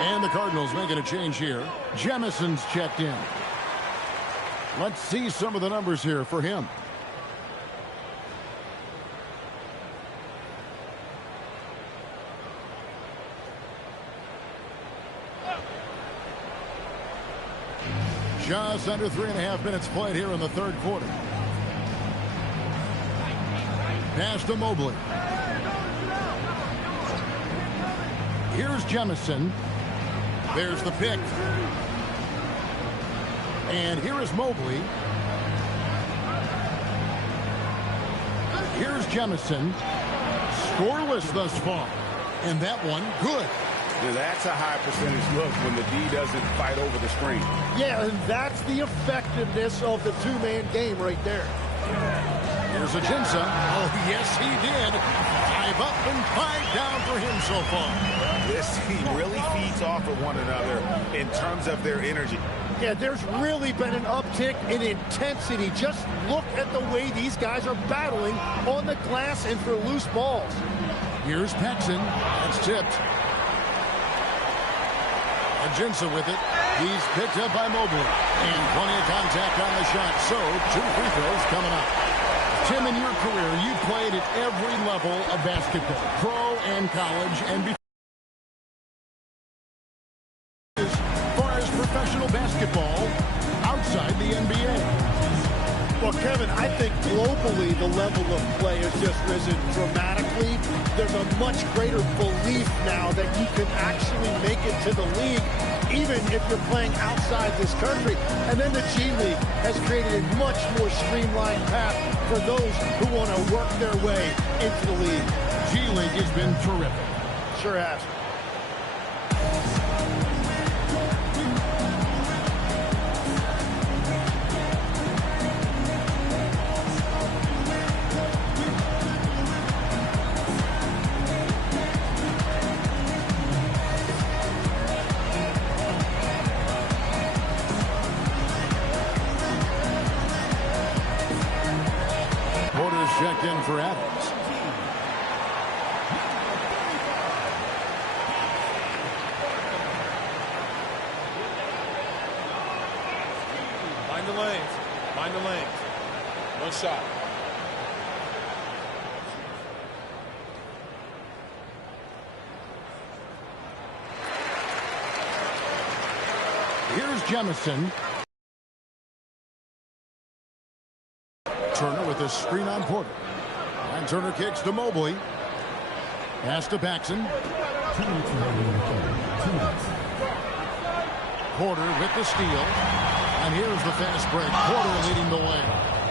And the Cardinals making a change here. Jemison's checked in. Let's see some of the numbers here for him. Just under 3.5 minutes played here in the third quarter. Pass to Mobley. Here's Jemison. There's the pick. And here is Mobley. Here's Jemison. Scoreless thus far. And that one, good. Yeah, that's a high percentage look when the D doesn't fight over the screen. Yeah, and that's the effectiveness of the two-man game right there. Here's Ajinça. Oh, yes, he did. 5 up and 5 down for him so far. This team really feeds off of one another in terms of their energy. Yeah, there's really been an uptick in intensity. Just look at the way these guys are battling on the glass and for loose balls. Here's Paxson. That's tipped. Ajinça with it. He's picked up by Mobley. And plenty of contact on the shot. So, 2 free throws coming up. Tim, in your career, you played at every level of basketball, pro and college, and before. As far as professional basketball outside the NBA. Well, Kevin, I think globally the level of play has just risen dramatically. There's a much greater belief now that you can actually make it to the league, even if you're playing outside this country. And then the G League has created a much more streamlined path for those who want to work their way into the league. G League has been terrific. Sure has. Checked in for Adams. Mind the lanes. Mind the lanes. One shot. Here's Jemison. Turner with a screen on Porter. And Turner kicks to Mobley. Pass to Paxson. Porter with the steal. And here's the fast break. Porter leading the way.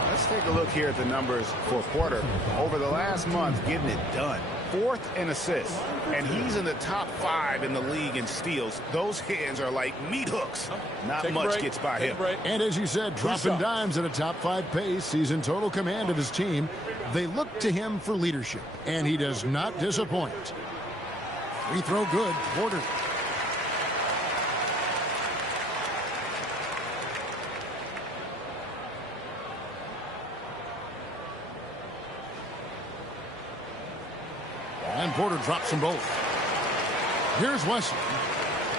Let's take a look here at the numbers for Porter. Over the last month, getting it done. 4th in assists. And he's in the top 5 in the league in steals. Those hands are like meat hooks. Not much gets by him. And as you said, dropping dimes at a top 5 pace. He's in total command of his team. They look to him for leadership. And he does not disappoint. Free throw good. Porter. And Porter drops them both. Here's Wesley.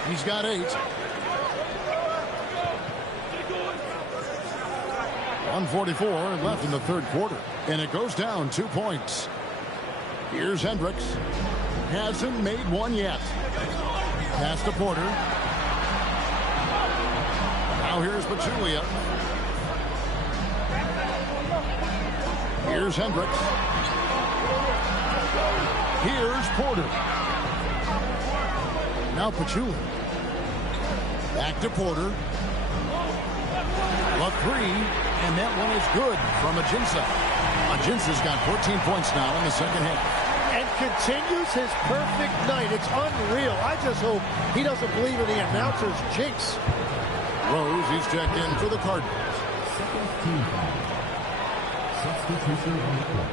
He's got 8. 1:44 left in the third quarter. And it goes down 2 points. Here's Hendricks. Hasn't made one yet. Pass to Porter. Now here's Pachulia. Here's Hendricks. Here's Porter. Now Pachulia. Back to Porter. A 3, and that one is good from Ajinça. Ajinça's got 14 points now in the second half. And continues his perfect night. It's unreal. I just hope he doesn't believe in the announcer's jinx. Rose, he's checked in for the Cardinals. Substitution on the court.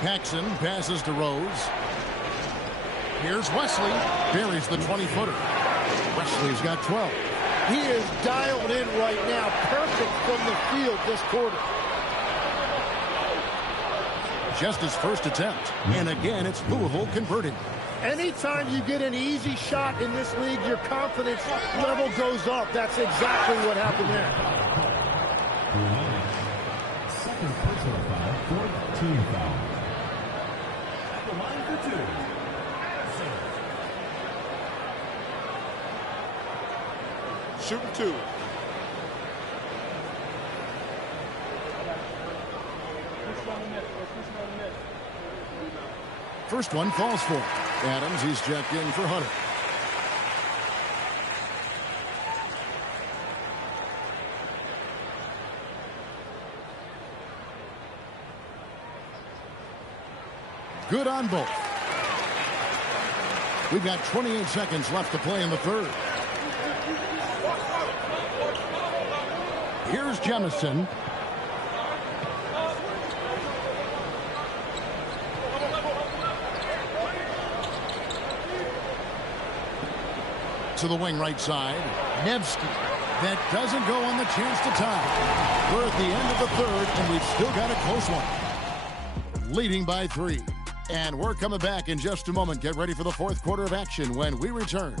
Paxson passes to Rose. Here's Wesley. Buries the 20-footer. Wesley's got 12. He is dialed in right now. Perfect from the field this quarter. just his first attempt. And again, it's Louisville converting. Anytime you get an easy shot in this league, your confidence level goes up. That's exactly what happened there. Second personal foul, fourth team foul. At the line for two. Shooting two. First one falls for Adams. He's checked in for Hunter. Good on both. We've got 28 seconds left to play in the third. Here's Jemison. To the wing right side. Nevsky. That doesn't go on the chance to tie. We're at the end of the third, and we've still got a close one. Leading by 3. And we're coming back in just a moment. Get ready for the fourth quarter of action when we return.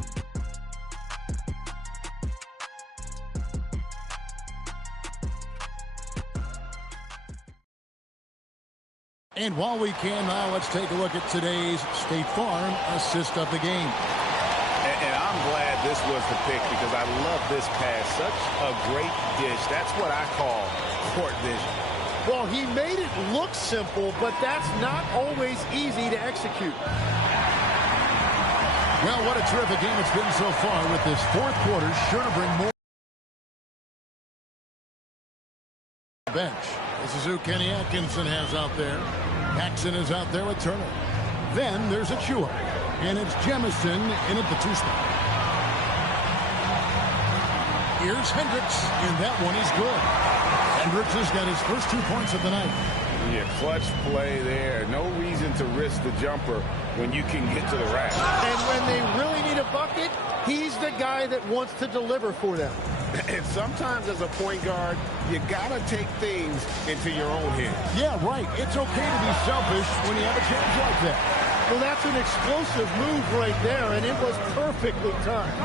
And while we can now, let's take a look at today's State Farm assist of the game. And I'm glad this was the pick because I love this pass. Such a great dish. That's what I call court vision. Well, he made it look simple, but that's not always easy to execute. Well, what a terrific game it's been so far with this fourth quarter. Sure to bring more bench. This is who Kenny Atkinson has out there. Paxson is out there with Turner. Then there's Achua. And it's Jemison in at the 2 spot. Here's Hendricks, and that one is good. Hendricks has got his first 2 points of the night. Yeah, clutch play there. No reason to risk the jumper when you can get to the rack. And when they really need a bucket, he's the guy that wants to deliver for them. And sometimes as a point guard, you got to take things into your own hands. Yeah, right. It's okay to be selfish when you have a chance like that. Well, that's an explosive move right there, and it was perfectly timed.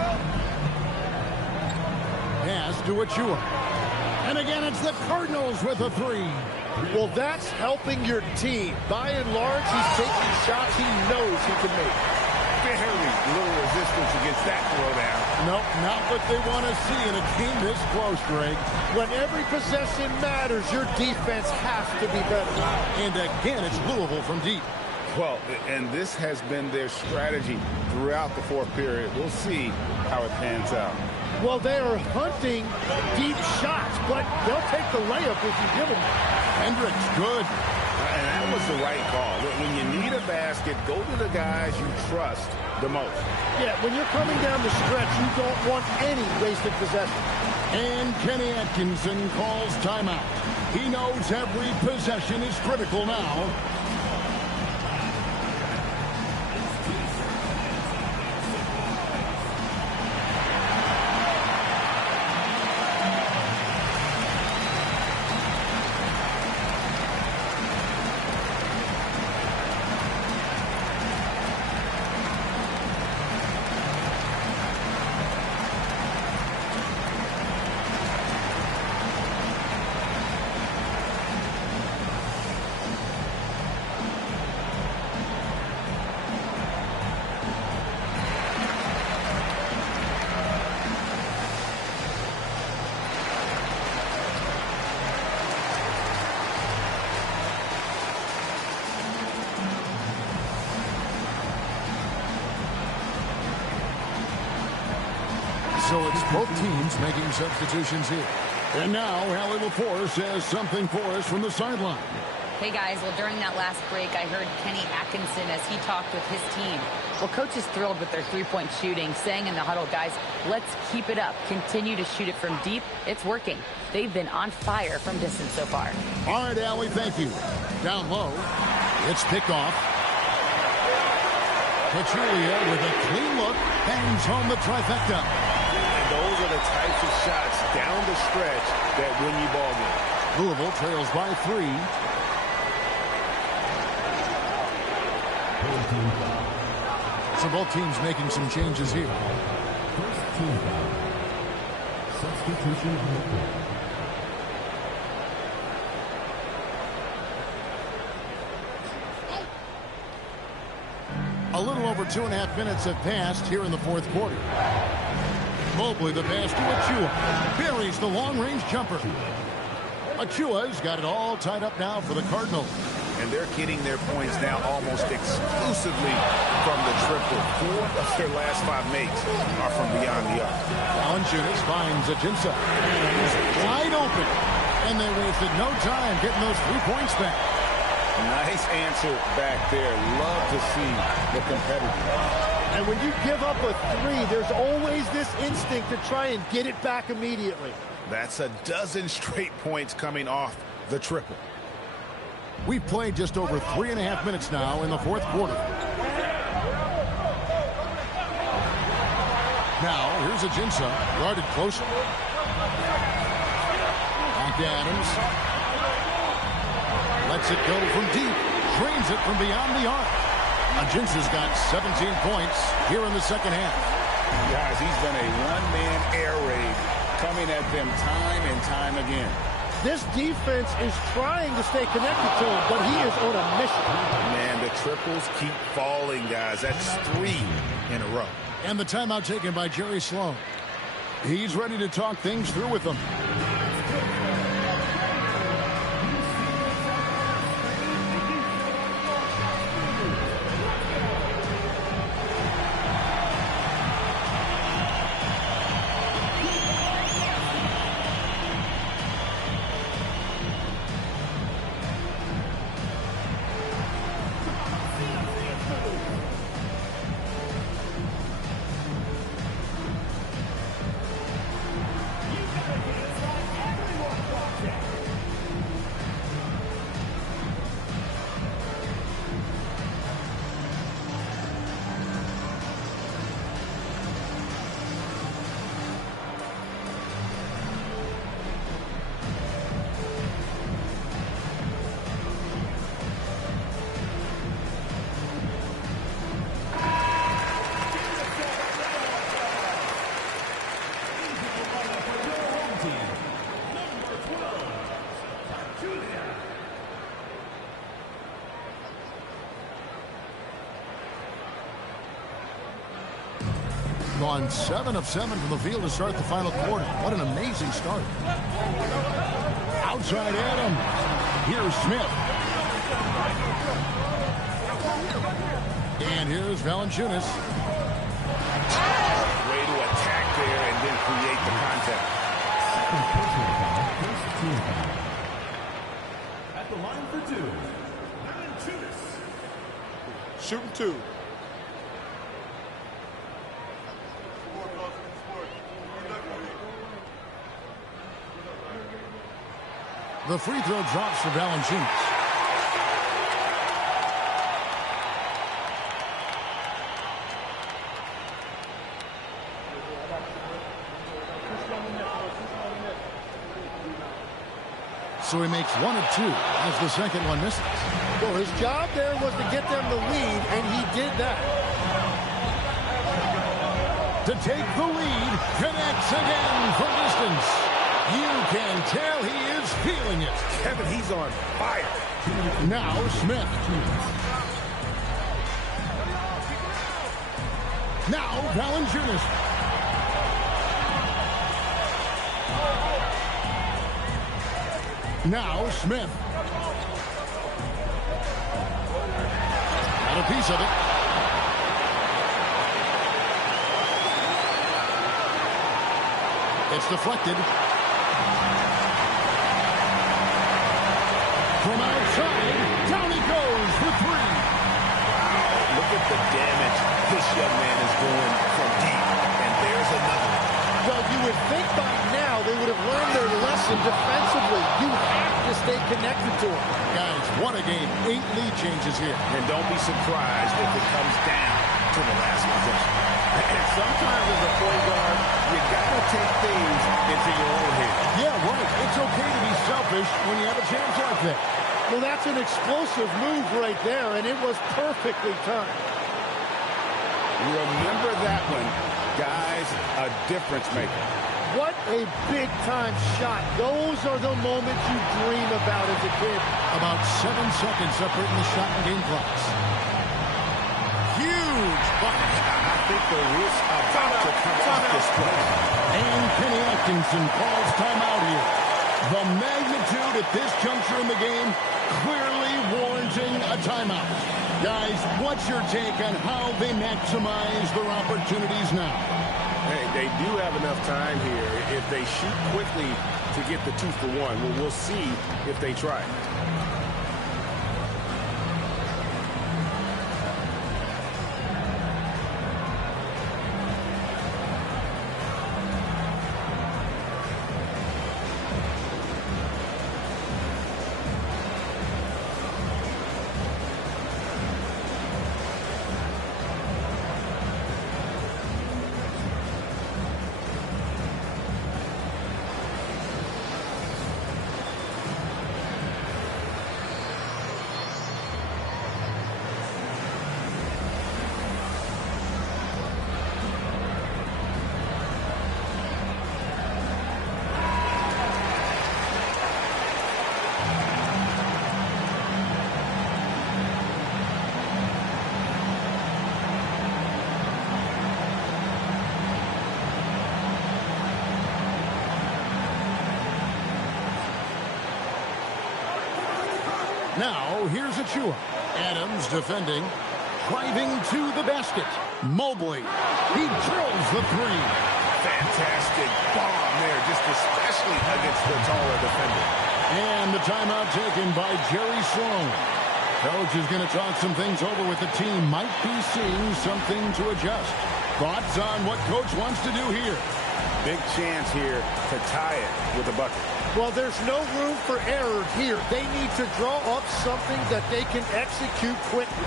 Pass to Achua. And again, it's the Cardinals with a 3. Well, that's helping your team. By and large, he's taking shots he knows he can make. Very little resistance against that throwdown. Nope, not what they want to see in a game this close, Greg. When every possession matters, your defense has to be better. And again, it's Louisville from deep. Well, and this has been their strategy throughout the fourth period. We'll see how it pans out. Well, they are hunting deep shots, but they'll take the layup if you give them. Hendricks, good. And that was the right call. When you need a basket, go to the guys you trust the most. Yeah, when you're coming down the stretch, you don't want any wasted possession. And Kenny Atkinson calls timeout. He knows every possession is critical now. So it's both teams making substitutions here. And now Allie LaForce has something for us from the sideline. Hey, guys. Well, during that last break, I heard Kenny Atkinson as he talked with his team. Well, coach is thrilled with their three-point shooting, saying in the huddle, guys, let's keep it up. Continue to shoot it from deep. It's working. They've been on fire from distance so far. All right, Allie, thank you. Down low. It's picked off. Pachulia with a clean look bangs home the trifecta. Those are the types of shots down the stretch that win you ball games. Louisville trails by 3. So both teams making some changes here. First team foul. Substitution on the court. A little over 2.5 minutes have passed here in the fourth quarter. Mobley, the pass to Achua. Buries the long-range jumper. Achua's got it all tied up now for the Cardinals. And they're getting their points now almost exclusively from the triple. 4 of their last 5 makes are from beyond the arc. Valanciunas finds Ajinça. And he's wide open. And they wasted no time getting those 3 points back. Nice answer back there. Love to see the competitor. And when you give up a 3, there's always this instinct to try and get it back immediately. That's a dozen straight points coming off the triple. We've played just over 3.5 minutes now in the fourth quarter. Now, here's Ajinça, guarded closer. Back to Adams. Lets it go from deep. Drains it from beyond the arc. Ajinça's got 17 points here in the second half. Guys, he's been a one-man air raid coming at them time and time again. This defense is trying to stay connected to him, but he is on a mission. Man, the triples keep falling, guys. That's 3 in a row. And the timeout taken by Jerry Sloan. He's ready to talk things through with them. Gone 7 of 7 from the field to start the final quarter. What an amazing start. Outside Adams. Here's Smith. And here's Valanciunas. Way to attack there and then create the contact. Second personal foul. First team foul. At the line for 2. Valanciunas. Shooting 2. The free throw drops for Valanciunas. So he makes 1 of 2 as the second one misses. Well, his job there was to get them the lead, and he did that. To take the lead, connects again from distance. You can tell he is feeling it. Kevin, he's on fire. Now Smith. Now Valanciunas. Now Smith. Got a piece of it. It's deflected. From outside, down he goes for 3. Wow, look at the damage this young man is doing from deep. And there's another. Well, you would think by now they would have learned their lesson defensively. You have to stay connected to him. Guys, what a game. 8 lead changes here. And don't be surprised if it comes down to the last possession. And sometimes as a point guard, you gotta take things into your own hands. Yeah, right. It's okay to be selfish when you have a chance like that. Well, that's an explosive move right there, and it was perfectly timed. Remember that one, guys, a difference maker. What a big-time shot. Those are the moments you dream about as a kid. About 7 seconds separating the shot and game clocks. Huge block. I think the roof's about to come off this play. And Kenny Atkinson calls timeout here. The magnitude at this juncture in the game clearly warranting a timeout. Guys, what's your take on how they maximize their opportunities now? Hey, they do have enough time here. If they shoot quickly to get the 2-for-1, well, we'll see if they try. Now, here's Achua. Adams defending. Driving to the basket. Mobley. He drills the three. Fantastic bomb there, just especially against the taller defender. And the timeout taken by Jerry Sloan. Coach is going to talk some things over with the team. Might be seeing something to adjust. Thoughts on what Coach wants to do here? Big chance here to tie it with a bucket. Well, there's no room for error here. They need to draw up something that they can execute quickly.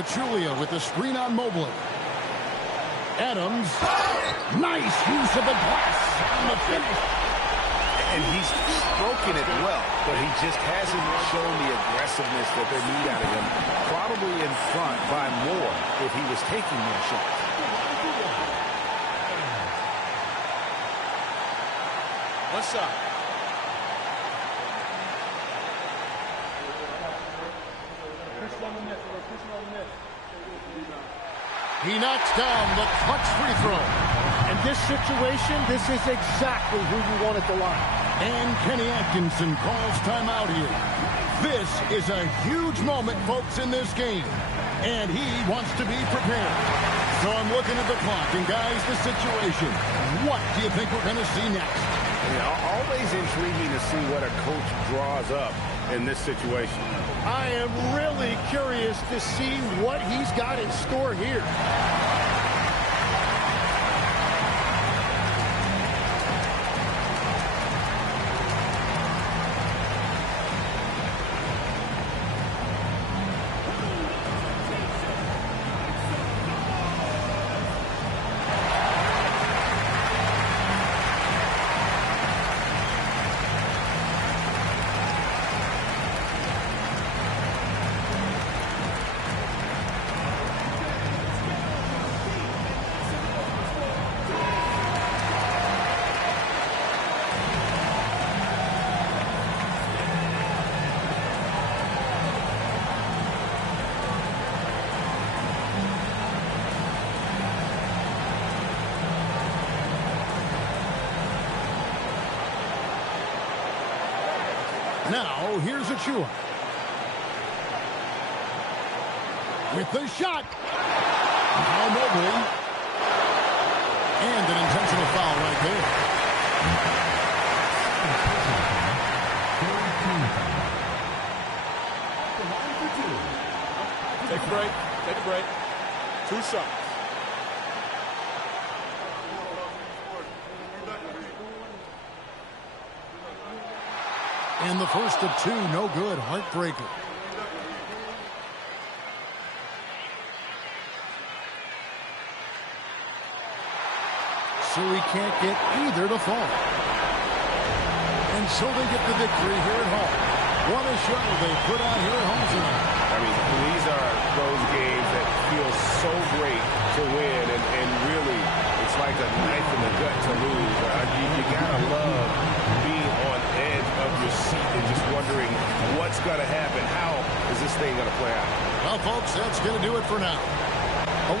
Pachulia with the screen on Mobley. Adams. Nice use of the glass on the finish. And he's broken it well, but he just hasn't shown the aggressiveness that they need out of him. Probably in front by more if he was taking more shots. One shot. He knocks down the clutch free throw. In this situation, this is exactly who you want at the line. And Kenny Atkinson calls timeout here. This is a huge moment, folks, in this game. And he wants to be prepared. So I'm looking at the clock. And, guys, the situation. What do you think we're going to see next? Yeah, always intriguing to see what a coach draws up in this situation. I am really curious to see what he's got in store here. Now, here's Achua. With the shot. Now Mobley. And an intentional foul right there. Take a break. Take a break. 2 shots. And the first of 2, no good. Heartbreaker. So he can't get either to fall. And so they get the victory here at home. What a show they put out here at home tonight. I mean, these are those games that feel so great to win, and really, it's like a knife in the gut to lose. You gotta love being on edge of your seat and just wondering what's gonna happen. How is this thing gonna play out? Well, folks, that's gonna do it for now.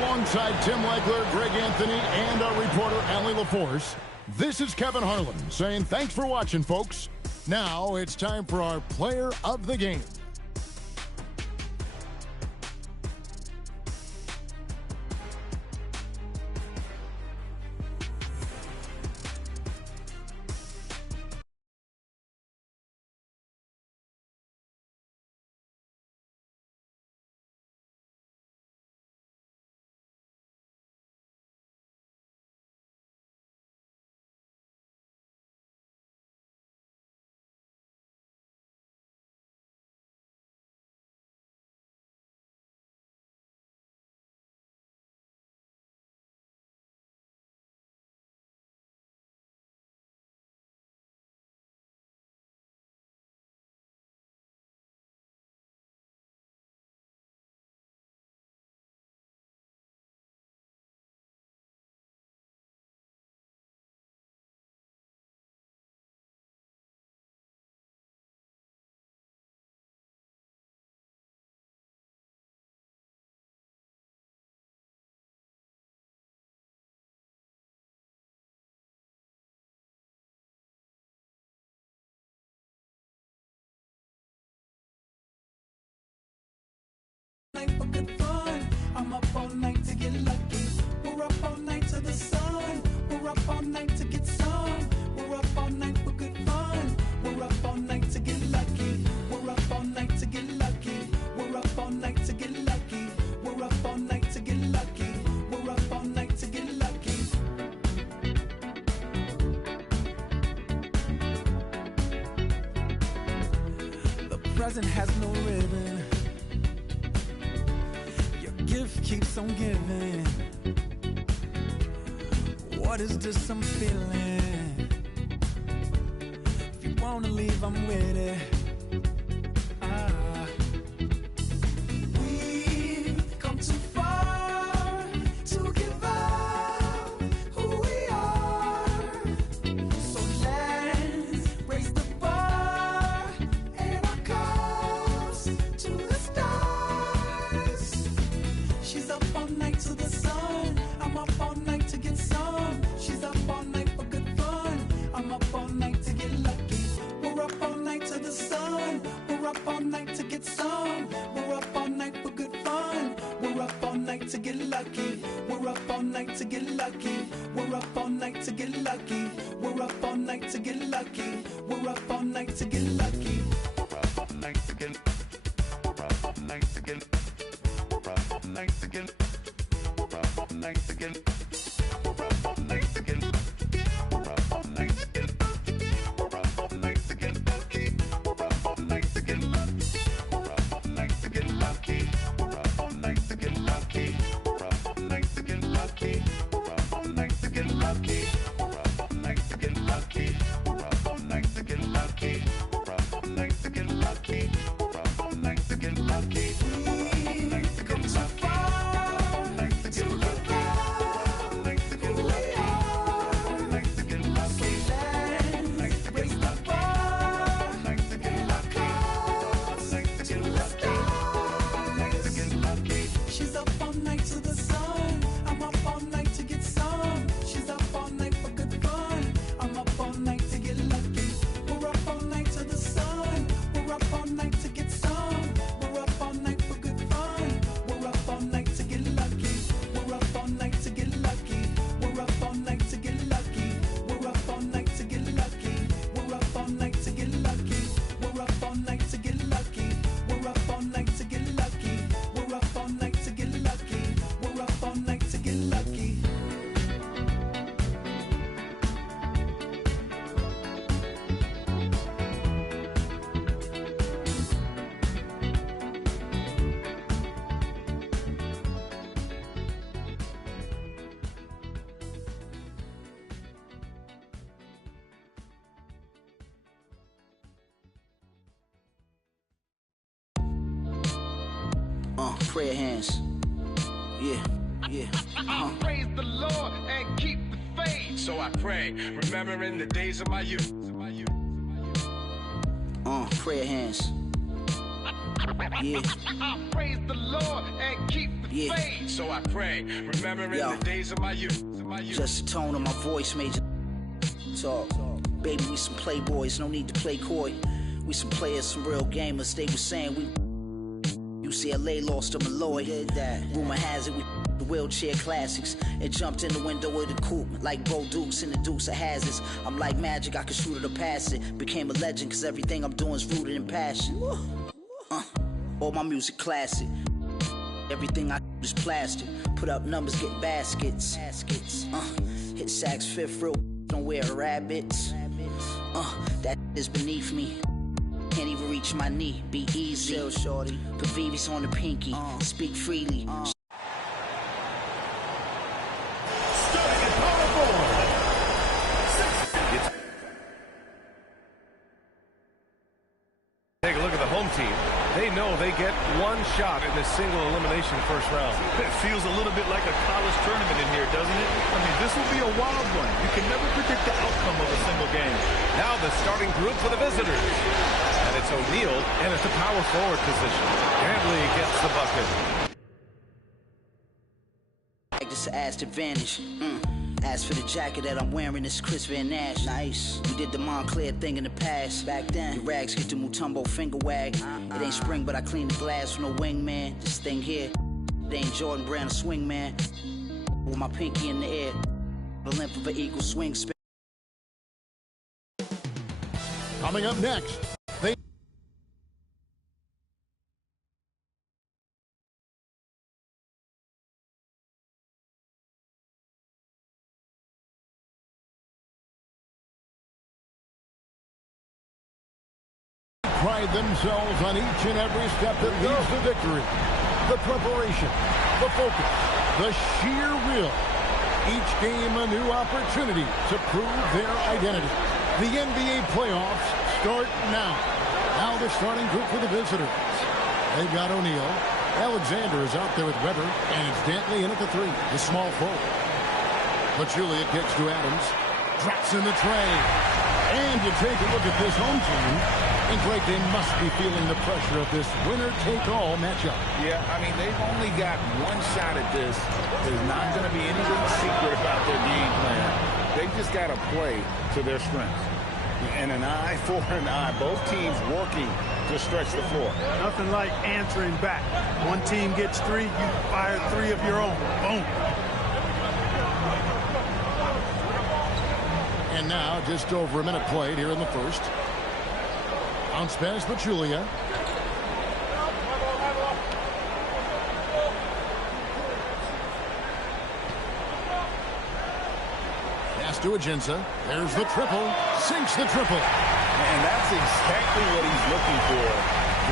Alongside Tim Legler, Greg Anthony, and our reporter, Allie LaForce, this is Kevin Harlan saying thanks for watching, folks. Now it's time for our player of the game. For good fun, I'm up all night to get lucky. We're up all night to the sun. We're up all night to get some. We're up all night for good fun. We're up all night to get lucky. We're up all night to get lucky. We're up all night to get lucky. We're up all night to get lucky. We're up all night to get lucky. The present has no ribbon. Gift keeps on giving. What is this I'm feeling? If you wanna leave, I'm with it. We've come too far to give up who we are. So let's raise the bar and our cups to the stars. She's up all night to the sun. I'm up all night to get some. She's up all night for good fun. I'm up all night to get lucky. We're up all night to the sun. We're up all night to get some. We're up all night for good fun. We're up all night to get lucky. We're up all night to get lucky. We're up all night to get lucky. We're up all night to get lucky. We're up all night to get lucky. We're up all night to get. We're up all night to get. We're up all night to get. We're up all night to get. We're up all night to get. We're up all night to get. We're up all night to get lucky. We're up all night to get lucky. We're up all night to get lucky. We're up all night to get lucky. We're up all night to get lucky. We're up all night to get lucky. We're up all night to get lucky. We're up all night to get lucky. We're up all night to get lucky. We're up all night to get lucky. We've come so far to give up who we are. So let's raise the bar and our cups to the stars. She's up all night to the sun. I'm up all night to get some. She's up all night for good fun. I'm up all night to get lucky. We're up all night to the sun. prayer hands. Yeah, yeah. Praise the Lord and keep the faith. So I pray, remembering the days of my youth. Prayer hands. Yeah. Praise the Lord and keep the faith. So I pray, remembering the days of my youth. Just the tone of my voice made you talk. Baby, we some playboys, no need to play coy. We some players, some real gamers. They was saying we UCLA lost to Malloy. Rumor has it we the wheelchair classics. It jumped in the window of the coupe like Bo Dukes in the Dukes of Hazards. I'm like magic, I can shoot it or pass it. Became a legend cause everything I'm doing is rooted in passion. All my music classic. Everything I do is plastic. Put up numbers, get baskets. Hit sacks fifth real. Don't wear rabbits. That is beneath me. Can't even reach my knee. Be easy. Chill, shorty. Put VVs on the pinky. Speak freely. Starting at power forward. Take a look at the home team. They know they get one shot in this single elimination first round. It feels a little bit like a college tournament in here, doesn't it? I mean, this will be a wild one. You can never predict the outcome of a single game. Now the starting group for the visitors. And it's O'Neal, and it's a power forward position. Handley gets the bucket. Just an ass advantage. As for the jacket that I'm wearing, it's Chris Van Nash. Nice. We did the Montclair thing in the past. Back then, your rags get the Mutombo finger wag. It ain't spring, but I clean the glass with no wingman. This thing here, it ain't Jordan Brown, a swing man. With my pinky in the air, the length of an eagle swing spin. Coming up next, they pride themselves on each and every step that leads to victory. The preparation, the focus, the sheer will. Each game a new opportunity to prove their identity. The NBA playoffs start now. Now the starting group for the visitors. They've got O'Neal. Alexander is out there with Weber, and it's Dantley in at the three, the small forward. Pachulia kicks to Adams. Drops in the tray. And you take a look at this home team. And Greg, they must be feeling the pressure of this winner-take-all matchup. Yeah, I mean, they've only got one shot at this. There's not going to be anything secret about their game plan. They've just got to play to their strengths. And an eye for an eye. Both teams working to stretch the floor. Nothing like answering back. One team gets three, you fire three of your own. Boom. And now, just over a minute played here in the first. Bounce pass, Pachulia. Pass to Ajinça. There's the triple. Sinks the triple. And that's exactly what he's looking for,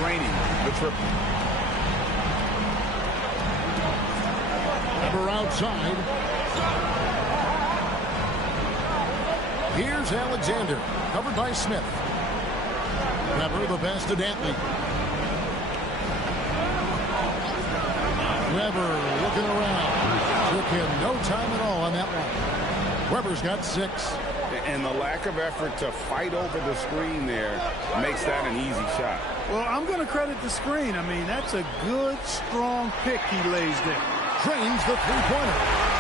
draining the triple. Weber outside. Here's Alexander, covered by Smith. Weber the pass to Dantley. Weber looking around. Took him no time at all on that one. Weber's got 6. And the lack of effort to fight over the screen there makes that an easy shot. Well, I'm going to credit the screen. I mean, that's a good, strong pick he lays there. Drains the three-pointer.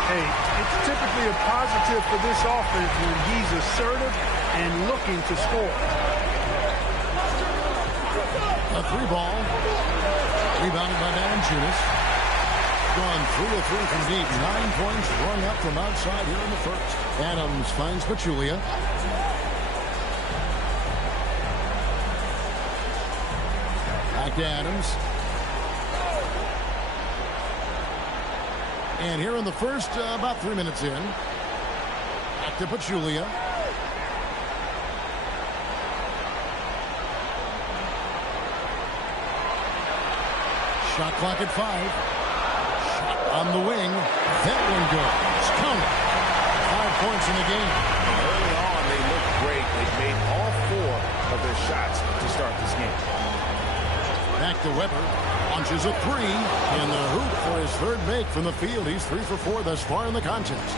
Hey, it's typically a positive for this offense when he's assertive and looking to score. A 3-ball. Rebounded by Valanciunas. Gone 3 of 3 from deep. 9 points rung up from outside here in the first. Adams finds Pachulia. Back to Adams. And here in the first, about 3 minutes in. Back to Pachulia. Shot clock at 5. Shot on the wing. That one goes. Counted. 5 points in the game. Early on, they looked great. They made all 4 of their shots to start this game. Back to Weber. Launches a three. In the hoop for his third make from the field. He's 3 for 4 thus far in the contest.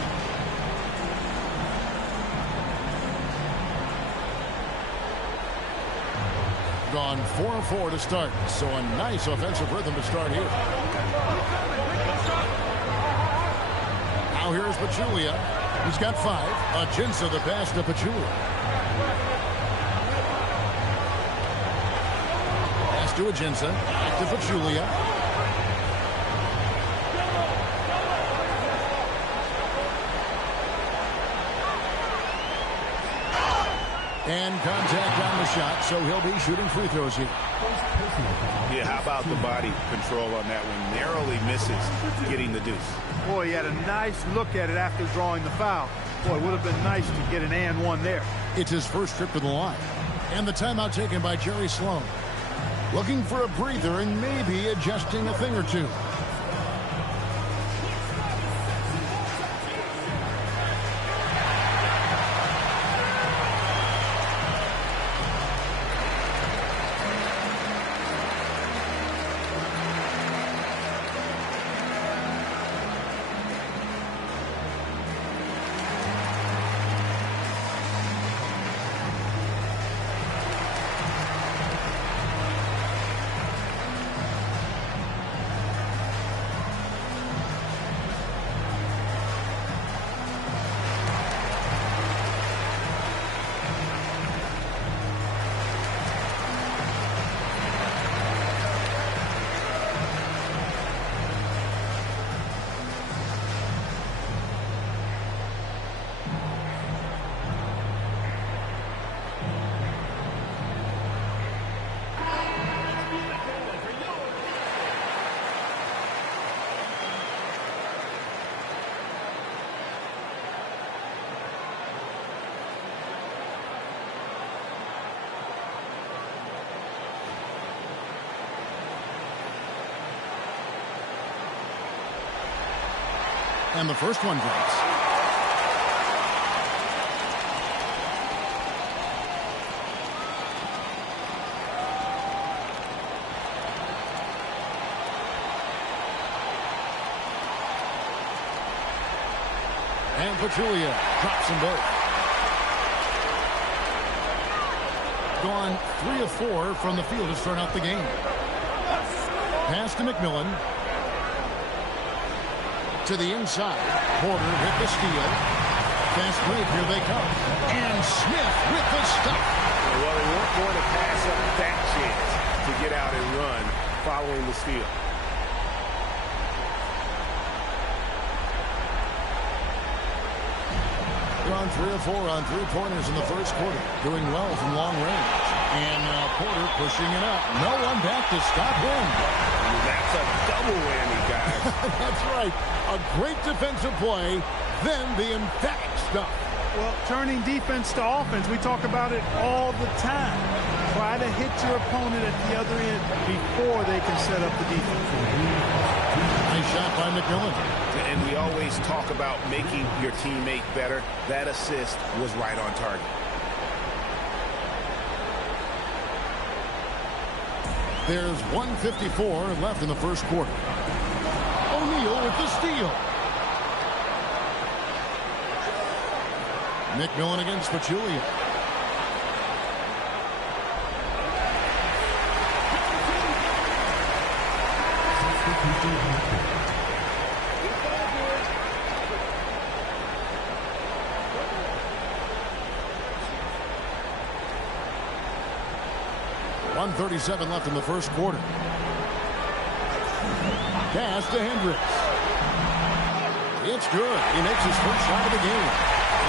Gone 4 of 4 to start. So a nice offensive rhythm to start here. Now here's Pachulia. He's got 5. Ajinça the pass to Pachulia. Pass to Ajinça. Back to Pachulia. And contact on the shot, so he'll be shooting free throws here. Yeah, how about the body control on that one? Narrowly misses getting the deuce. Boy, he had a nice look at it after drawing the foul. Boy, it would have been nice to get an and one there. It's his first trip to the line. And the timeout taken by Jerry Sloan. Looking for a breather and maybe adjusting a thing or two. And the first one drops. And Pachulia drops them both. Gone 3 of 4 from the field to start out the game. Pass to McMillan. To the inside. Porter hit the steal. Fast break, here they come. And Smith with the stop. Well, they weren't going to pass up that chance to get out and run following the steal. Gone 3 of 4 on 3-pointers in the first quarter. Doing well from long range. And now Porter pushing it up. No one back to stop him. That's a double whammy, guys. That's right. A great defensive play, then the emphatic stuff. Well, turning defense to offense, we talk about it all the time. Try to hit your opponent at the other end before they can set up the defense. Nice shot by McMillan. And we always talk about making your teammate better. That assist was right on target. There's 1:54 left in the first quarter. O'Neal with the steal. McMillan against Pachulia. .137 left in the first quarter. Pass to Hendricks. It's good. He makes his first shot of the game.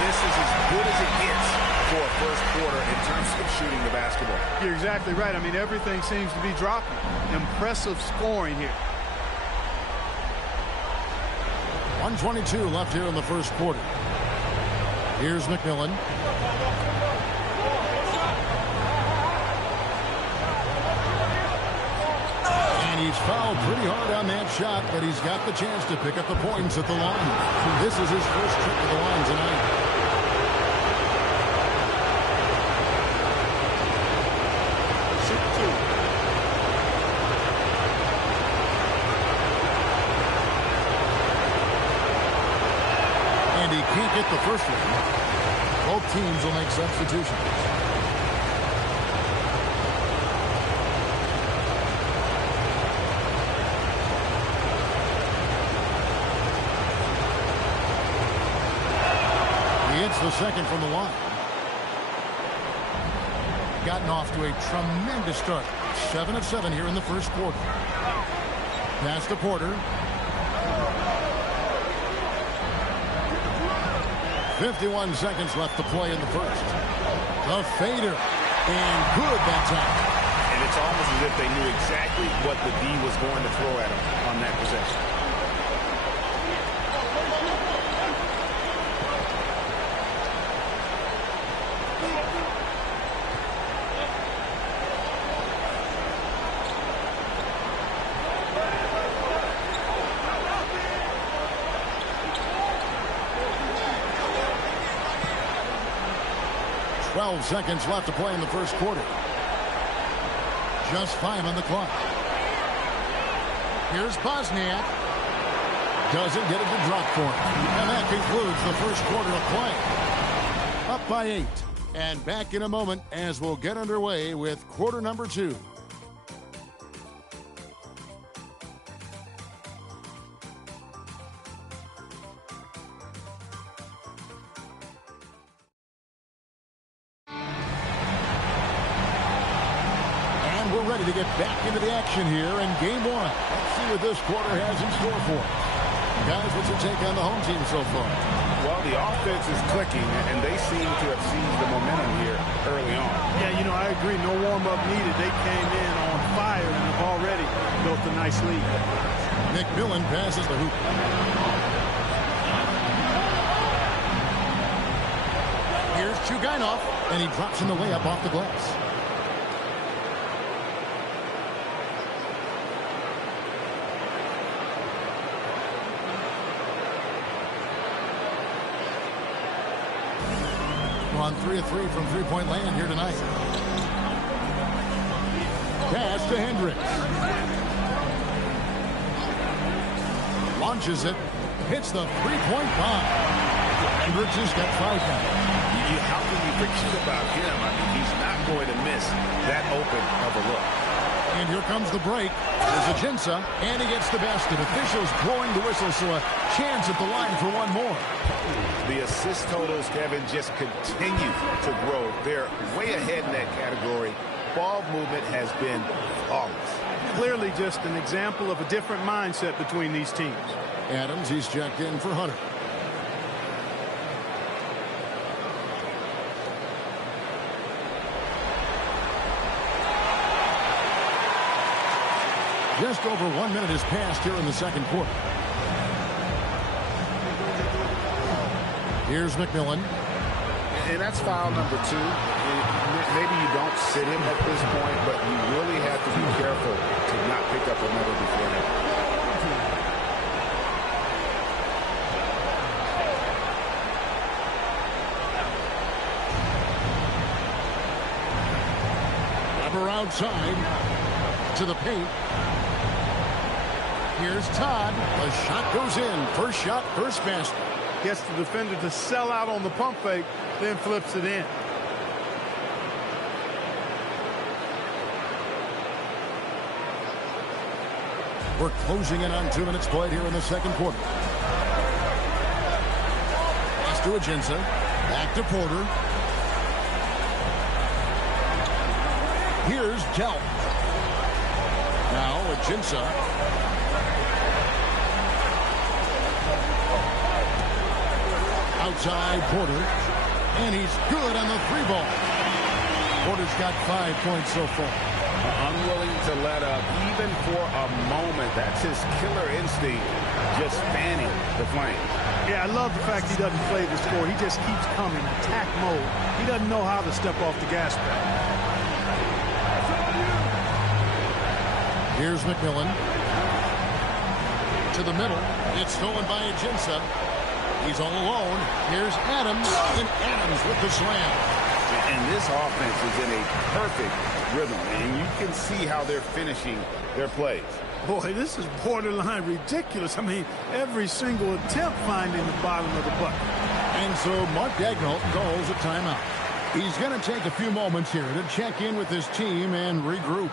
This is as good as it gets for a first quarter in terms of shooting the basketball. You're exactly right. I mean, everything seems to be dropping. Impressive scoring here. 1:22 left here in the first quarter. Here's McMillan. And he's fouled pretty hard on that shot, but he's got the chance to pick up the points at the line. This is his first trip to the line tonight. he can't get the first one. Both teams will make substitutions. He hits the second from the line. Gotten off to a tremendous start. 7 of 7 here in the first quarter. Pass to Porter. 51 seconds left to play in the first. The fader. And good that time. And it's almost as if they knew exactly what the D was going to throw at him on that possession. Seconds left to play in the first quarter. Just 5 on the clock. Here's Bosniak. Doesn't get it to drop for him. And that concludes the first quarter of play. Up by 8. And back in a moment as we'll get underway with quarter number 2. To get back into the action here in game 1. Let's see what this quarter has in store for us. Guys, what's your take on the home team so far? Well, the offense is clicking, and they seem to have seized the momentum here early on. Yeah, you know, I agree. No warm-up needed. They came in on fire and have already built a nice lead. McMillan passes the hoop. Here's Chugainov, and he drops in the layup off the glass. On 3 of 3 from three-point land here tonight. Pass to Hendricks. Launches it. Hits the three-point bomb. Hendricks has got 5 now. How can you forget about him? I mean, he's not going to miss that open of a look. And here comes the break. There's Ajinça, and he gets the basket. Officials blowing the whistle, so a chance at the line for one more. The assist totals, Kevin, just continue to grow. They're way ahead in that category. Ball movement has been flawless. Clearly just an example of a different mindset between these teams. Adams, he's checked in for Hunter. Just over 1 minute has passed here in the second quarter. Here's McMillan. And that's foul number 2. Maybe you don't sit him at this point, but you really have to be careful to not pick up another before that. Weber outside to the paint. Here's Todd. The shot goes in. First shot, first basket. Gets the defender to sell out on the pump fake, then flips it in. We're closing in on 2 minutes played here in the second quarter. Pass to Ajinça. Back to Porter. Here's Delp. Now Ajinça. Outside Porter, and he's good on the 3-ball. Porter's got 5 points so far. Unwilling to let up, even for a moment. That's his killer instinct, just fanning the flame. Yeah, I love the fact he doesn't play the score. He just keeps coming, attack mode. He doesn't know how to step off the gas pedal. Here's McMillan. To the middle. It's stolen by Ajinça. He's all alone. Here's Adams, and Adams with the slam. And this offense is in a perfect rhythm, and you can see how they're finishing their plays. Boy, this is borderline ridiculous. I mean, every single attempt finding the bottom of the bucket. And so Mark Daigneault calls a timeout. He's going to take a few moments here to check in with his team and regroup.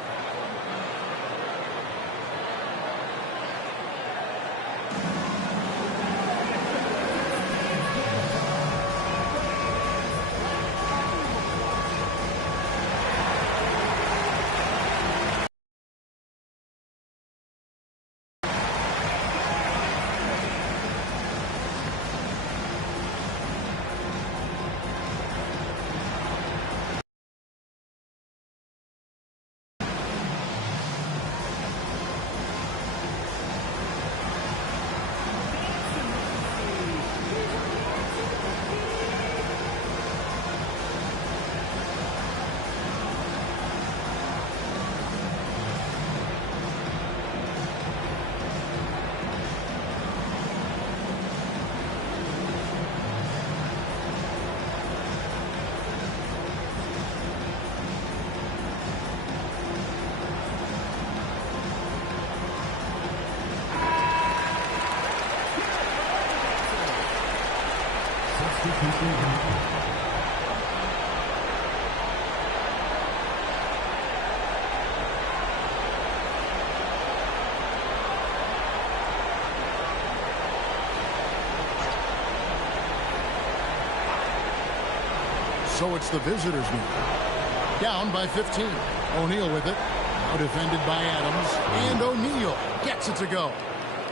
So it's the visitors now. Down by 15. O'Neal with it. Now defended by Adams. And O'Neal gets it to go.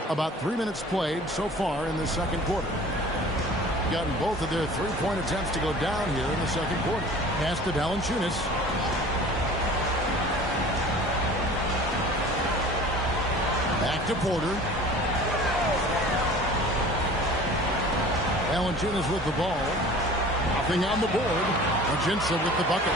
About 3 minutes played so far in the second quarter. Gotten both of their three-point attempts to go down here in the second quarter. Pass to Valanciunas. Back to Porter. Valanciunas with the ball. Nothing on the board. Ajinça with the bucket.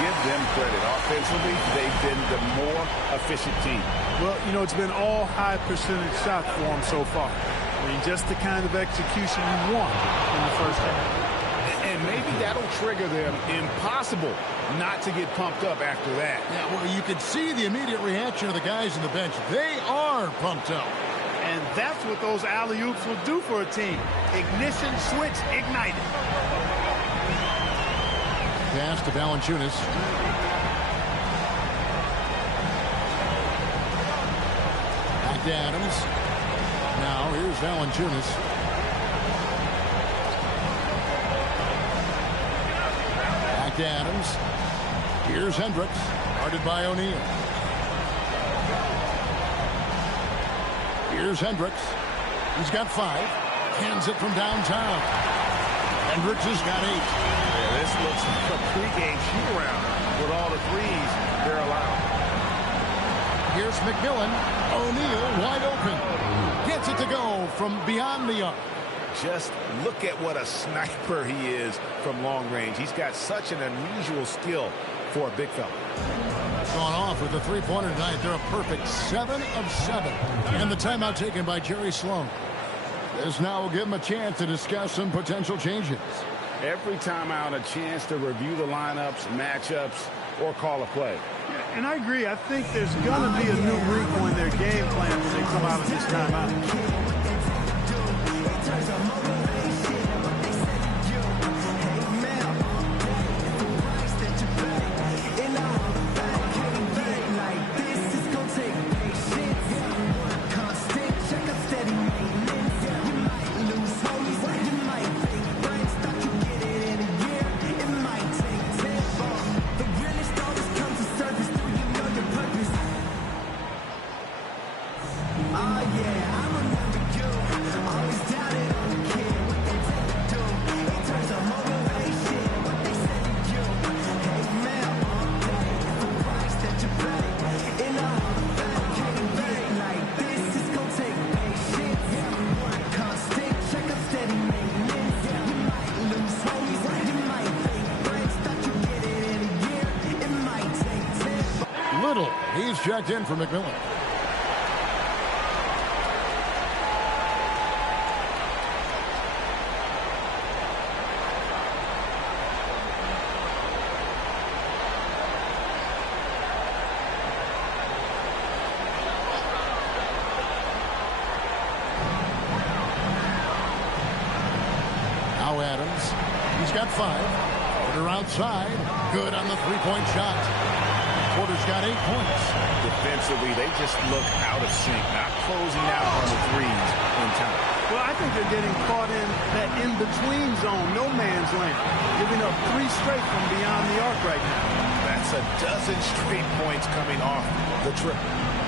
Give them credit. Offensively, they've been the more efficient team. Well, you know, it's been all high percentage shots for them so far. I mean, just the kind of execution you want in the first half. And maybe that'll trigger them. Impossible not to get pumped up after that. Yeah, well, you could see the immediate reaction of the guys on the bench. They are pumped up. And that's what those alley-oops will do for a team. Ignition switch ignited. Pass to Valanciunas. Back to Adams. Now here's Valanciunas. Back to Adams. Here's Hendricks. Guarded by O'Neal. Here's Hendricks. He's got 5. Hands it from downtown. Hendricks has got 8. Yeah, this looks like a pregame shoot-around with all the threes they're allowing. Here's McMillan. O'Neal wide open. Gets it to go from beyond the arc. Just look at what a sniper he is from long range. He's got such an unusual skill for a big fella. Gone off with a three-pointer tonight. They're a perfect 7 of 7. And the timeout taken by Jerry Sloan. This now will give him a chance to discuss some potential changes. Every timeout, a chance to review the lineups, matchups, or call a play. And I agree. I think there's going to be a new wrinkle in their game plan when they come out of this timeout. He's checked in for McMillan. Now now Adams. He's got 5. Porter outside. Good on the three-point shot. Porter's got 8 points. Defensively, they just look out of sync, not closing out on the threes in time. Well, I think they're getting caught in that in-between zone, no man's land, giving up 3 straight from beyond the arc right now. That's a dozen straight points coming off the triple.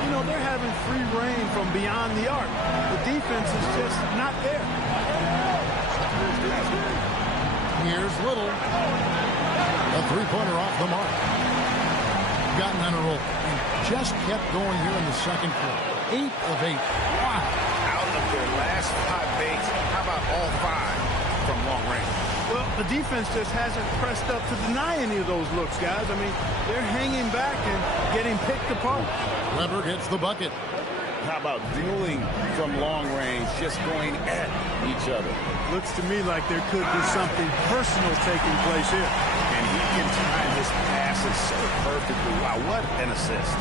You know, they're having free reign from beyond the arc. The defense is just not there. Here's Little. A three-pointer off the mark. Gotten on a roll and just kept going here in the second quarter. 8 of 8. Wow. Out of their last 5 makes, how about all 5 from long range? Well, the defense just hasn't pressed up to deny any of those looks, guys. I mean, they're hanging back and getting picked apart. Weber gets the bucket. How about dueling from long range, just going at each other? Looks to me like there could be something personal taking place here. And he can time his passes so perfectly. Wow, what an assist.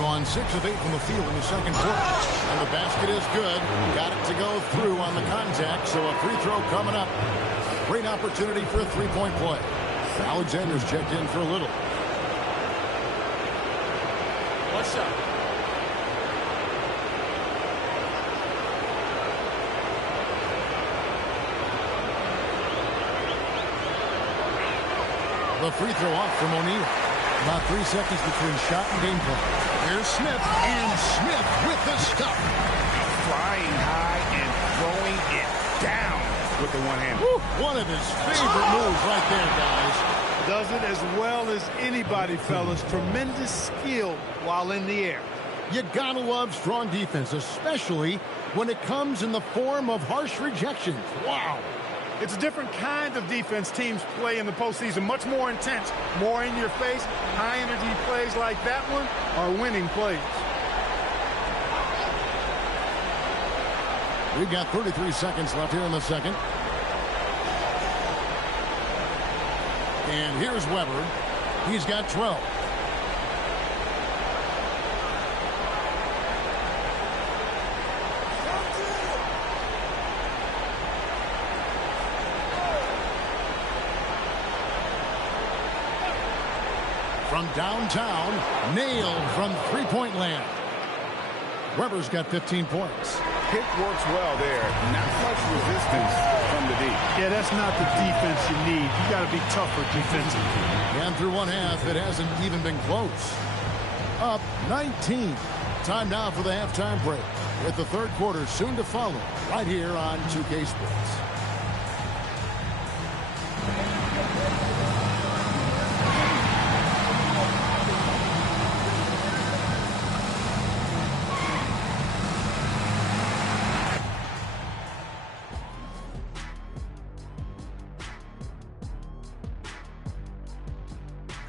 Gone 6 of 8 from the field in the second quarter. And the basket is good. Got it to go through on the contact, so a free throw coming up. Great opportunity for a three-point play. Alexander's checked in for a little. One shot. The free throw off from O'Neal. About 3 seconds between shot and game play. Here's Smith, and Smith with the stuff. Flying high and throwing it down with the one-hand. One of his favorite moves right there, guys. Does it as well as anybody, fellas. Tremendous skill while in the air. You gotta love strong defense, especially when it comes in the form of harsh rejections. Wow. It's a different kind of defense teams play in the postseason. Much more intense, more in your face. High-energy plays like that one are winning plays. We've got 33 seconds left here in the second. And here's Weber. He's got 12. From downtown, nailed from three-point land. Weber's got 15 points. Pick works well there. Not much resistance from the deep. Yeah, that's not the defense you need. You got to be tougher defensively. And through one half, it hasn't even been close. Up 19. Time now for the halftime break, with the third quarter soon to follow, right here on 2K Sports.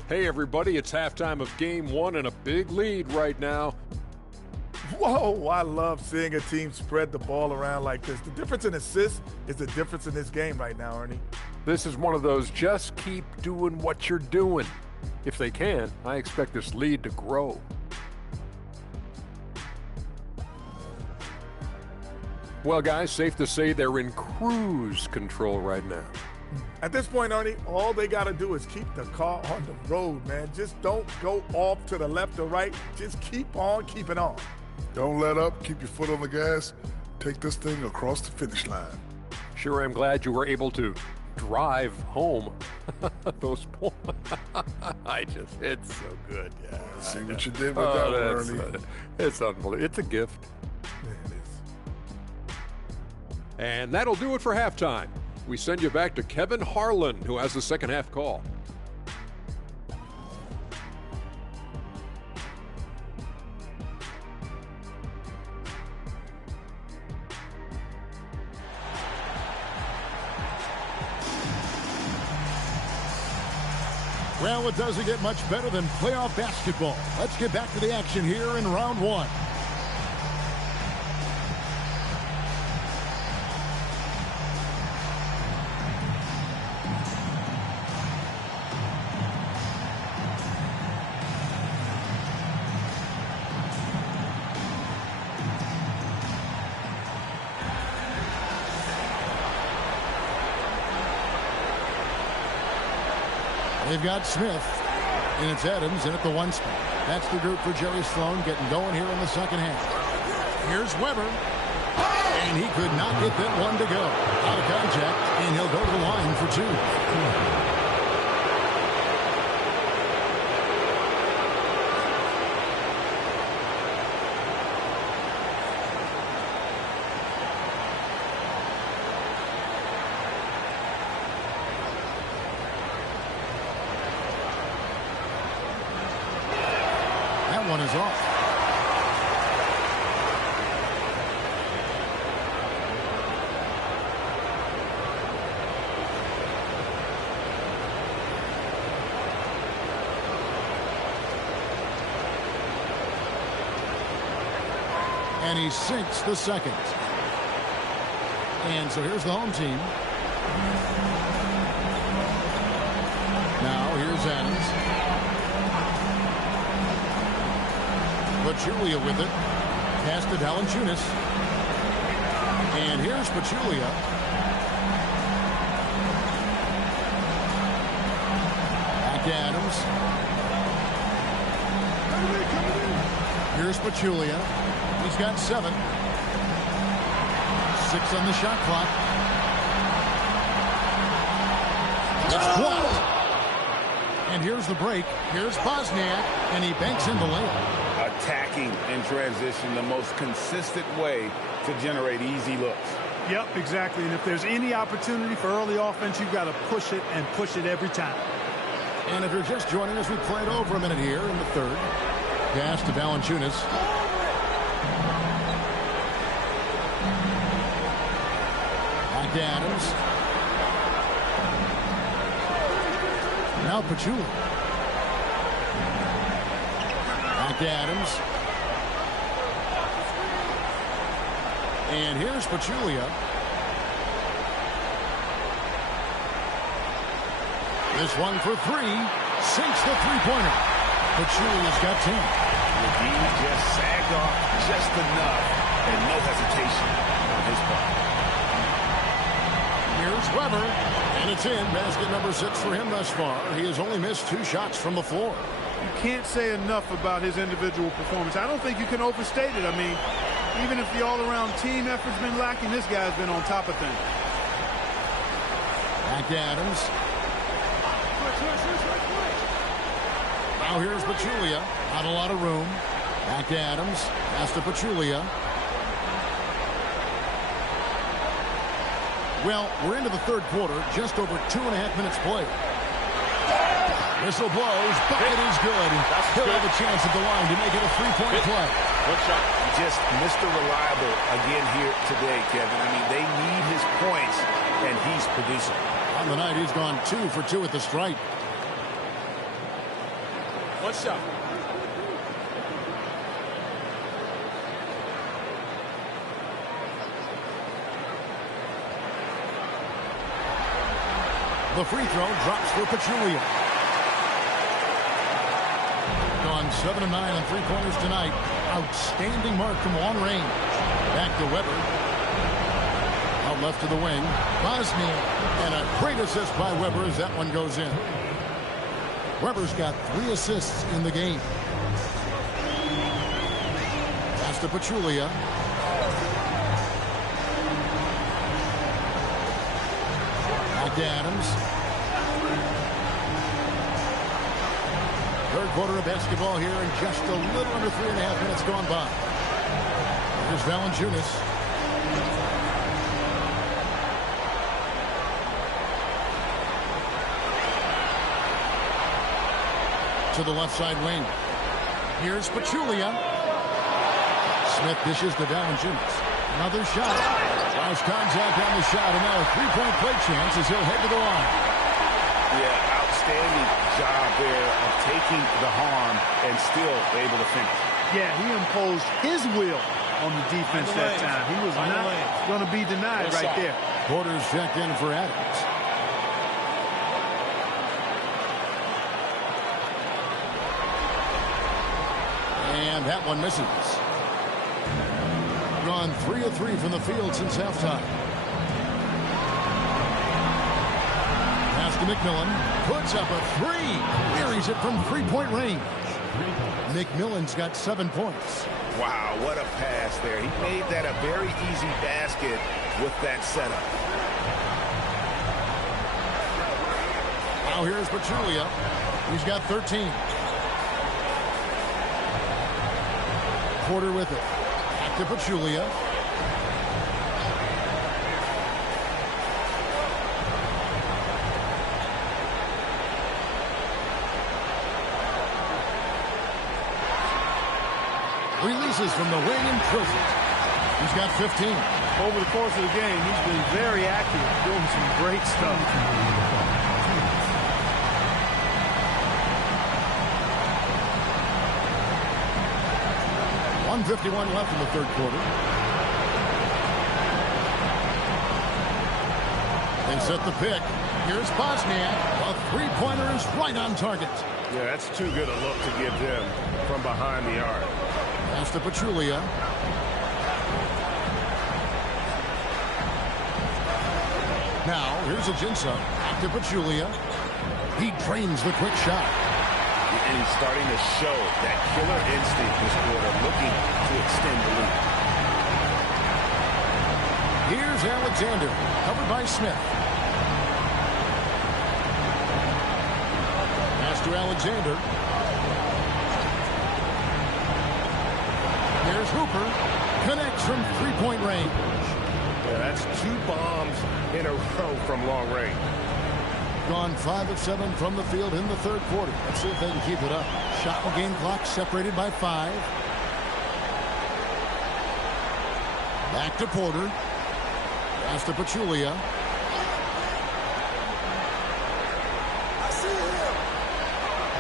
Hey everybody, it's halftime of game 1 and a big lead right now. Whoa, I love seeing a team spread the ball around like this. The difference in assists is the difference in this game right now, Ernie. This is one of those just keep doing what you're doing. If they can, I expect this lead to grow. Well guys, safe to say they're in cruise control right now. At this point, Ernie, all they got to do is keep the car on the road, man. Just don't go off to the left or right. Just keep on keeping on. Don't let up. Keep your foot on the gas. Take this thing across the finish line. Sure, I'm glad you were able to drive home. Those points. It's so good. Yeah. See what you did with that one, Ernie. It's unbelievable. It's a gift. Yeah, it is. And that'll do it for halftime. We send you back to Kevin Harlan, who has the second half call. Well, it doesn't get much better than playoff basketball. Let's get back to the action here in round 1. They've got Smith, and it's Adams in at the 1 spot. That's the group for Jerry Sloan getting going here in the second half. Here's Weber, and he could not get that one to go. Out of contact, and he'll go to the line for 2. One is off. And he sinks the second. And so here's the home team. Now here's Adams. Pachulia with it. Pass to Valanciunas. And here's Pachulia. Back to Adams. Here's Pachulia. He's got 7. 6 on the shot clock. It's blocked. And here's the break. Here's Bosniak. And he banks in the layup. Attacking in transition, the most consistent way to generate easy looks. Yep, exactly. And if there's any opportunity for early offense, you've got to push it and push it every time. And if you're just joining us, we played over a minute here in the third. Pass to Valanciunas. Back to Adams. Now Pachulia. Adams. And here's Pachulia. This one for 3. Sinks the three-pointer. Pachulia's got 10. McGee just sagged off just enough and no hesitation on his part. Here's Weber. And it's in. Basket number 6 for him thus far. He has only missed 2 shots from the floor. You can't say enough about his individual performance. I don't think you can overstate it. I mean, even if the all-around team effort's been lacking, this guy's been on top of things. Back to Adams. Now here's Pachulia. Not a lot of room. Back to Adams. Pass to Pachulia. Well, we're into the third quarter. Just over 2.5 minutes played. Whistle blows. Bucket is good. He'll have a chance at the line to make it a 3-point play. Good shot. Just Mr. Reliable again here today, Kevin. I mean, they need his points, and he's producing. On the night, he's gone 2 for 2 at the stripe. One shot. The free throw drops for Pachulia. Gone 7 of 9 on 3-pointers tonight. Outstanding mark from long range. Back to Weber. Out left to the wing. Bosniak. And a great assist by Weber as that one goes in. Weber's got 3 assists in the game. Pass to Pachulia. Back to Adams. Third quarter of basketball here and just a little under 3.5 minutes gone by. Here's Valanciunas. To the left side wing. Here's Pachulia. Smith dishes to Valanciunas. Another shot. Nice contact on the shot, and now a 3-point play chance as he'll head to the line. Yeah, outstanding job there of taking the harm and still able to finish. Yeah, he imposed his will on the defense that time. He was not going to be denied right there. Porter's checked in for Adams. And that one misses. Gone 3 of 3 from the field since halftime. Pass to to McMillan. Puts up a three. Buries it from three-point range. McMillan's got 7 points. Wow, what a pass there. He made that a very easy basket with that setup. Now here's Pachulia. He's got 13. Porter with it. Back to Pachulia. Releases from the wing and drills it. He's got 15. Over the course of the game, he's been very active, doing some great stuff. 1:51 left in the third quarter. They set the pick. Here's Bosniak. A three-pointer is right on target. Yeah, that's too good a look to give them from behind the arc. Pass to Pachulia. Now, here's Ajinça. Back to Pachulia. He drains the quick shot. And he's starting to show that killer instinct this quarter, looking to extend the lead. Here's Alexander, covered by Smith. Pass to Alexander. Here's Hooper. Connects from three-point range. Yeah, that's 2 bombs in a row from long range. Gone 5 of 7 from the field in the third quarter. Let's see if they can keep it up. Shot and game clock separated by 5. Back to Porter. Pass to Pachulia.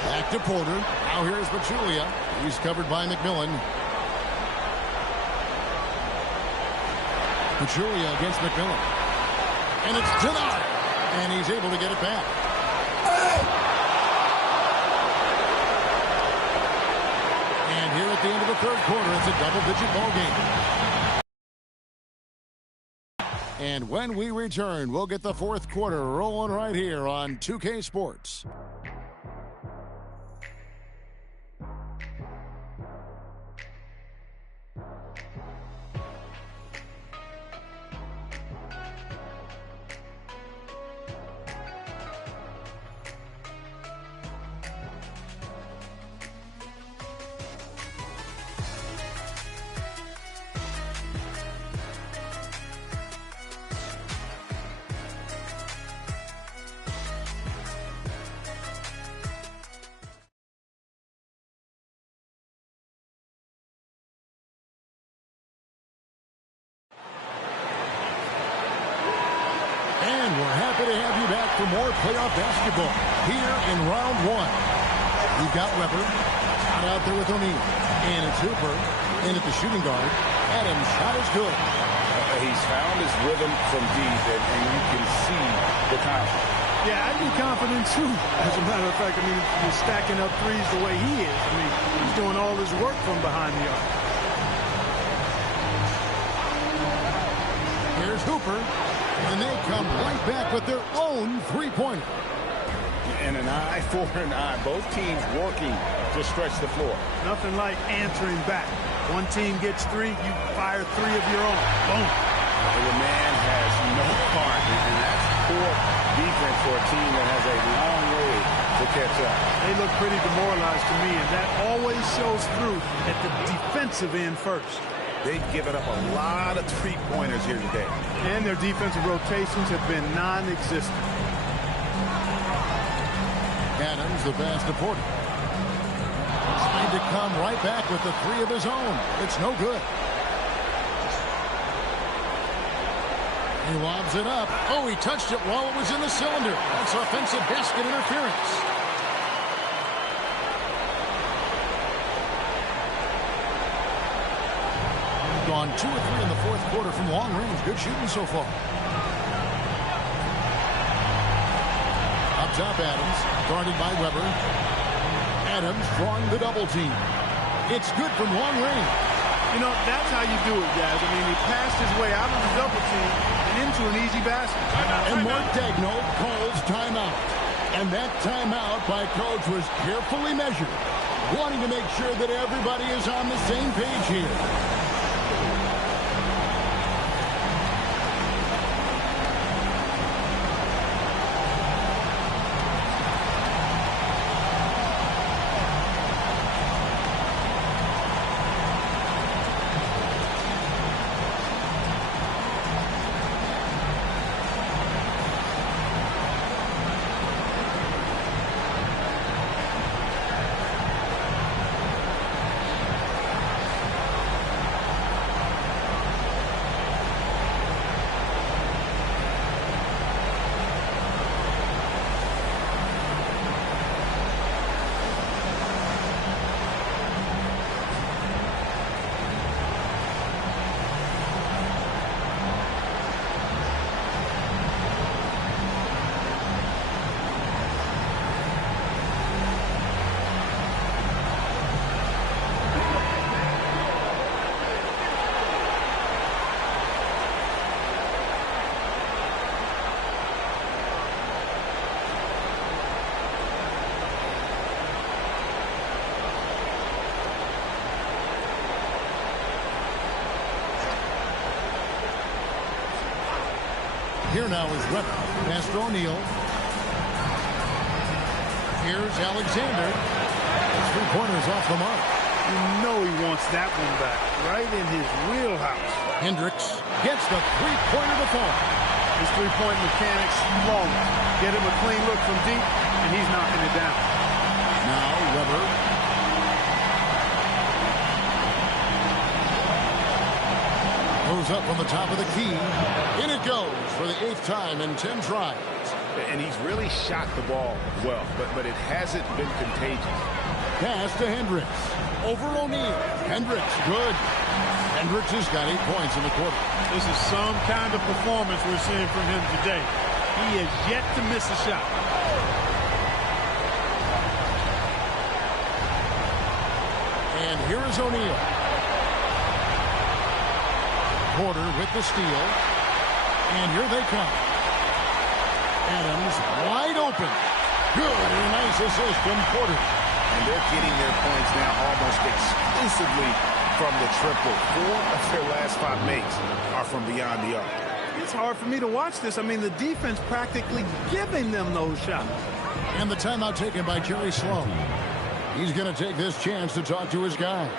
Back to Porter. Now here's Pachulia. He's covered by McMillan. Pachulia against McMillan. And it's denied. And he's able to get it back. And here at the end of the third quarter, it's a double-digit ball game. And when we return, we'll get the fourth quarter rolling right here on 2K Sports. And we're happy to have you back for more playoff basketball here in round 1. We've got Weber out there with O'Neal. And it's Hooper in at the shooting guard. Adams' shot is good. He's found his rhythm from deep, and you can see the confidence. Yeah, I'd be confident too. As a matter of fact, I mean, he's stacking up threes the way he is. I mean, he's doing all his work from behind the arc. Here's Hooper. And they come right back with their own three-pointer. And an eye for an eye. Both teams working to stretch the floor. Nothing like answering back. One team gets 3, you fire 3 of your own. Boom. The man has no heart. And that's poor defense for a team that has a long way to catch up. They look pretty demoralized to me, and that always shows through at the defensive end first. They've given up a lot of three-pointers here today. And their defensive rotations have been non-existent. Adams, the pass to Porter. Trying to come right back with the 3 of his own. It's no good. He lobs it up. Oh, he touched it while it was in the cylinder. That's offensive basket interference. Gone 2 or 3 in the fourth quarter from long range. Good shooting so far. Up top, Adams, guarded by Weber. Adams drawing the double team. It's good from long range. You know, that's how you do it, guys. I mean, he passed his way out of the double team and into an easy basket. And Mark Daigneault calls timeout. And that timeout by Coach was carefully measured, wanting to make sure that everybody is on the same page here. Here now is Weber. Pass to O'Neal. Here's Alexander. The three-pointer's off the mark. You know he wants that one back. Right in his wheelhouse. Hendricks gets the three-pointer to fall. His three-point mechanics flawless. Get him a clean look from deep, and he's knocking it down. Now Weber. Goes up from the top of the key. In it goes for the 8th time in 10 tries. And he's really shot the ball well, but it hasn't been contagious. Pass to Hendricks. Over O'Neal. Hendricks, good. Hendricks has got 8 points in the quarter. This is some kind of performance we're seeing from him today. He has yet to miss a shot. And here is O'Neal. Porter with the steal. And here they come. Adams wide open. Good, and a nice assist from Porter. And they're getting their points now almost exclusively from the triple. 4 of their last 5 makes are from beyond the arc. It's hard for me to watch this. I mean, the defense practically giving them those shots. And the timeout taken by Jerry Sloan. He's going to take this chance to talk to his guys.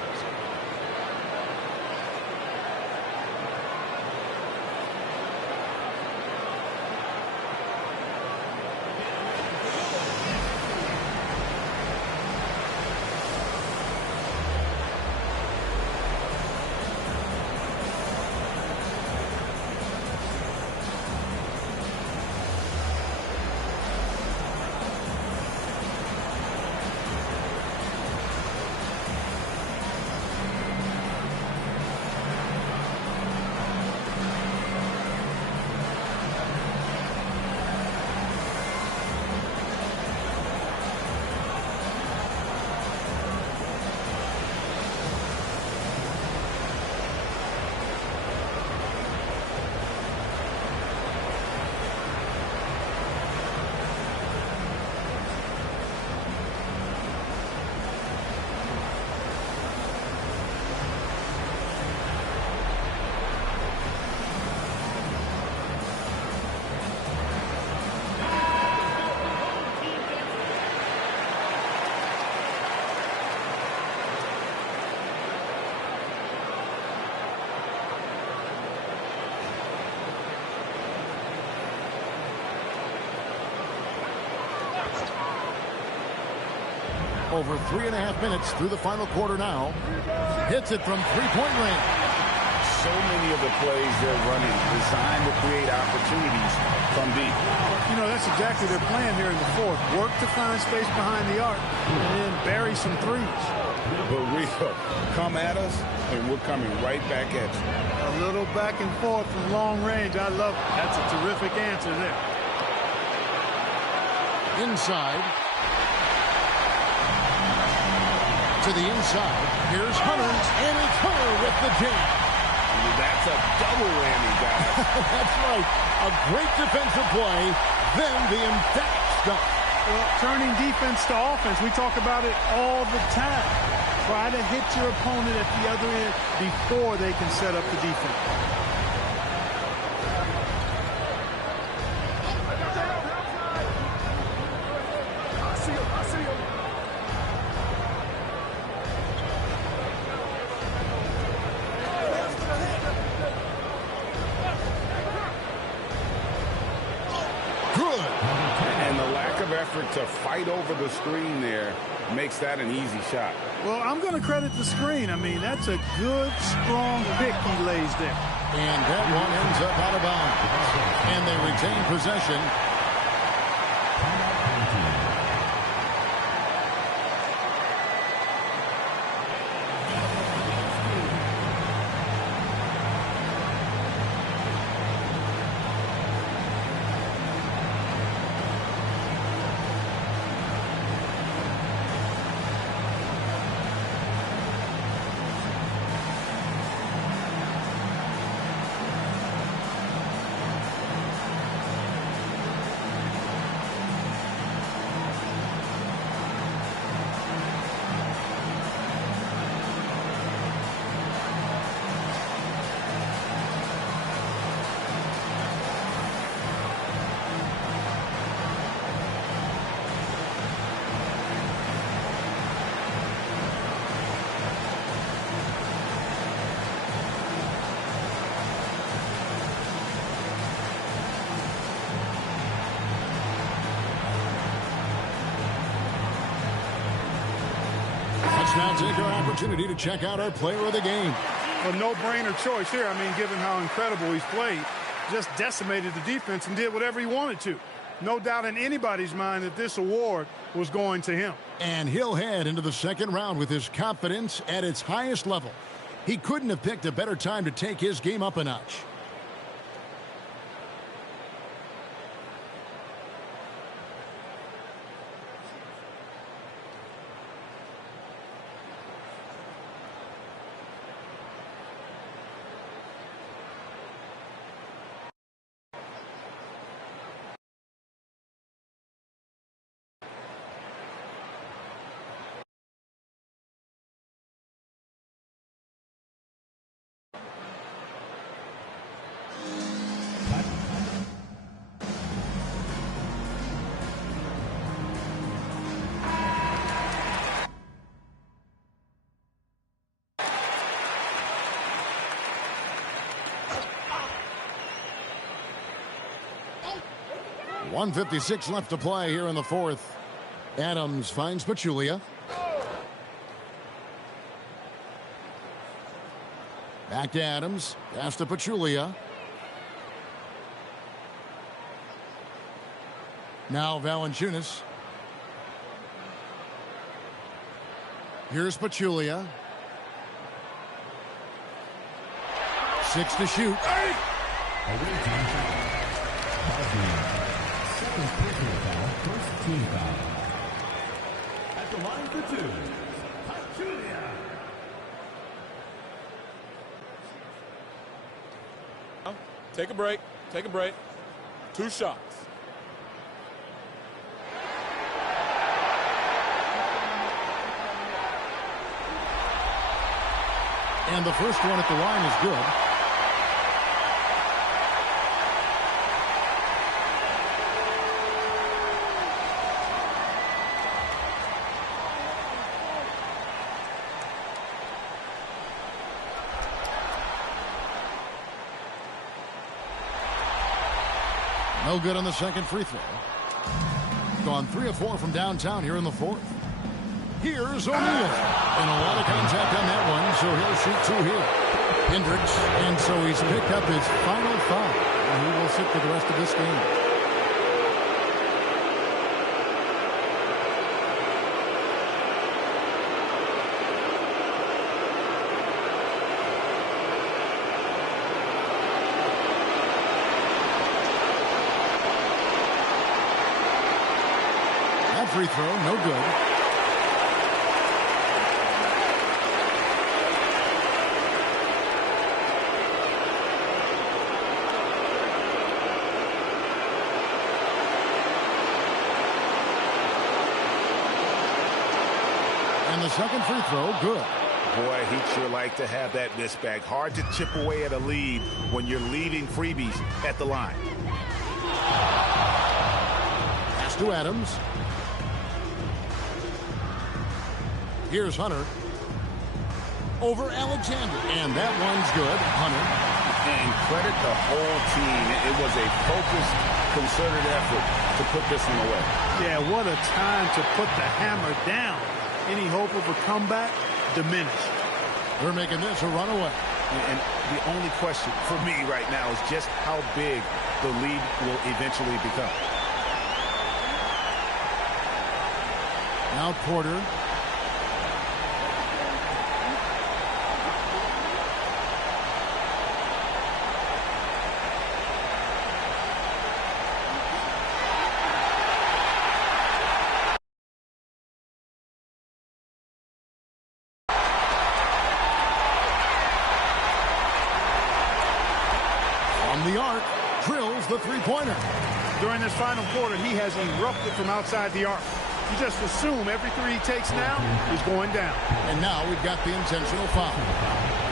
Over 3.5 minutes through the final quarter now. Hits it from three-point range. So many of the plays they're running designed to create opportunities from deep. You know, that's exactly their plan here in the fourth. Work to find space behind the arc and then bury some threes. But we'll come at us, and we're coming right back at you. A little back and forth from long range. I love it. That's a terrific answer there. Inside. To the inside. Here's Hunter, and it's Hunter with the jam. That's a double whammy, guys. That's right. A great defensive play, then the emphatic stuff. Well, turning defense to offense, we talk about it all the time. Try to hit your opponent at the other end before they can set up the defense. To fight over the screen there makes that an easy shot. Well, I'm going to credit the screen. I mean, that's a good, strong pick he lays there. And that one ends up out of bounds. And they retain possession. Now take our opportunity to check out our player of the game. A no-brainer choice here. I mean, given how incredible he's played, just decimated the defense and did whatever he wanted to. No doubt in anybody's mind that this award was going to him. And he'll head into the second round with his confidence at its highest level. He couldn't have picked a better time to take his game up a notch. .156 left to play here in the fourth. Adams finds Pachulia. Back to Adams. Pass to Pachulia. Now Valanciunas. Here's Pachulia. 6 to shoot. Second personal foul, first team foul. At the line for two, Pachulia. Take a break. Take a break. 2 shots. And the first one at the line is good. No good on the second free throw. Gone 3 of 4 from downtown here in the fourth. Here's O'Neal. And a lot of contact on that one, so he'll shoot 2 here. Hendricks, and so he's picked up his final foul. And he will sit for the rest of this game. Free throw, no good. And the second free throw, good. Boy, he'd sure like to have that miss back. Hard to chip away at a lead when you're leaving freebies at the line. Pass to Adams. Here's Hunter. Over Alexander. And that one's good. Hunter. And credit the whole team. It was a focused, concerted effort to put this one away. Yeah, what a time to put the hammer down. Any hope of a comeback? Diminished. We're making this a runaway. And the only question for me right now is just how big the lead will eventually become. Now Porter. The arc, drills the three-pointer. During this final quarter, he has erupted from outside the arc. You just assume every three he takes now is going down. And now we've got the intentional foul.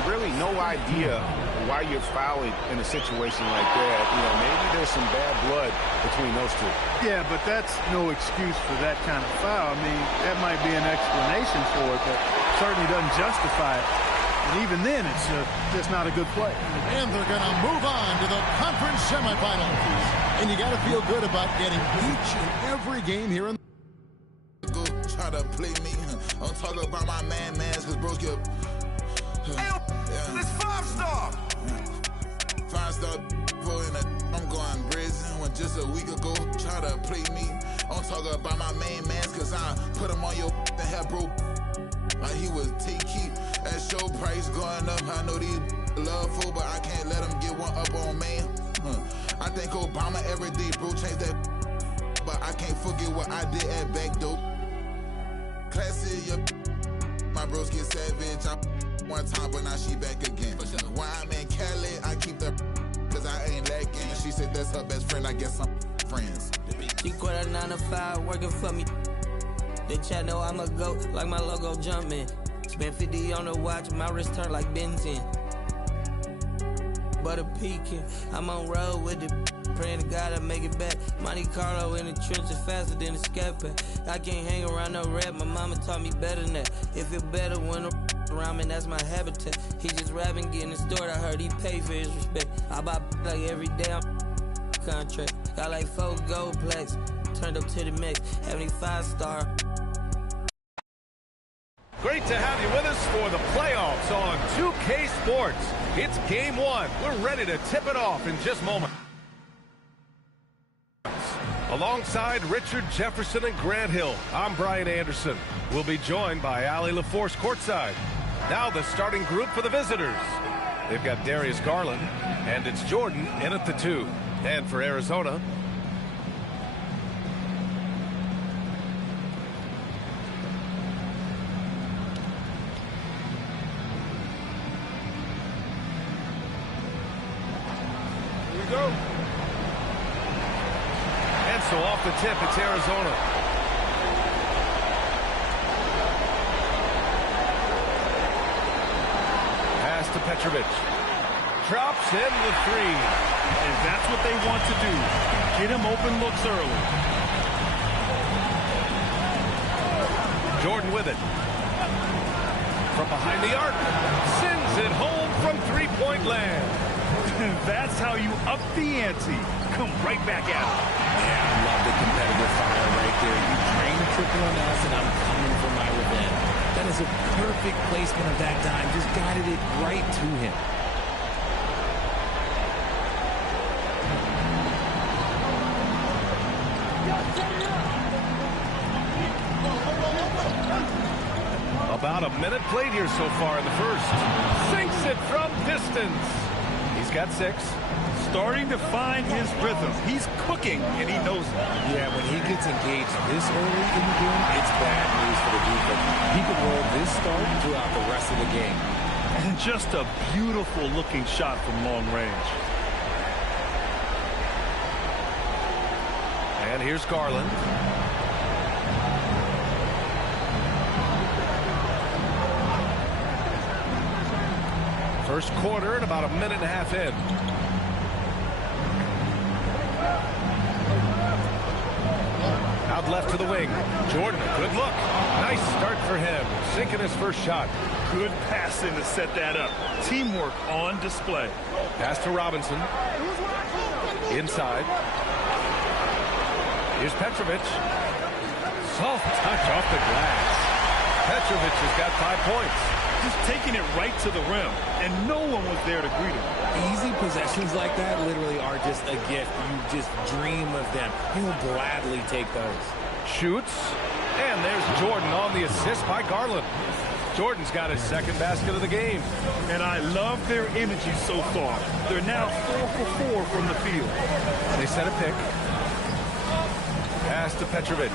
Really no idea why you're fouling in a situation like that. You know, maybe there's some bad blood between those two. Yeah, but that's no excuse for that kind of foul. I mean, that might be an explanation for it, but certainly doesn't justify it. And even then, it's just not a good play. And they're going to move on to the conference semifinals. And you got to feel good about getting each and every game here in go try to play me. I'm talking about my mans, because bros get... This 5-star! 5-star I'm going brazen when just a week ago try to play me. I'm talking about my mans, because I put him on your and have bro. He was take-keep at show price going up. I know these love for, but I can't let them get one up on man. I think Obama every day, bro, changed that. But I can't forget what I did at back dope. Classy, my bros get savage. I one time, but now she back again. When I'm in Cali, I keep the cause I ain't lacking. She said that's her best friend. I guess I'm friends. She quit her 9 to 5 working for me. They chat know I'm a goat, like my logo jumping. Spent 50 on the watch, my wrist turned like Benzin. Butter peeking, I'm on road with the praying to God I make it back. Monte Carlo in the trenches faster than a scat pack. I can't hang around no rap, my mama taught me better than that. It feel better when around me, that's my habitat. He just rapping, getting stored, I heard he pay for his respect. I buy like every day, I'm contract. Got like 4 gold plaques, turned up to the max, 75-star. Great to have you with us for the playoffs on 2K Sports. It's game 1. We're ready to tip it off in just moments. Alongside Richard Jefferson and Grant Hill, I'm Brian Anderson. We'll be joined by Allie LaForce courtside. Now the starting group for the visitors. They've got Darius Garland, and it's Jordan in at the 2. And for Arizona, Go. and so off the tip, it's Arizona. Pass to Petrovic. Drops in the 3. And that's what they want to do. Get him open looks early. Jordan with it. From behind the arc. Sends it home from three-point land. That's how you up the ante. Come right back at it. Yeah, I love the competitive fire right there. You drain triple on us, and I'm coming for my revenge. That is a perfect placement of that dime. Just guided it right to him. About a minute played here so far in the first. Sinks it from distance. He's got 6. Starting to find his rhythm. He's cooking, and he knows it. Yeah, when he gets engaged this early in the game, it's bad news for the defense. He could roll this start throughout the rest of the game. And just a beautiful-looking shot from long range. And here's Garland. First quarter and about a minute and a half in. Out left to the wing. Jordan, good look. Nice start for him. Sinking his first shot. Good passing to set that up. Teamwork on display. Pass to Robinson. Inside. Here's Petrovic. Soft touch off the glass. Petrovic has got 5 points. Just taking it right to the rim, and no one was there to greet him. Easy possessions like that literally are just a gift. You just dream of them. He will gladly take those. Shoots. And there's Jordan on the assist by Garland. Jordan's got his second basket of the game. And I love their energy so far. They're now 4 for 4 from the field. They set a pick. Pass to Petrovic.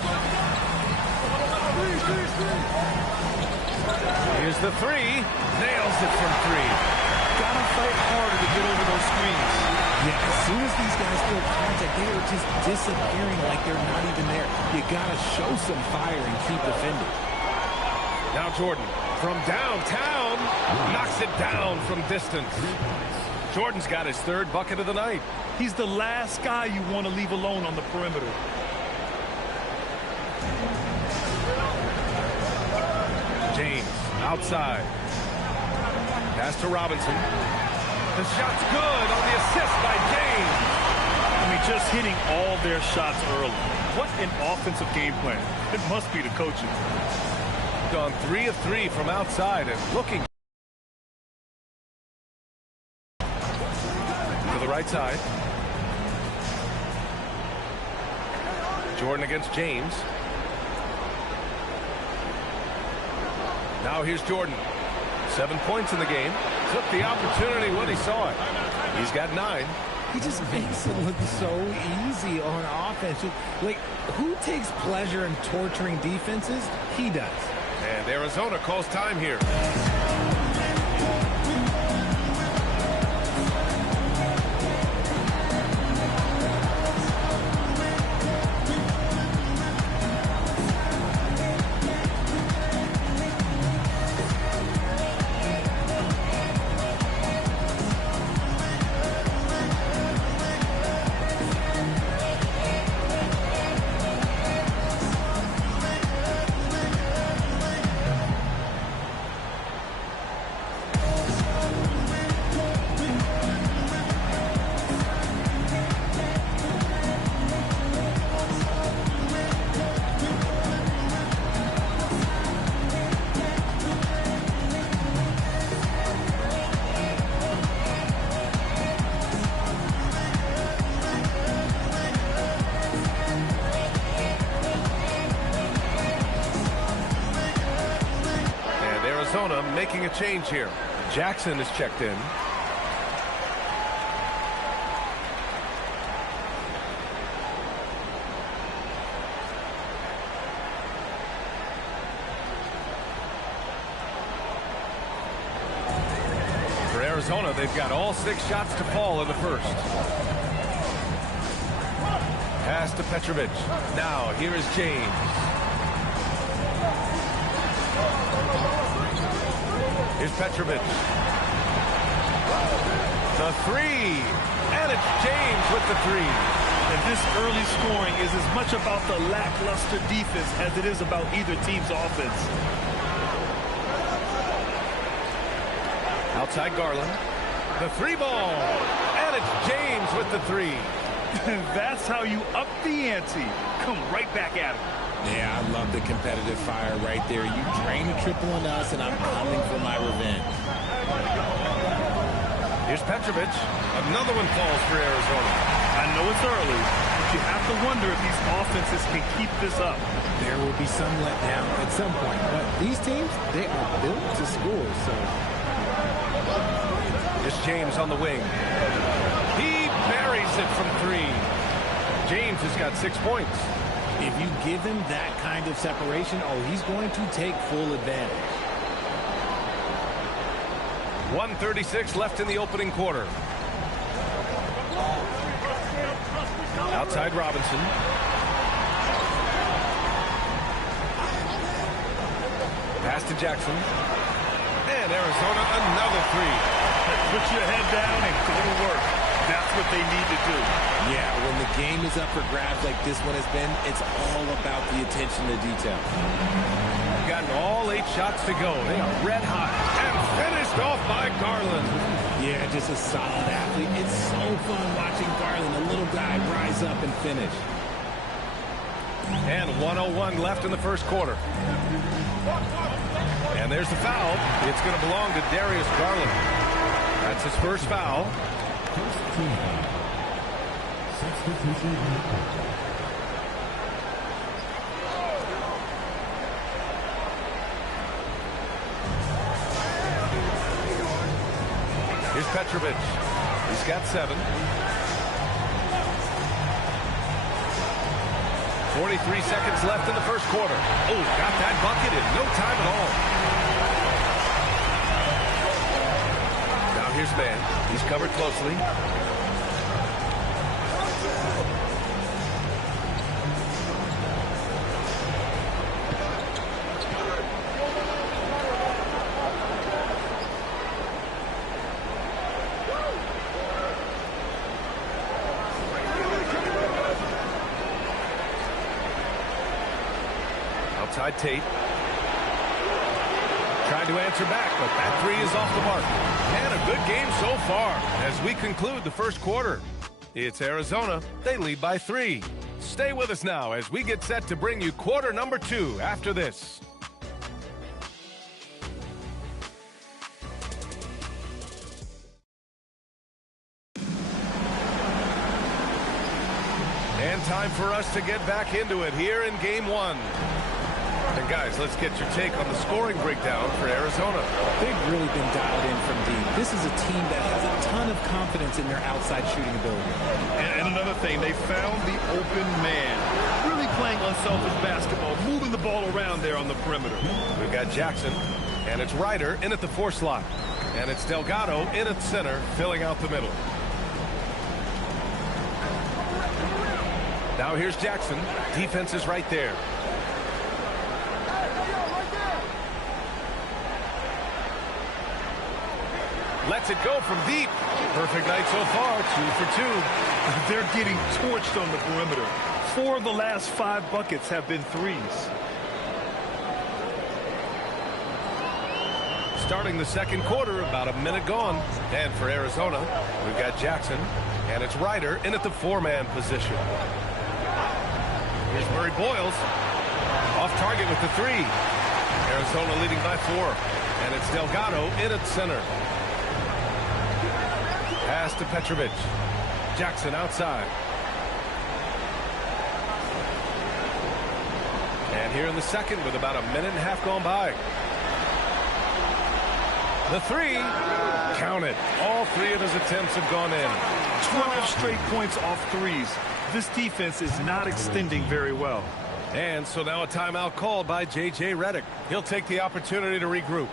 Here's the three. Nails it from three. Gotta fight harder to get over those screens. Yeah, as soon as these guys feel contact, they are just disappearing like they're not even there. You gotta show some fire and keep defending. Now Jordan from downtown knocks it down from distance. Jordan's got his third bucket of the night. He's the last guy you want to leave alone on the perimeter. James outside. Pass to Robinson. The shot's good on the assist by James. I mean, just hitting all their shots early. What an offensive game plan. It must be the coaching. Gone 3 of 3 from outside and looking to the right side. Jordan against James. Now here's Jordan. 7 points in the game. Took the opportunity when he saw it. He's got 9. He just makes it look so easy on offense. Like, who takes pleasure in torturing defenses? He does. And Arizona calls time here. Making a change here. Jackson is checked in. For Arizona, they've got all 6 shots to fall in the first. Pass to Petrovic. Now here is James. Here's Petrovic. The three. And it's James with the three. And this early scoring is as much about the lackluster defense as it is about either team's offense. Outside Garland. The 3 ball. And it's James with the 3. That's how you up the ante. Come right back at him. Yeah, I love the competitive fire right there. You drain a triple on us, and I'm coming for my revenge. Here's Petrovic. Another one falls for Arizona. I know it's early, but you have to wonder if these offenses can keep this up. There will be some letdown at some point, but these teams, they are built to score, so. Here's James on the wing. He buries it from 3. James has got 6 points. If you give him that kind of separation, oh, he's going to take full advantage. 1:36 left in the opening quarter. Outside Robinson. Pass to Jackson. And Arizona, another three. Put your head down and go to work. That's what they need to do. Yeah, when the game is up for grabs like this one has been, it's all about the attention to detail. Gotten all 8 shots to go. They are red hot. And finished off by Garland. Yeah, just a solid athlete. It's so fun watching Garland, a little guy, rise up and finish. And 1:01 left in the first quarter. And there's the foul. It's going to belong to Darius Garland. That's his first foul. Here's Petrovic. He's got 7. 43 seconds left in the first quarter. Oh, got that bucket in no time at all. Now here's Mann. He's covered closely. Outside Tate. Trying to answer back, but that 3 is off the mark. And a good game so far as we conclude the first quarter. It's Arizona. They lead by 3. Stay with us now as we get set to bring you quarter number 2 after this. And time for us to get back into it here in game 1. And guys, let's get your take on the scoring breakdown for Arizona. They've really been dialed in from deep. This is a team that has a ton of confidence in their outside shooting ability. And another thing, they found the open man. Really playing unselfish basketball, moving the ball around there on the perimeter. We've got Jackson, and it's Ryder in at the 4 slot. And it's Delgado in at center, filling out the middle. Now here's Jackson. Defense is right there. Lets it go from deep. Perfect night so far, 2 for 2. They're getting torched on the perimeter. 4 of the last 5 buckets have been threes. Starting the second quarter, about a minute gone. And for Arizona, we've got Jackson, and it's Ryder in at the 4-man position. Here's Murray Boyles. Off target with the 3. Arizona leading by 4. And it's Delgado in at center. Pass to Petrovic. Jackson outside. And here in the second with about a minute and a half gone by. The 3. Count it. All 3 of his attempts have gone in. 12 straight points off threes. This defense is not extending very well. And so now a timeout called by J.J. Redick. He'll take the opportunity to regroup.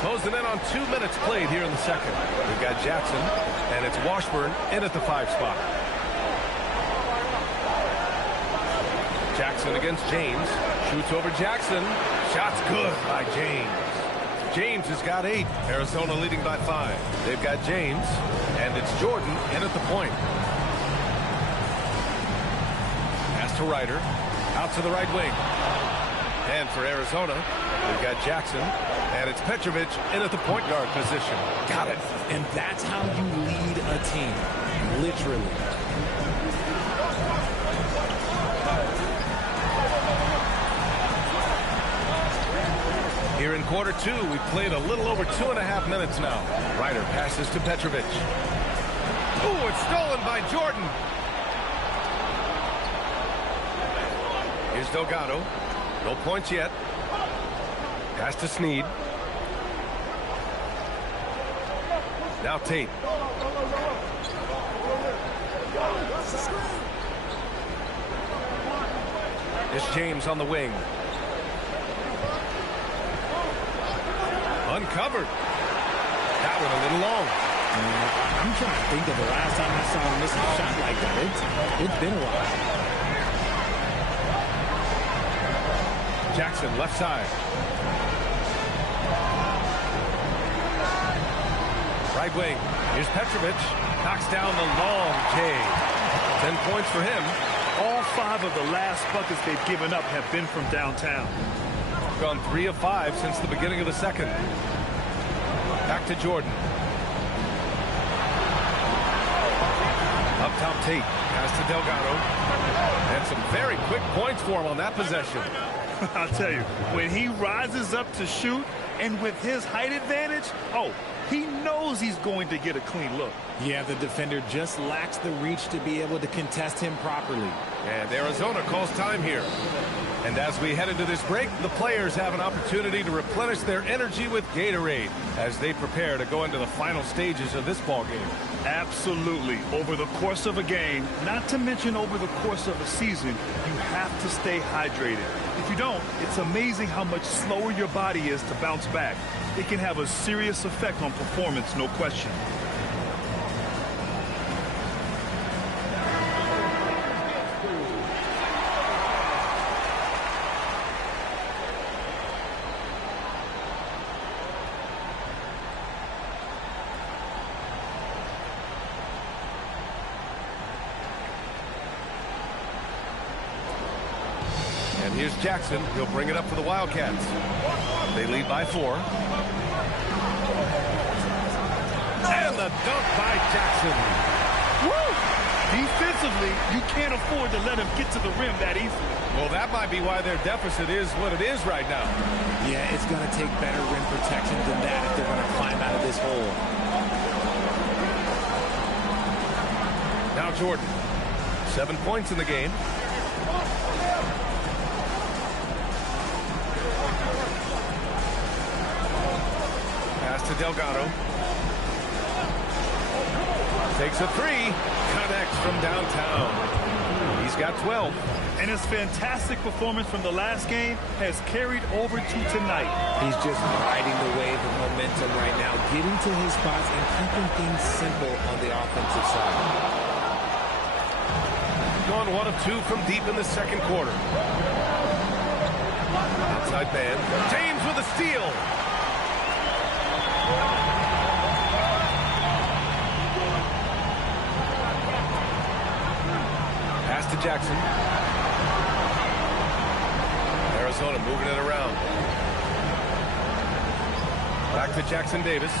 Closing in on 2 minutes played here in the second. We've got Jackson, and it's Washburn in at the 5 spot. Jackson against James. Shoots over Jackson. Shot's good by James. James has got 8. Arizona leading by 5. They've got James, and it's Jordan in at the point. Pass to Ryder. Out to the right wing. And for Arizona, we've got Jackson, and it's Petrovic in at the point guard position. Got it. And that's how you lead a team. Literally. Here in quarter 2, we've played a little over 2.5 minutes now. Ryder passes to Petrovic. Ooh, it's stolen by Jordan. Here's Delgado. No points yet. Pass to Snead. Now Tate. It's James on the wing. Uncovered. That one a little long. I'm trying to think of the last time I saw him miss a shot like that. It's been a while. Jackson, left side. Right wing. Here's Petrovic. Knocks down the long J. 10 points for him. All 5 of the last buckets they've given up have been from downtown. Gone 3 of 5 since the beginning of the second. Back to Jordan. Up top Tate. Pass to Delgado. And some very quick points for him on that possession. I'll tell you, when he rises up to shoot, and with his height advantage, he knows he's going to get a clean look. Yeah, the defender just lacks the reach to be able to contest him properly. And Arizona calls time here. And as we head into this break, the players have an opportunity to replenish their energy with Gatorade as they prepare to go into the final stages of this ball game. Absolutely. Over the course of a game, not to mention over the course of a season, you have to stay hydrated. If you don't, it's amazing how much slower your body is to bounce back. It can have a serious effect on performance, no question. And here's Jackson. He'll bring it up for the Wildcats. They lead by 4. And the dunk by Jackson. Woo! Defensively, you can't afford to let him get to the rim that easily. Well, that might be why their deficit is what it is right now. Yeah, it's going to take better rim protection than that if they're going to climb out of this hole. Now Jordan. 7 points in the game. Pass to Delgado. Takes a 3. Connects from downtown. He's got 12. And his fantastic performance from the last game has carried over to tonight. He's just riding the wave of momentum right now, getting to his spots and keeping things simple on the offensive side. Gone 1 of 2 from deep in the second quarter. Outside man. James with a steal. Pass to Jackson. Arizona moving it around. Back to Jackson Davis.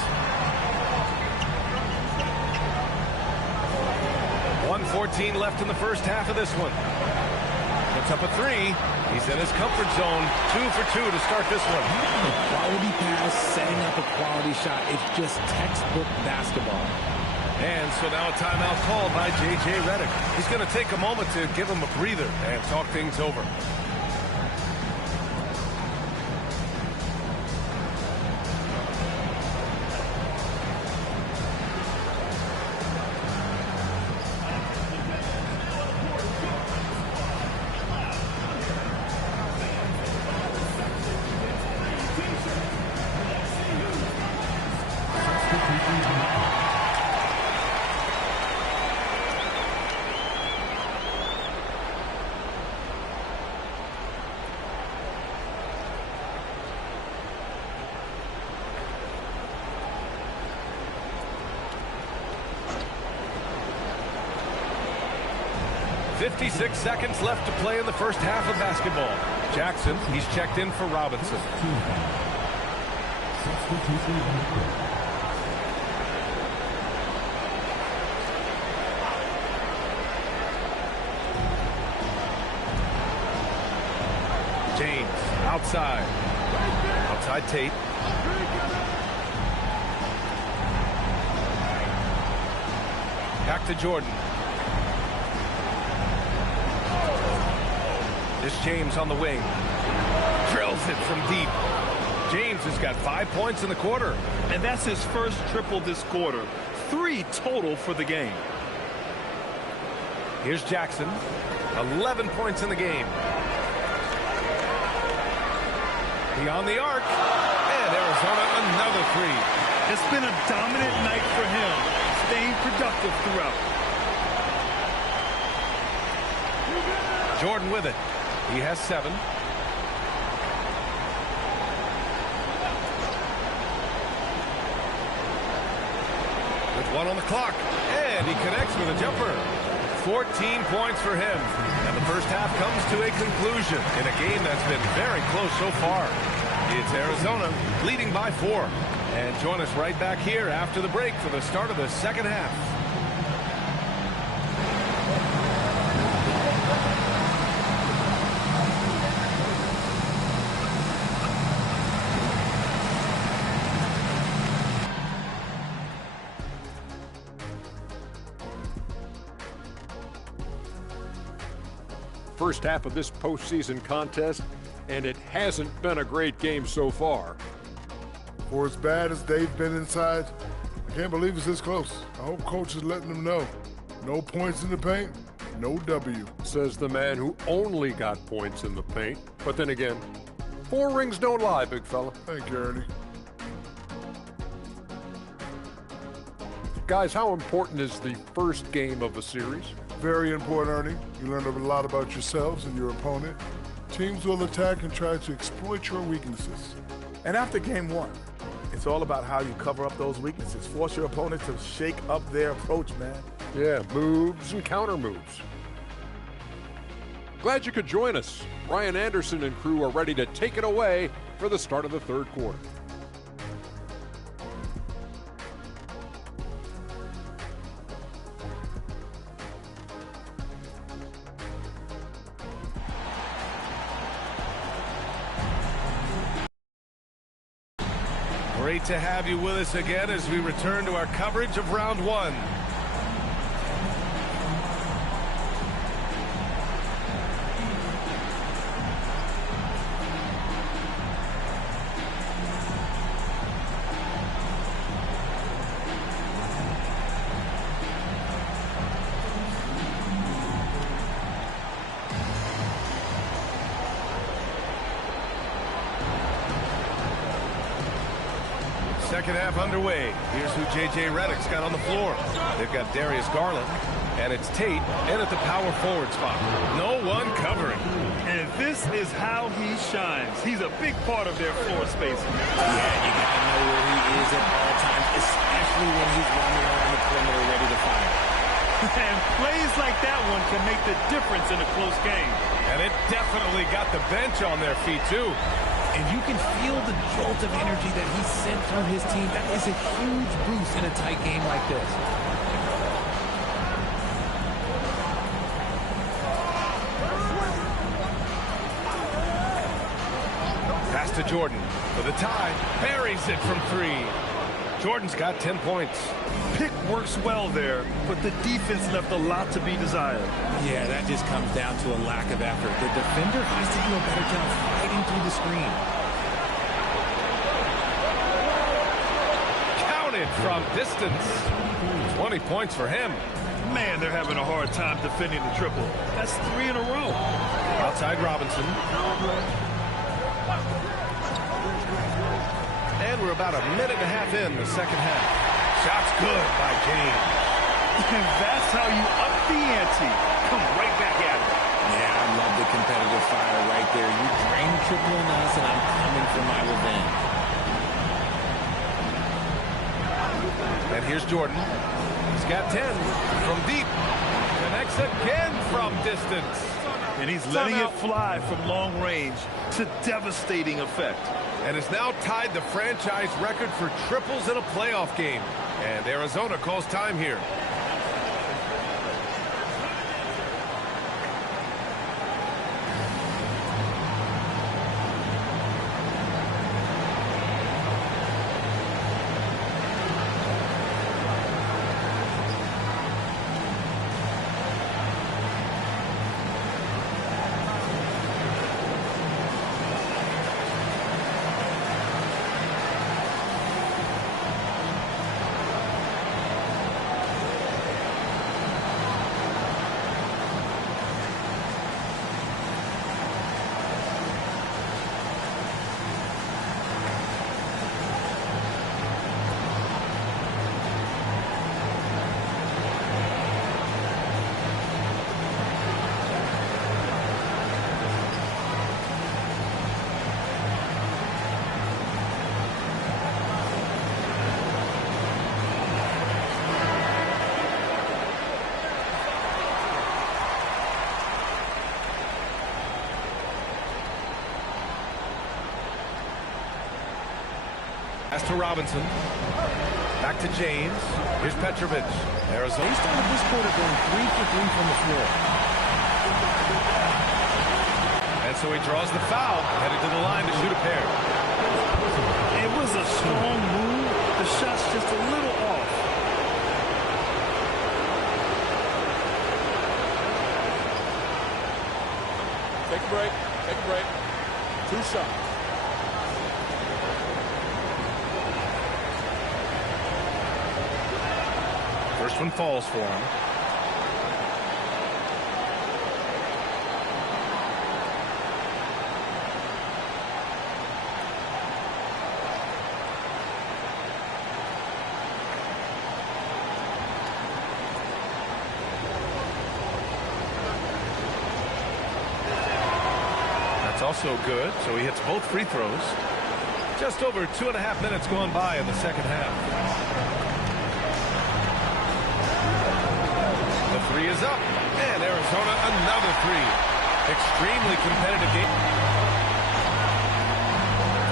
1:14 left in the first half of this one. Puts up a 3. He's in his comfort zone. 2 for 2 to start this one. A quality pass, setting up a quality shot. It's just textbook basketball. And so now a timeout called by J.J. Redick. He's going to take a moment to give him a breather and talk things over. 56 seconds left to play in the first half of basketball. Jackson, he's checked in for Robinson. James, outside. Outside Tate. Back to Jordan. This James on the wing. Drills it from deep. James has got 5 points in the quarter. And that's his first triple this quarter. 3 total for the game. Here's Jackson. 11 points in the game. Beyond the arc. And Arizona another 3. It's been a dominant night for him, staying productive throughout. Jordan with it. He has 7. With 1 on the clock. And he connects with a jumper. 14 points for him. And the first half comes to a conclusion in a game that's been very close so far. It's Arizona leading by 4. And join us right back here after the break for the start of the second half. First half of this postseason contest, and it hasn't been a great game so far. For as bad as they've been inside, I can't believe it's this close. I hope coach is letting them know. No points in the paint, no W. Says the man who only got points in the paint. But then again, 4 rings don't lie, big fella. Thank you, Ernie. Guys, how important is the first game of a series? Very important, Ernie. You learn a lot about yourselves and your opponent. Teams will attack and try to exploit your weaknesses. And after game 1, it's all about how you cover up those weaknesses. Force your opponent to shake up their approach, man. Yeah, moves and counter moves. Glad you could join us. Brian Anderson and crew are ready to take it away for the start of the third quarter. Great to have you with us again as we return to our coverage of round 1. Second half underway. Here's who J.J. Redick's got on the floor. They've got Darius Garland, and it's Tate in at the power forward spot. No one covering. And this is how he shines. He's a big part of their floor spacing. Yeah, you got to know where he is at all times, especially when he's running around the perimeter ready to fire. And plays like that one can make the difference in a close game. And it definitely got the bench on their feet, too. And you can feel the jolt of energy that he sent through his team. That is a huge boost in a tight game like this. Pass to Jordan for the tie. Buries it from 3. Jordan's got 10 points. Pick works well there, but the defense left a lot to be desired. Yeah, that just comes down to a lack of effort. The defender has to do a better job fighting through the screen. Counted from distance. 20 points for him. Man, they're having a hard time defending the triple. That's 3 in a row. Outside Robinson. And we're about a minute and a half in the second half. Shot's good by James. And that's how you up the ante. Come right back at it. Yeah, I love the competitive fire right there. You drain the triple on us, and I'm coming for my revenge. And here's Jordan. He's got 10 from deep. connects again from distance. And he's letting it fly from long range to devastating effect. And has now tied the franchise record for triples in a playoff game. And Arizona calls time here. Pass to Robinson. Back to James. Here's Petrovic. Arizona. They started this quarter going 3 for 3 from the floor. And so he draws the foul. Headed to the line to shoot a pair. It was a strong move. The shot's just a little off. Take a break. Take a break. 2 shots. First one falls for him. That's also good, so he hits both free throws. Just over 2.5 minutes gone by in the second half. Three is up, and Arizona another three. Extremely competitive game.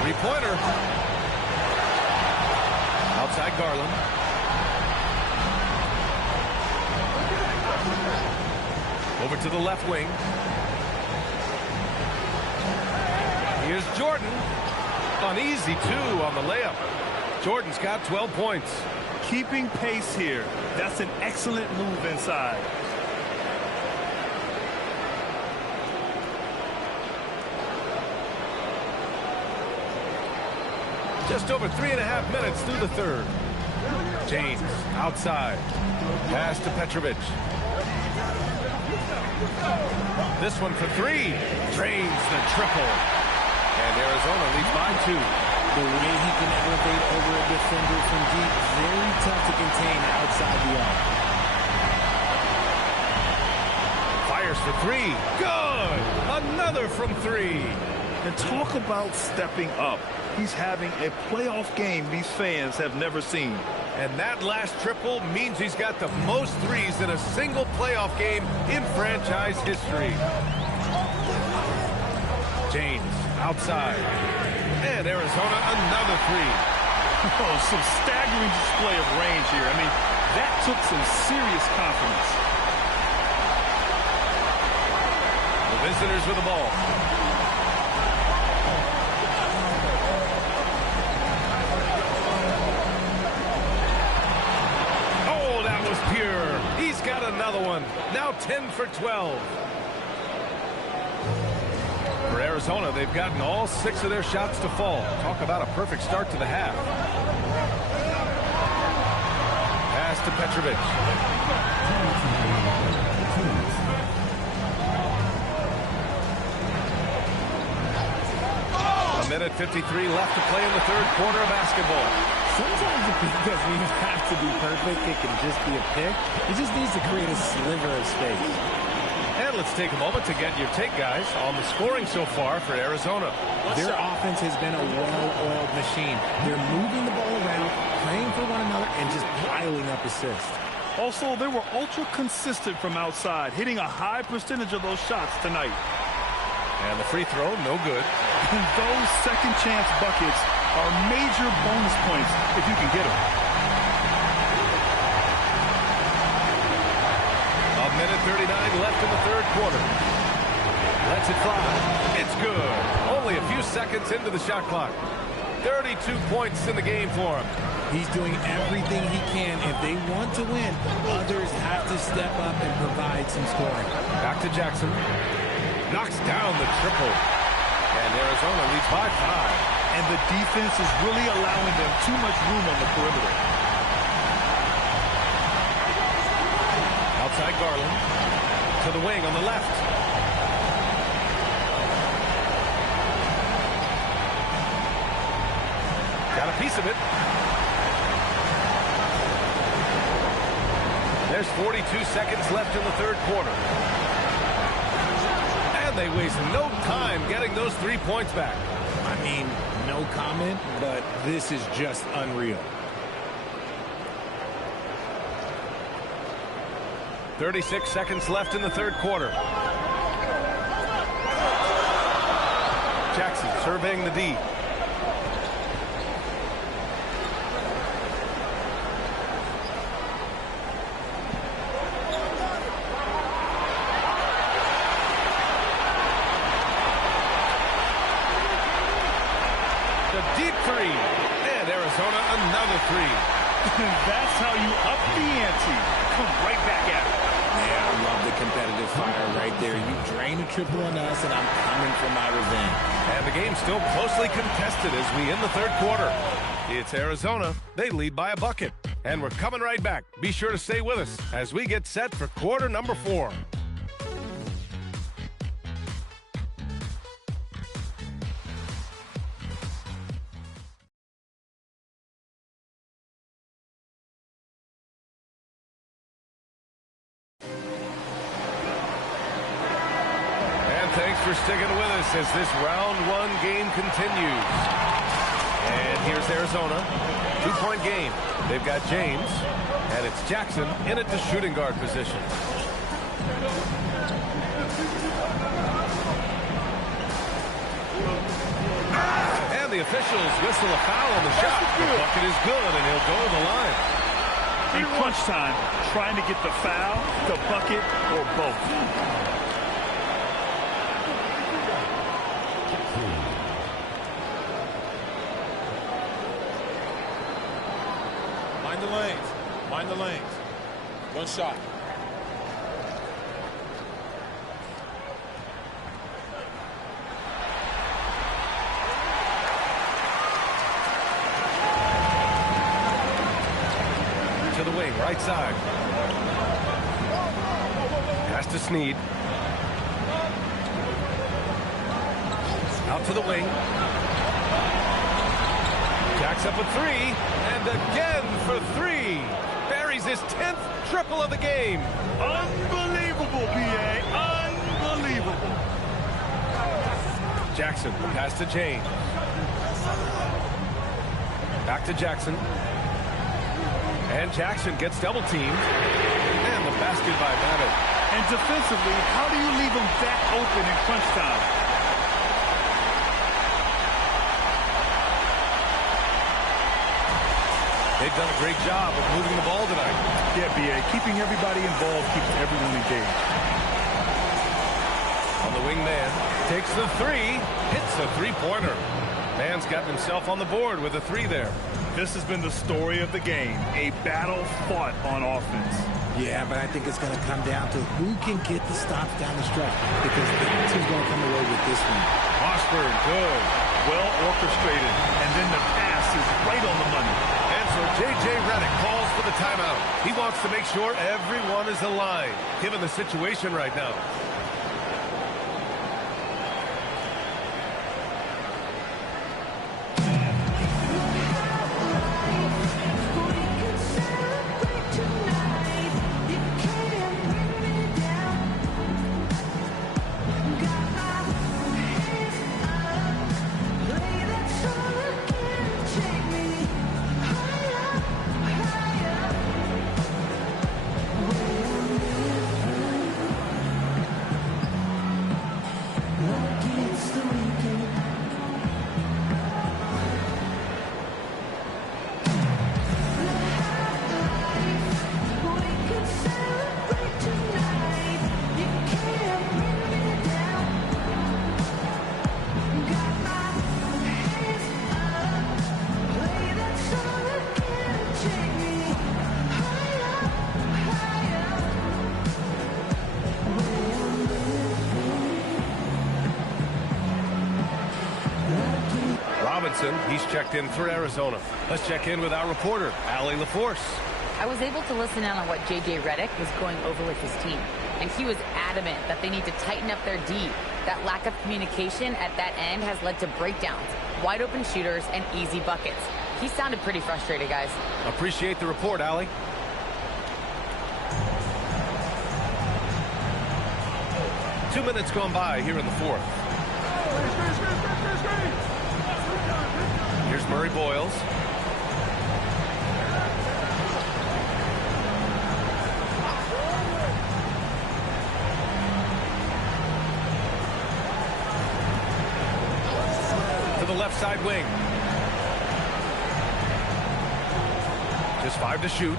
Three-pointer. Outside Garland. Over to the left wing. Here's Jordan. An easy 2 on the layup. Jordan's got 12 points. Keeping pace here. That's an excellent move inside. Just over 3.5 minutes through the third. James outside. Pass to Petrovic. This one for 3. Drains the triple. And Arizona leads by 2. The way he can elevate over a defender from deep, very tough to contain outside the arc. Fires for 3. Good! Another from 3. And talk about stepping up. He's having a playoff game these fans have never seen. And that last triple means he's got the most threes in a single playoff game in franchise history. James outside. And Arizona another 3. Oh, some staggering display of range here. I mean, that took some serious confidence. The visitors with the ball. Oh, that was pure. He's got another one. Now 10 for 12. For Arizona, they've gotten all 6 of their shots to fall. Talk about a perfect start to the half. Pass to Petrovic. A minute 53 left to play in the third quarter of basketball. Sometimes the pick doesn't even have to be perfect. It can just be a pick. It just needs to create a sliver of space. And let's take a moment to get your take, guys, on the scoring so far for Arizona. Their offense has been a well-oiled machine. They're moving the ball around, playing for one another, and just piling up assists. Also, they were ultra consistent from outside, hitting a high percentage of those shots tonight. And the free throw, no good. And those second chance buckets are major bonus points if you can get them. A minute 39 left in the third quarter. Lets it fly. It's good. Only a few seconds into the shot clock. 32 points in the game for him. He's doing everything he can. If they want to win, others have to step up and provide some scoring. Back to Jackson. Knocks down the triple. And Arizona leads by 5. And the defense is really allowing them too much room on the perimeter. Outside Garland. To the wing on the left. Got a piece of it. There's 42 seconds left in the third quarter. And they waste no time getting those 3 points back. I mean, no comment, but this is just unreal. 36 seconds left in the third quarter. Jackson surveying the D. Deep three. And Arizona another 3. That's how you up the ante. Come right back at it. Yeah, I love the competitive fire right there. You drain a triple on us, and I'm coming for my revenge. And the game's still closely contested as we end the third quarter. It's Arizona. They lead by a bucket. And we're coming right back. Be sure to stay with us as we get set for quarter number 4. Thanks for sticking with us as this round 1 game continues. And here's Arizona. 2-point game. They've got James, and it's Jackson in at the shooting guard position. And the officials whistle a foul on the shot. The bucket is good, and he'll go to the line. In crunch time, trying to get the foul, the bucket, or both. Mind the lanes. Mind the lanes. One shot. To the wing, right side. Pass to Snead. Out to the wing. Jacks up a 3, and again for 3. Buries his 10th triple of the game. Unbelievable, B.A. Unbelievable. Jackson, pass to James. Back to Jackson. And Jackson gets double teamed. And the basket by Babbitt. And defensively, how do you leave him that open in crunch time? They've done a great job of moving the ball tonight. Yeah, B.A. Keeping everybody involved keeps everyone engaged. On the wing man. Takes the 3. Hits a 3-pointer. Man's gotten himself on the board with a 3 there. This has been the story of the game. A battle fought on offense. Yeah, but I think it's going to come down to who can get the stops down the stretch, because the team's going to come away with this one. Washburn, good. Well orchestrated. And then the pass is right on the money. And so J.J. Redick calls for the timeout. He wants to make sure everyone is aligned, given the situation right now. Robinson. He's checked in for Arizona. Let's check in with our reporter, Allie LaForce. I was able to listen in on what J.J. Redick was going over with his team, and he was adamant that they need to tighten up their D. That lack of communication at that end has led to breakdowns, wide open shooters, and easy buckets. He sounded pretty frustrated, guys. Appreciate the report, Allie. Two minutes gone by here in the fourth. Here's Murray Boyles. To the left side wing. Just 5 to shoot.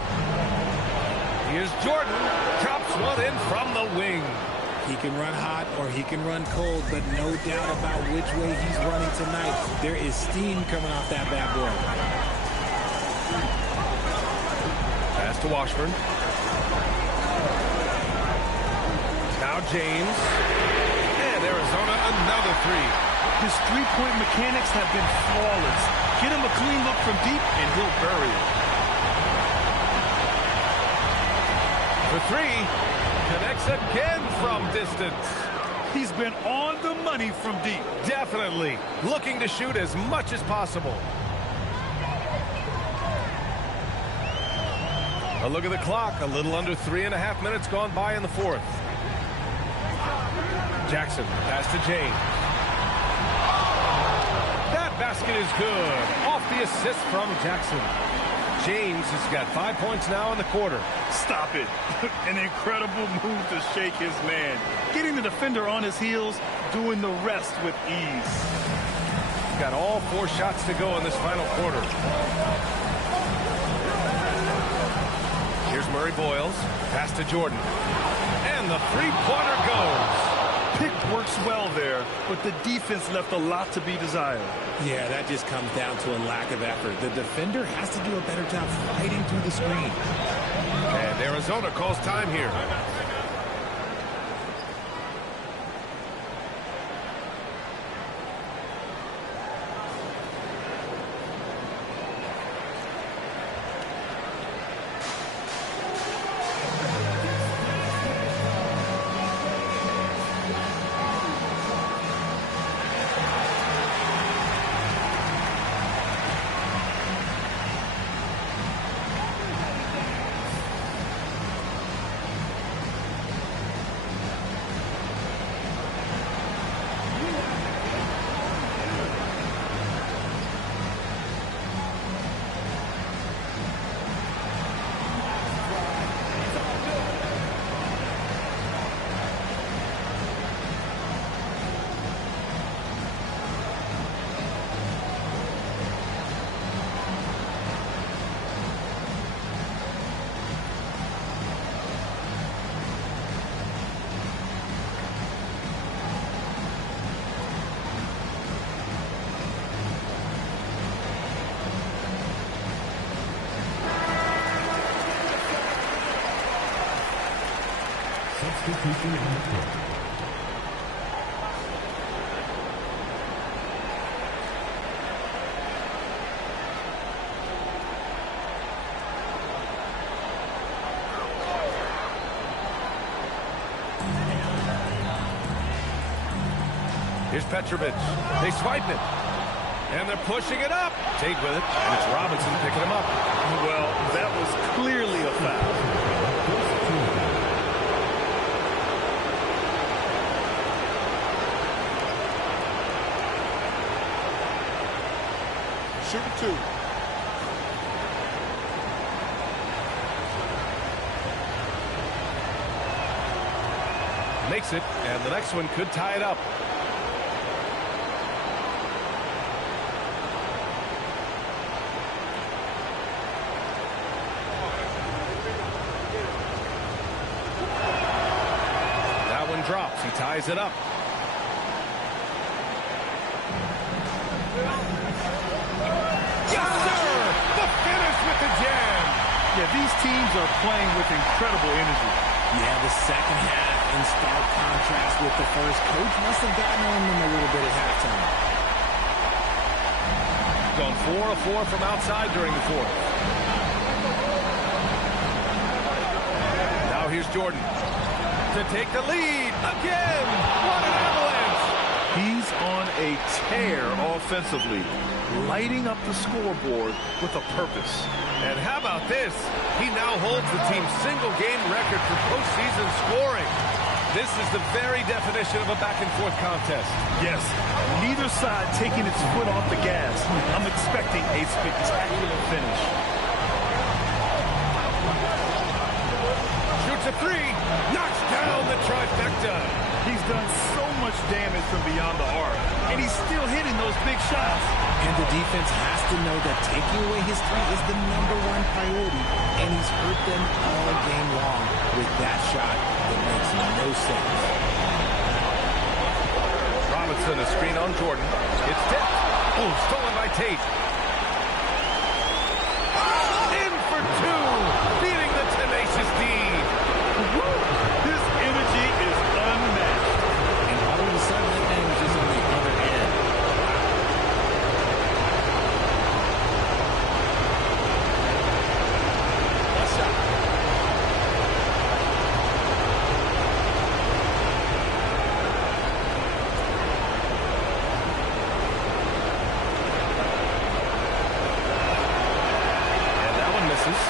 Here's Jordan. Drops one in from the wing. He can run hot or he can run cold, but no doubt about which way he's running tonight. There is steam coming off that bad boy. Pass to Washburn. Now James. And Arizona another three. His three-point mechanics have been flawless. Get him a clean look from deep and he'll bury it. For three. Connects again from distance. He's been on the money from deep. Definitely. Looking to shoot as much as possible. A look at the clock. A little under 3.5 minutes gone by in the fourth. Jackson, pass to James. That basket is good. Off the assist from Jackson. James has got 5 points now in the quarter. Stop it. An incredible move to shake his man. Getting the defender on his heels, doing the rest with ease. Got all 4 shots to go in this final quarter. Here's Murray Boyles. Pass to Jordan. And the three-pointer goes. Pick works well there, but the defense left a lot to be desired. Yeah, that just comes down to a lack of effort. The defender has to do a better job fighting through the screen. And Arizona calls time here. Substitution on the court. Here's Petrovic. They swipe it. And they're pushing it up. Tate with it. And it's Robinson picking him up. Well, that was clearly a foul. Shooting two. Makes it, and the next one could tie it up. That one drops. He ties it up. Yeah, these teams are playing with incredible energy. Yeah, the second half in stark contrast with the first. Coach must have gotten on them a little bit at halftime. gone 4 of 4 from outside during the fourth. Now here's Jordan to take the lead again. What an avalanche! He's on a tear offensively, lighting up the scoreboard with a purpose. And how about this? He now holds the team's single-game record for postseason scoring. This is the very definition of a back-and-forth contest. Yes, neither side taking its foot off the gas. I'm expecting a spectacular finish. Shoots a three, knocks down the trifecta. He's done so much damage from beyond the arc, and he's still hitting those big shots. And the defense has to know that taking away his three is the #1 priority, and he's hurt them all game long with that shot that makes no sense. Robinson, a screen on Jordan. It's tipped. Oh, stolen by Tate. In for two, beating the tenacious D. This energy is unmatched. And all of a sudden, that man was just on the other end. Last shot. And that one misses.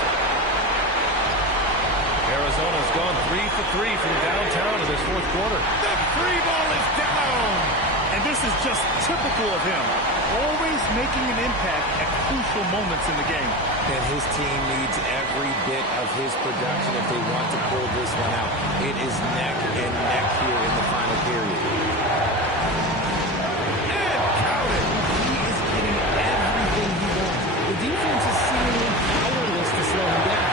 Arizona's gone 3 for 3 from downtown in this fourth quarter. The free ball is down! And this is just typical of him, always making an impact at crucial moments in the game. And his team needs every bit of his production if they want to pull this one out. It is neck and neck here in the final period. And counted! He is getting everything he wants. The defense is seemingly powerless to slow him down.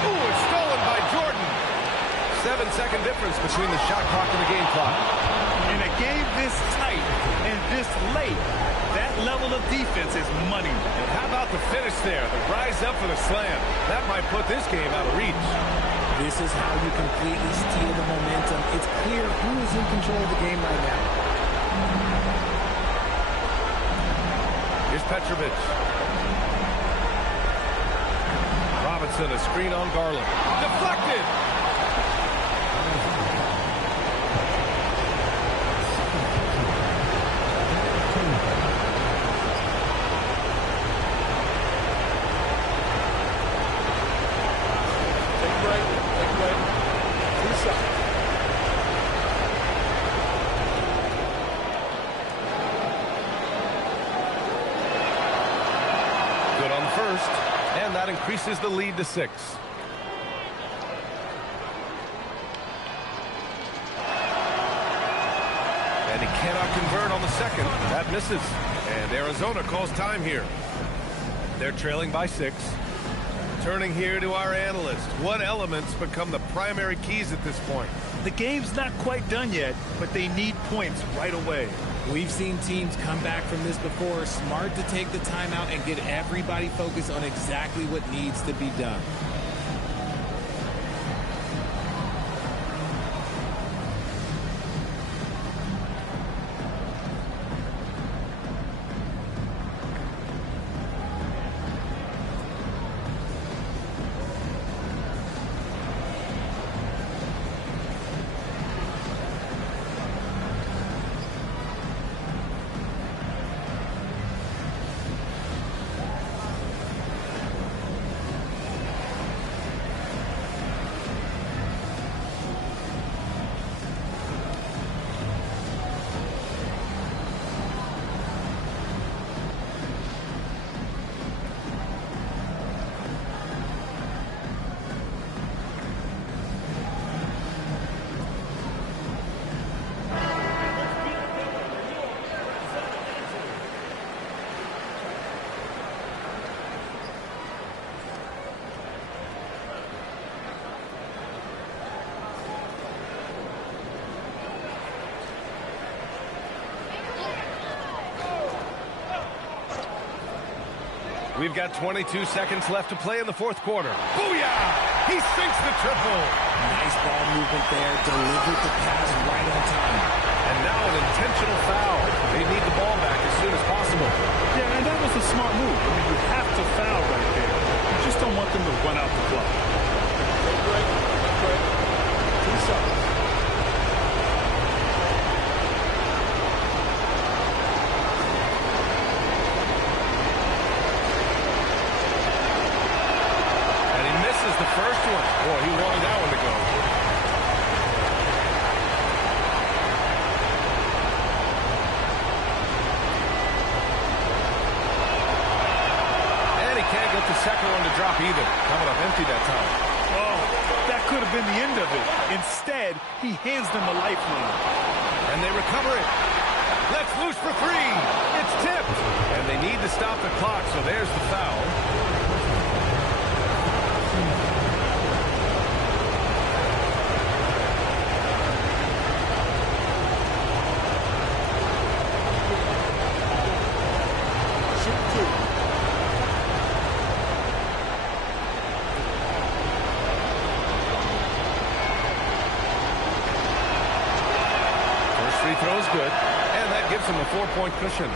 Ooh, it's stolen by Jordan. 7-second difference between the shot clock and the game clock. In a game this tight and this late, that level of defense is money. And how about the finish there? The rise up for the slam. That might put this game out of reach. This is how you completely steal the momentum. It's clear who is in control of the game right now. Here's Petrovic. Robinson, a screen on Garland. Deflected! Good on the first, and that increases the lead to 6. And he cannot convert on the second. That misses. And Arizona calls time here. They're trailing by 6. Turning here to our analyst. What elements become the primary keys at this point? The game's not quite done yet, but they need points right away. We've seen teams come back from this before. Smart to take the timeout and get everybody focused on exactly what needs to be done. We've got 22 seconds left to play in the fourth quarter. Booyah! He sinks the triple. Nice ball movement there. Delivered the pass right on time. And now an intentional foul. They need the ball back Yeah, and that was a smart move. I mean, you have to foul right there. You just don't want them to run out the clock. Great. 2 seconds. And he misses the first one. Boy, he wanted that one to go. Can't get the second one to drop either. Coming up empty that time. Oh, that could have been the end of it. Instead, he hands them a lifeline. And they recover it. Let's loose for 3. It's tipped. And they need to stop the clock, so there's the foul. Free throw's good, and that gives him a 4-point cushion.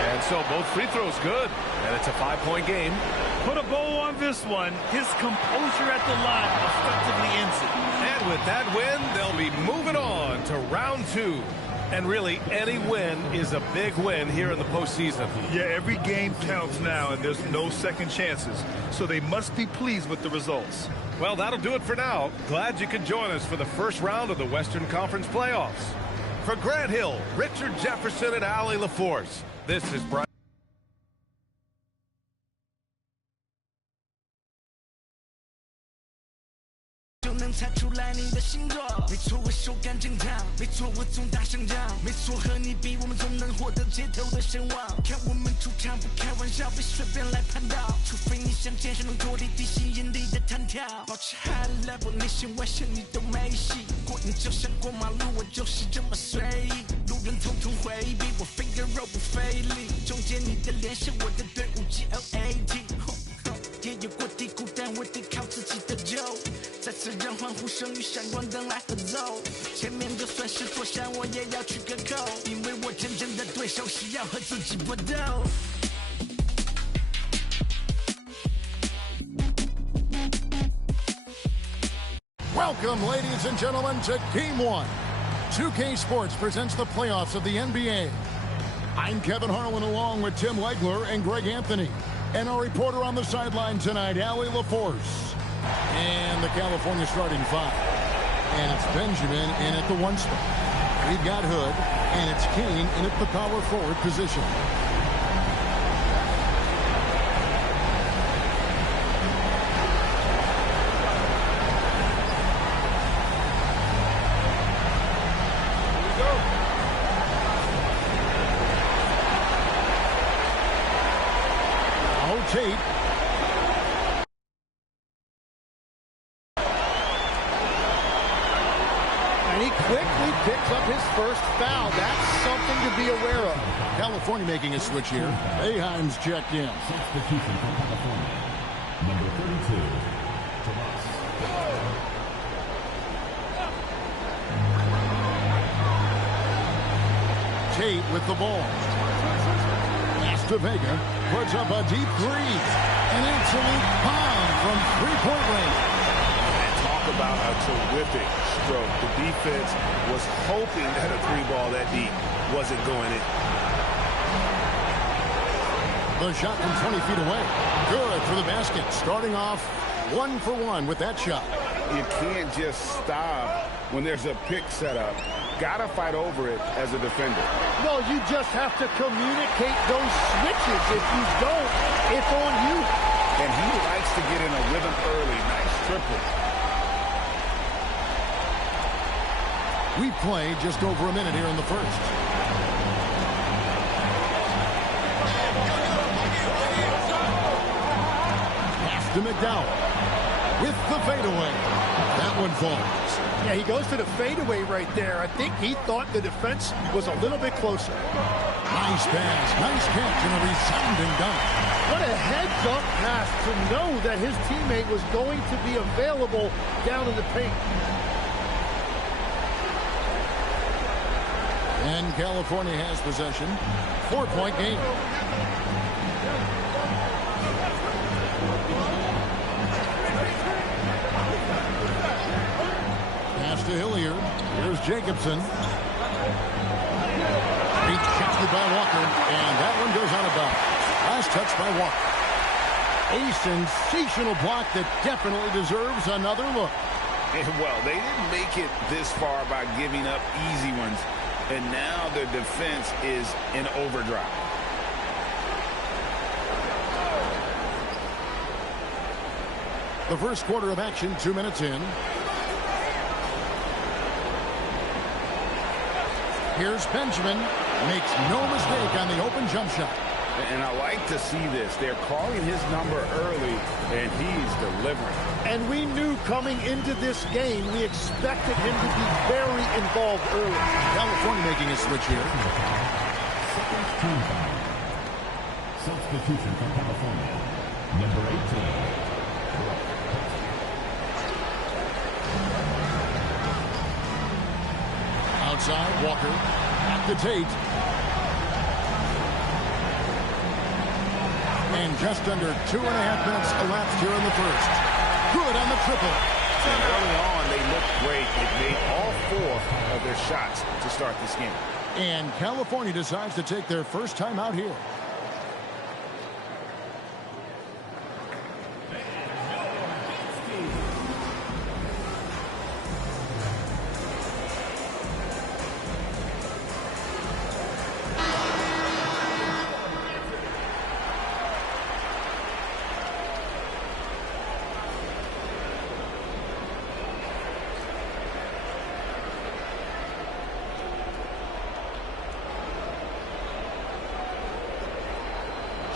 And so both free throws good, and it's a 5-point game. Put a bow on this one. His composure at the line effectively ends it. And with that win, they'll be moving on to round 2. And really, any win is a big win here in the postseason. Yeah, every game counts now, and there's no second chances. So they must be pleased with the results. Well, that'll do it for now. Glad you could join us for the first round of the Western Conference playoffs. For Grant Hill, Richard Jefferson, and Allie LaForce, this is Brian.猜出来你的星座，没错，我手感正常，没错，我总大声张，没错，和你比，我们总能获得街头的声望。看我们出场不开玩笑，别随便来攀到，除非你想见识能脱离地心引力的弹跳。保持 high level， 内线外线你都没戏，过瘾就像过马路，我就是这么随意，路人统统回避，我 finger roll 不费力，终结你的连线，我的队伍 GLAT。也有过低谷，但我得靠自己的救。再次让欢呼声与闪光灯来合奏。前面就算是脱下，我也要去个扣，因为我真正的对手是要和自己搏斗。Welcome, ladies and gentlemen, to Game 1. 2K Sports presents the playoffs of the NBA. I'm Kevin Harlan along with Tim Legler and Greg Anthony. And our reporter on the sideline tonight, Allie LaForce. And the California starting 5. And it's Benjamin in at the 1 spot. We've got Hood, and it's King in at the power forward position. Tate. And he quickly picks up his first foul. That's something to be aware of. California making a switch here. Boeheim's checked in. Substitution from California. Number 32, Tomas. Tate with the ball. To Vega, puts up a deep 3. An absolute bomb from three-point range. And talk about a terrific stroke. The defense was hoping that a 3-ball that deep wasn't going in. The shot from 20 feet away. Good for the basket. Starting off 1 for 1 with that shot. You can't just stop when there's a pick set up. Gotta fight over it as a defender. No, you just have to communicate those switches. If you don't, it's on you. And he likes to get in a rhythm early. Nice triple. We've played just over a minute here in the first. Pass to McDowell with the fadeaway. That one falls. Yeah, he goes to the fadeaway right there. I think he thought the defense was a little bit closer. Nice pass, nice catch, and a resounding dunk. What a heads-up pass to know that his teammate was going to be available down in the paint. And California has possession. 4-point game. Pass to Hilliard. Here's Jacobson. Rejected by Walker, and that one goes out of bounds. Last touch by Walker. A sensational block that definitely deserves another look. And, well, they didn't make it this far by giving up easy ones, and now their defense is in overdrive. The first quarter of action, 2 minutes in. Here's Benjamin. Makes no mistake on the open jump shot. And I like to see this. They're calling his number early, and he's delivering. And we knew coming into this game, we expected him to be very involved early. California making a switch here. Substitution from California. Number 18. Outside, Walker. At the Tate. And just under 2.5 minutes elapsed here in the first. Good on the triple. And early on, they looked great. They made all 4 of their shots to start this game. And California decides to take their first time out here.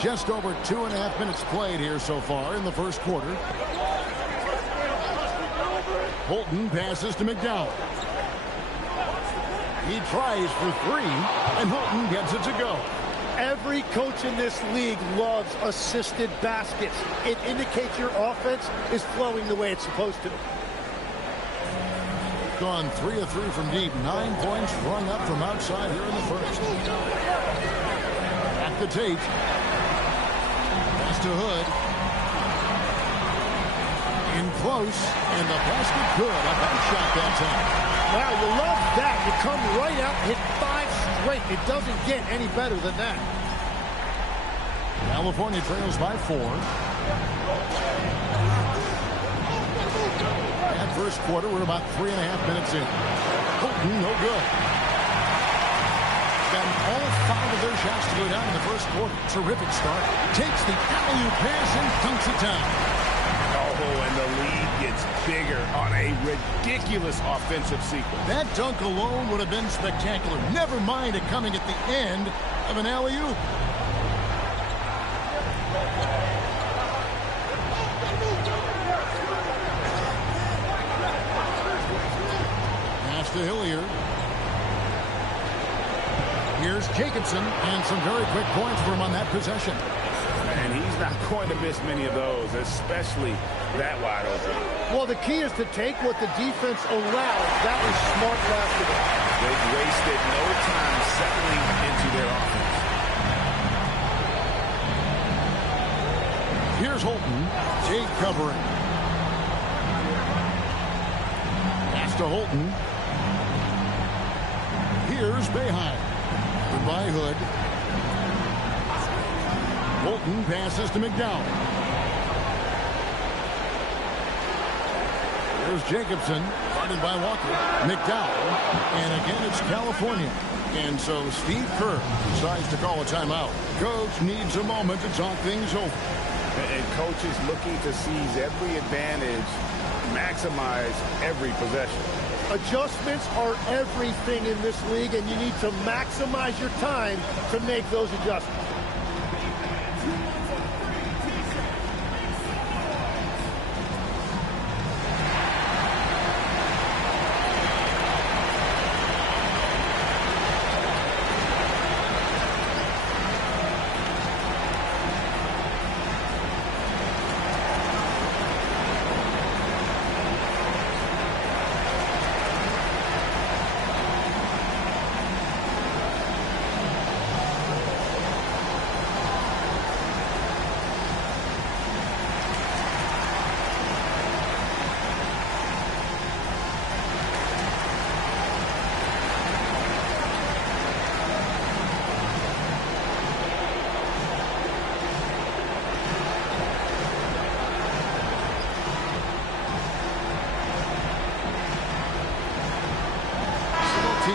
Just over 2.5 minutes played here so far in the first quarter. Holton passes to McDowell. He tries for 3, and Holton gets it to go. Every coach in this league loves assisted baskets. It indicates your offense is flowing the way it's supposed to. Gone 3 of 3 from deep. 9 points rung up from outside here in the first. At the Tate. To Hood. In close, and the basket good. A bank shot that time. Wow, you love that. You come right out, hit 5 straight. It doesn't get any better than that. California trails by 4. That first quarter, we're about 3.5 minutes in. Holton, no good. Gotten all 5 of their shots to go down in the first quarter. Terrific start. Takes the alley-oop pass and dunks it down. Oh, and the lead gets bigger on a ridiculous offensive sequence. That dunk alone would have been spectacular. Never mind it coming at the end of an alley-oop. Pass to Hilliard. Here's Jacobson, and some very quick points for him on that possession. And he's not going to miss many of those, especially that wide open. Well, the key is to take what the defense allows. That was smart basketball. They've wasted no time settling into their offense. Here's Holton. Tate covering. Pass to Holton. Here's Boeheim. By Hood. Holton passes to McDowell. There's Jacobson, guarded by Walker. McDowell, and again it's California. And so Steve Kerr decides to call a timeout. Coach needs a moment to talk things over. And coach is looking to seize every advantage, maximize every possession. Adjustments are everything in this league, and you need to maximize your time to make those adjustments.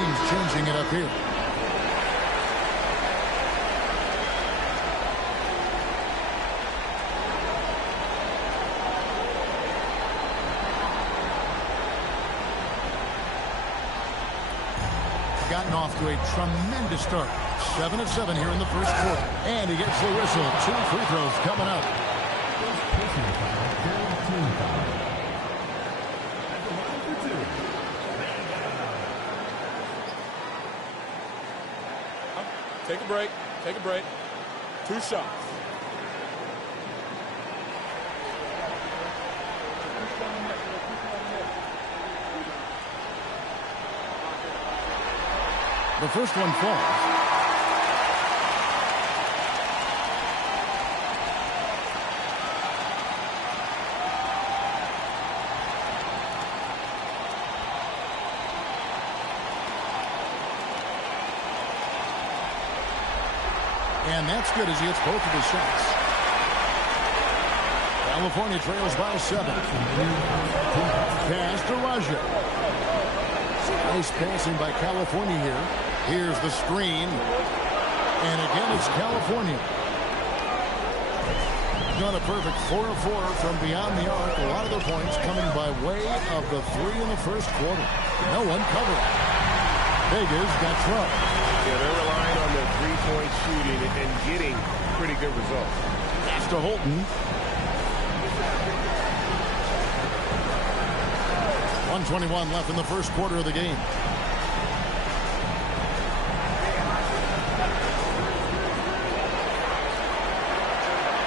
James changing it up here. Gotten off to a tremendous start. 7 of 7 here in the first quarter. And he gets the whistle. 2 free throws coming up. Take a break. Take a break. 2 shots. The first one falls. And that's good as he hits both of his shots. California trails by 7. Pass to Raja. Nice passing by California here. Here's the screen. And again, it's California. Done a perfect 4 of 4 from beyond the arc. A lot of their points coming by way of the 3 in the first quarter. No one covered. Vegas got trouble. Yeah, they're relying on their three-point shooting and getting pretty good results. Pass to Holton. 1:21 left in the first quarter of the game.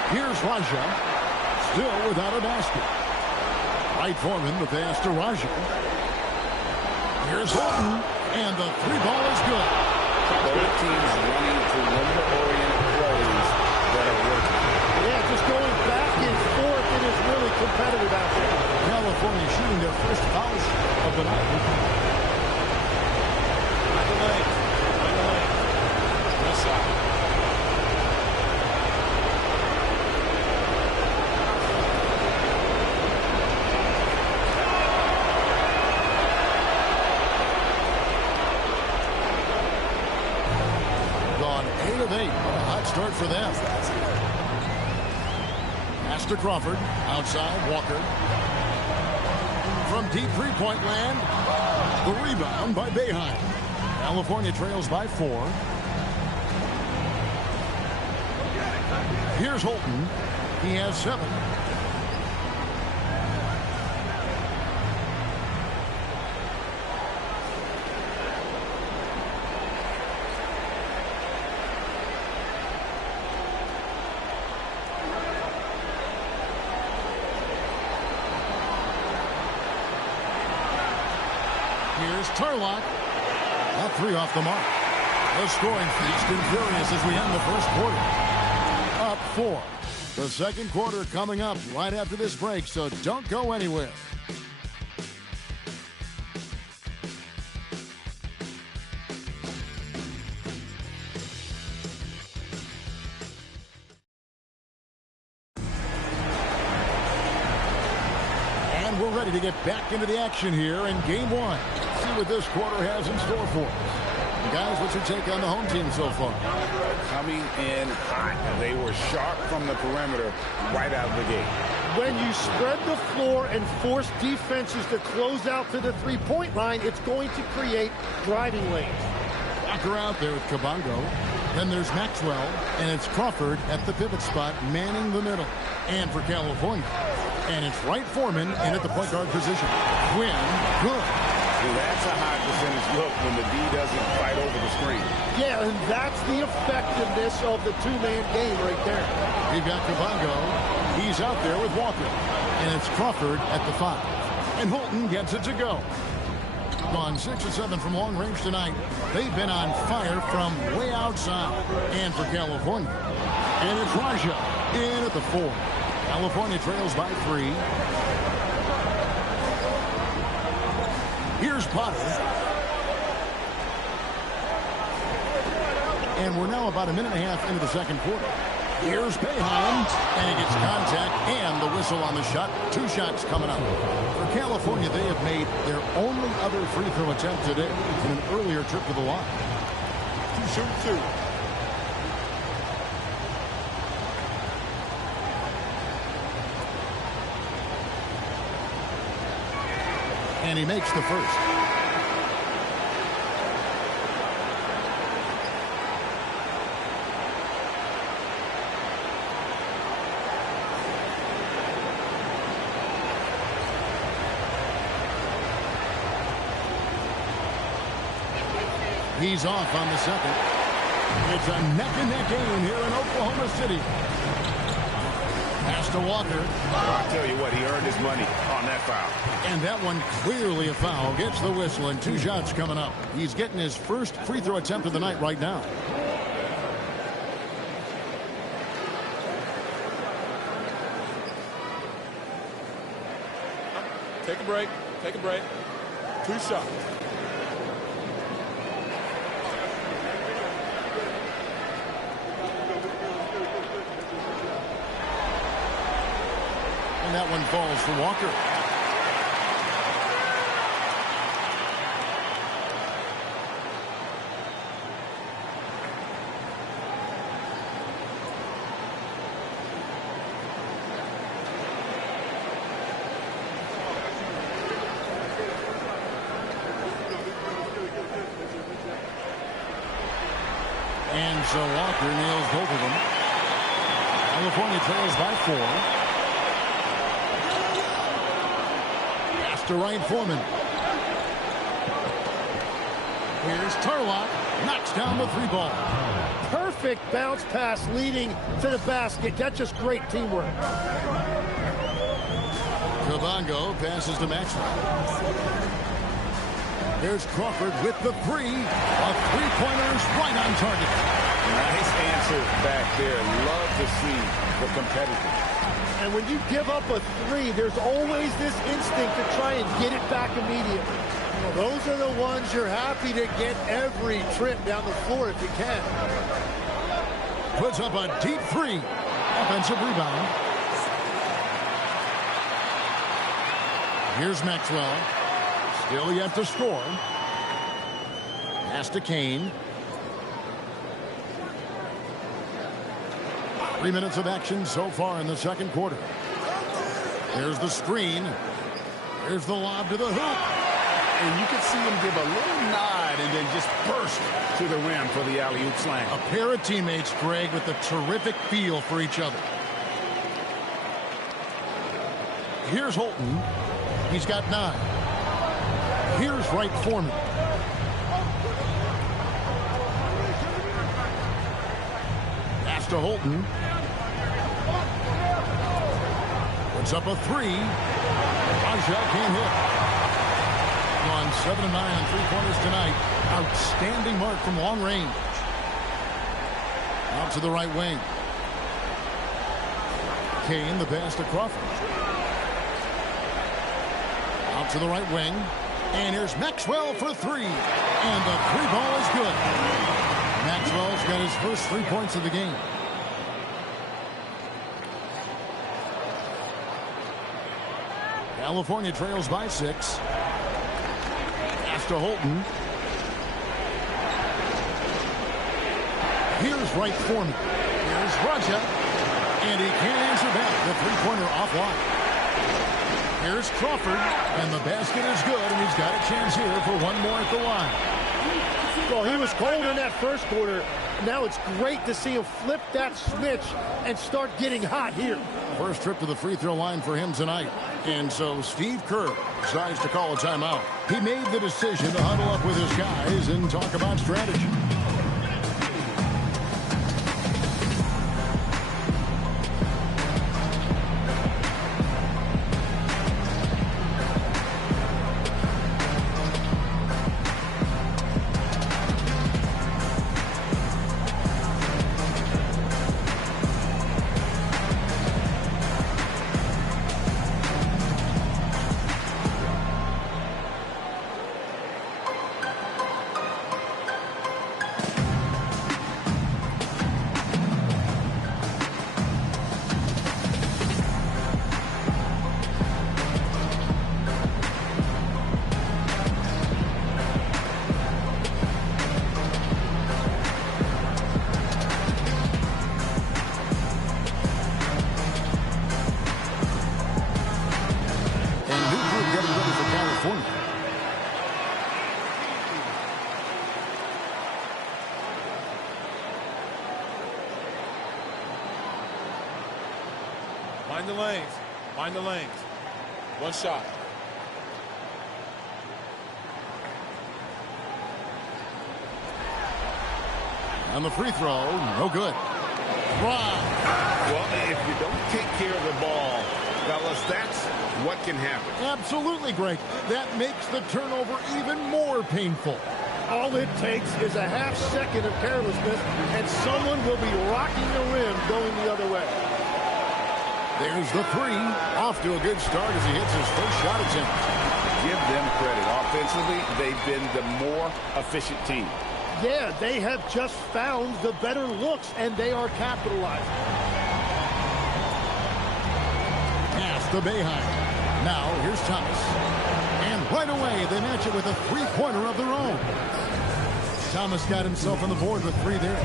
Here's Raja, still without a basket. Wright Foreman, the pass to Raja. Here's Holton, and the 3 ball is good. Both teams running perimeter-oriented plays that are working. Yeah, just going back and forth. It is really competitive out there. California shooting their first foul of the night. Find the lane. Find the lane. No shot. Gone 8 of 8. A hot start for them. Pass to Crawford. Outside, Walker. From deep three-point land, the rebound by Boeheim. California trails by 4. Here's Holton. He has 7. Here's Turlock. That 3 off the mark. The scoring feast and furious as we end the first quarter. Up 4. The second quarter coming up right after this break, so don't go anywhere. And we're ready to get back into the action here in game 1. See what this quarter has in store for us. Guys, what's your take on the home team so far? Coming in hot. They were sharp from the perimeter right out of the gate. When you spread the floor and force defenses to close out to the three-point line, it's going to create driving lanes. Walker out there with Kabongo. Then there's Maxwell, and it's Crawford at the pivot spot, manning the middle. And for California. And it's Wright Foreman in at the point guard position. Quinn, good. Well, that's a high percentage look when the D doesn't fight over the screen. Yeah, and that's the effectiveness of the two-man game right there. We've got Kabongo. He's out there with Walker. And it's Crawford at the 5. And Holton gets it to go. Gone 6 of 7 from long range tonight. They've been on fire from way outside. And for California. And it's Raja in at the 4. California trails by 3. Here's Potter. And we're now about a minute and a half into the second quarter. Here's Boeheim, and he gets contact and the whistle on the shot. 2 shots coming up. For California, they have made their only other free throw attempt today in an earlier trip to the line. 2-shoot 2. And he makes the first. He's off on the second. It's a neck-and-neck game here in Oklahoma City. Pass to Walker. Well, I'll tell you what, he earned his money on that foul. And that one clearly a foul. Gets the whistle and 2 shots coming up. He's getting his first free throw attempt of the night right now. Take a break. Take a break. 2 shots. And that one falls for Walker. And so Walker nails both of them. California trails by 4. To right Foreman. Here's Turlock. Knocks down the 3 ball. Perfect bounce pass leading to the basket. That's just great teamwork. Kabongo passes to Maxwell. There's Crawford with the 3. A 3-pointer's right on target. Nice answer back there. Love to see the competitors. And when you give up a 3, there's always this instinct to try and get it back immediately. Well, those are the ones you're happy to get every trip down the floor if you can. Puts up a deep 3. Offensive rebound. Here's Maxwell. Still yet to score. Pass to Kane. 3 minutes of action so far in the second quarter. There's the screen. Here's the lob to the hoop. And you can see him give a little nod and then just burst to the rim for the alley-oop slam. A pair of teammates, Greg, with a terrific feel for each other. Here's Holton. He's got 9. Here's Wright Foreman. Pass to Holton. Puts up a 3. Raja can't hit. On 7 of 9 on 3-pointers tonight. Outstanding mark from long range. Out to the right wing. Kane, the pass to Crawford. Out to the right wing. And here's Maxwell for 3. And the 3 ball is good. Maxwell's got his first 3 points of the game. California trails by 6. Pass to Holton. Here's Wright Foreman. Here's Raja. And he can't answer back. The 3-pointer offline. Here's Crawford. And the basket is good. And he's got a chance here for one more at the line. Well, he was cold in that first quarter. Now it's great to see him flip that switch and start getting hot here. First trip to the free throw line for him tonight. And so Steve Kerr decides to call a timeout. He made the decision to huddle up with his guys and talk about strategy. Mind the lanes. Mind the lanes. One shot. On the free throw, no good. Wow. Well, if you don't take care of the ball, fellas, that's what can happen. Absolutely, Greg. That makes the turnover even more painful. All it takes is a half second of carelessness, and someone will be rocking the rim going the other way. There's the three. Off to a good start as he hits his first shot attempt. Give them credit. Offensively, they've been the more efficient team. Yeah, they have just found the better looks, and they are capitalizing. Pass to Boeheim. Now, here's Thomas. And right away, they match it with a three-pointer of their own. Thomas got himself on the board with three there.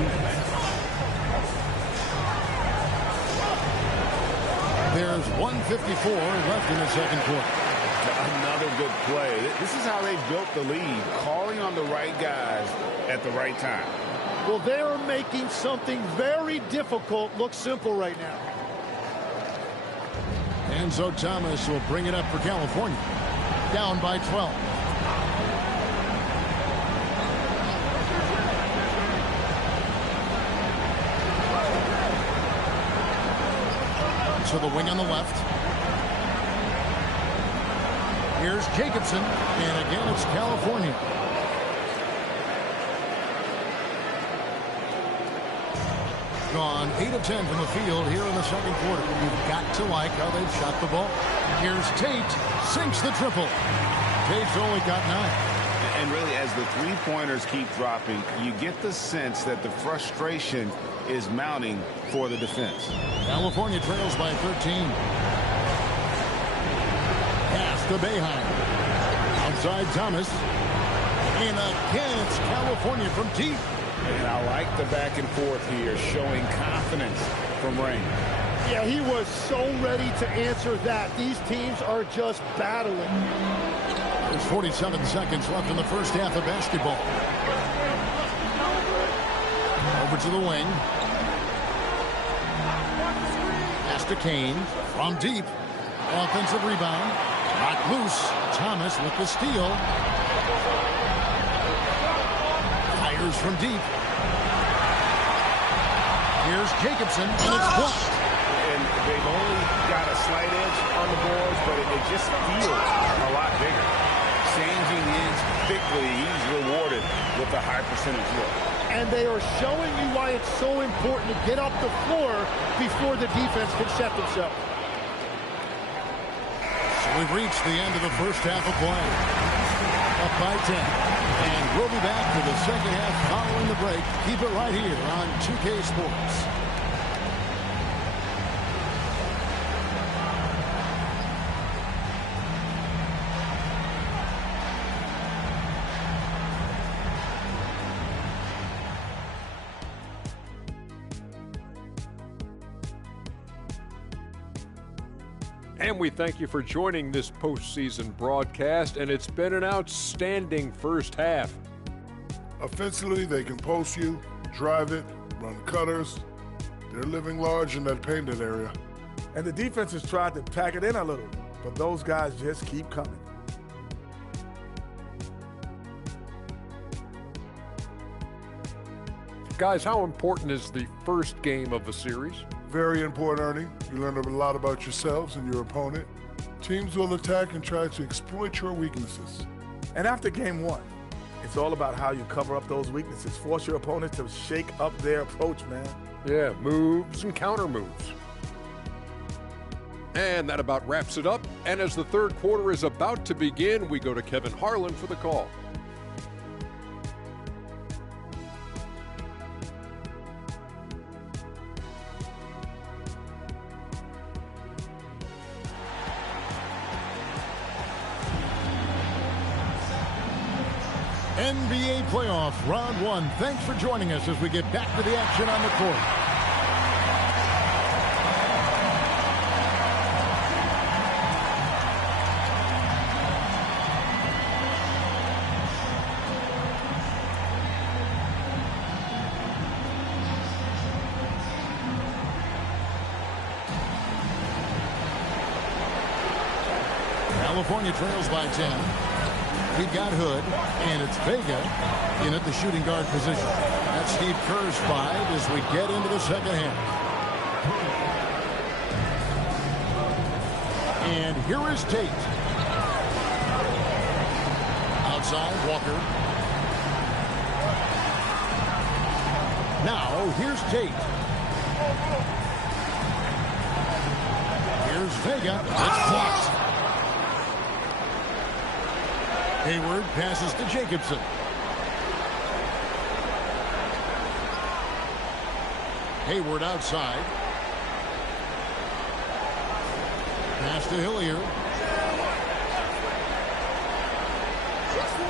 There's 1:54 left in the second quarter. Another good play. This is how they built the lead, calling on the right guys at the right time. Well, they're making something very difficult look simple right now. And so Thomas will bring it up for California. Down by 12. To the wing on the left. Here's Jacobson, and again it's California. Gone 8 of 10 from the field here in the second quarter. You've got to like how they've shot the ball. Here's Tate, sinks the triple. Tate's only got 9. And really, as the three-pointers keep dropping, you get the sense that the frustration is mounting for the defense. California trails by 13. Pass to Boeheim. Outside Thomas. And again, it's California from deep. And I like the back and forth here, showing confidence from Rain. Yeah, he was so ready to answer that. These teams are just battling. There's 47 seconds left in the first half of basketball. Over to the wing. Pass to Kane from deep. Offensive rebound. Knocked loose. Thomas with the steal. Fires from deep. Here's Jacobson, and it's blocked. And they've only got a slight edge on the boards, but it just feels a lot bigger. Changing ends quickly, he's rewarded with a high percentage look. And they are showing you why it's so important to get up the floor before the defense can set themselves. So we've reached the end of the first half of play. Up by 10. And we'll be back for the second half following the break. Keep it right here on 2K Sports. And we thank you for joining this postseason broadcast, and it's been an outstanding first half. Offensively, they can post you, drive it, run cutters. They're living large in that painted area. And the defense has tried to pack it in a little, but those guys just keep coming. Guys, how important is the first game of the series? Very important, Ernie. You learn a lot about yourselves and your opponent. Teams will attack and try to exploit your weaknesses. And after game one, it's all about how you cover up those weaknesses. Force your opponent to shake up their approach, man. Yeah, moves and counter moves. And that about wraps it up. And as the third quarter is about to begin, we go to Kevin Harlan for the call. NBA playoffs, round one. Thanks for joining us as we get back to the action on the court. California trails by 10. We've got Hood, and it's Vega in at the shooting guard position. That's Steve Kerr's 5 as we get into the second half. And here is Tate. Outside, Walker. Now, here's Tate. Here's Vega. It's blocked. Hayward passes to Jacobson. Hayward outside. Pass to Hillier.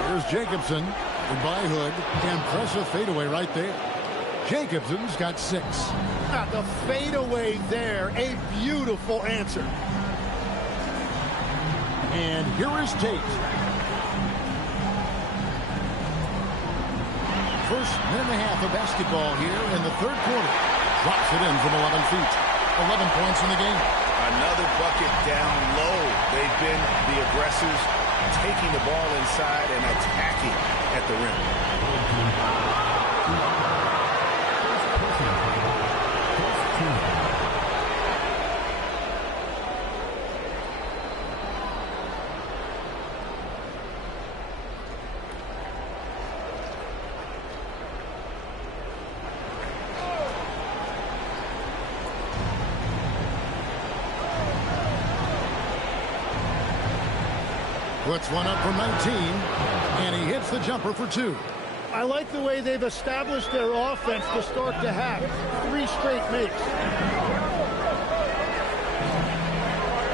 Here's Jacobson. Goodbye, Hood. Impressive fadeaway right there. Jacobson's got 6. The fadeaway there, a beautiful answer. And here is Tate. First minute and a half of basketball here in the third quarter. Drops it in from 11 feet. 11 points in the game. Another bucket down low. They've been the aggressors, taking the ball inside and attacking at the rim. Puts one up from 19, and he hits the jumper for 2. I like the way they've established their offense to start the half. 3 straight makes.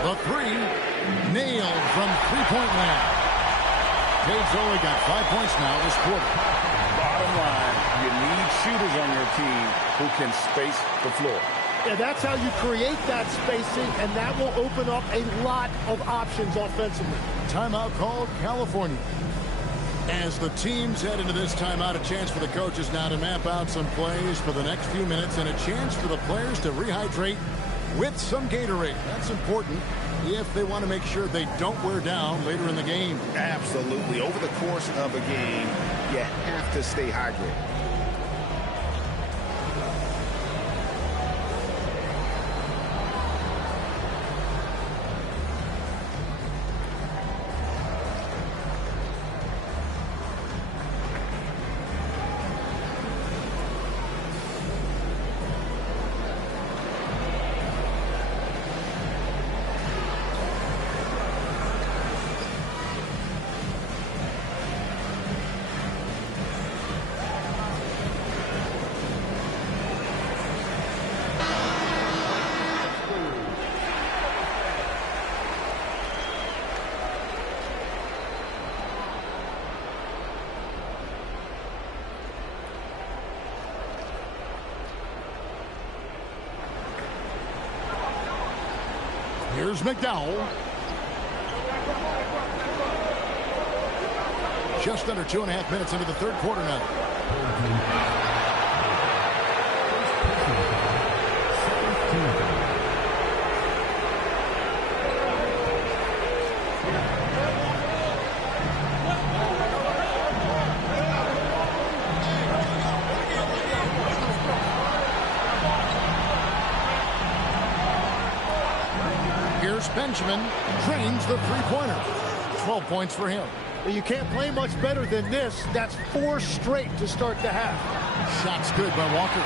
The 3 nailed from three-point land. Tate's only got 5 points now this quarter. Bottom line, you need shooters on your team who can space the floor. Yeah, that's how you create that spacing, and that will open up a lot of options offensively. Timeout called California. As the teams head into this timeout, a chance for the coaches now to map out some plays for the next few minutes and a chance for the players to rehydrate with some Gatorade. That's important if they want to make sure they don't wear down later in the game. Absolutely. Over the course of a game, you have to stay hydrated. Here's McDowell. Just under 2.5 minutes into the third quarter now. Benjamin drains the three-pointer. 12 points for him. You can't play much better than this. That's 4 straight to start the half. Shots good by Walker.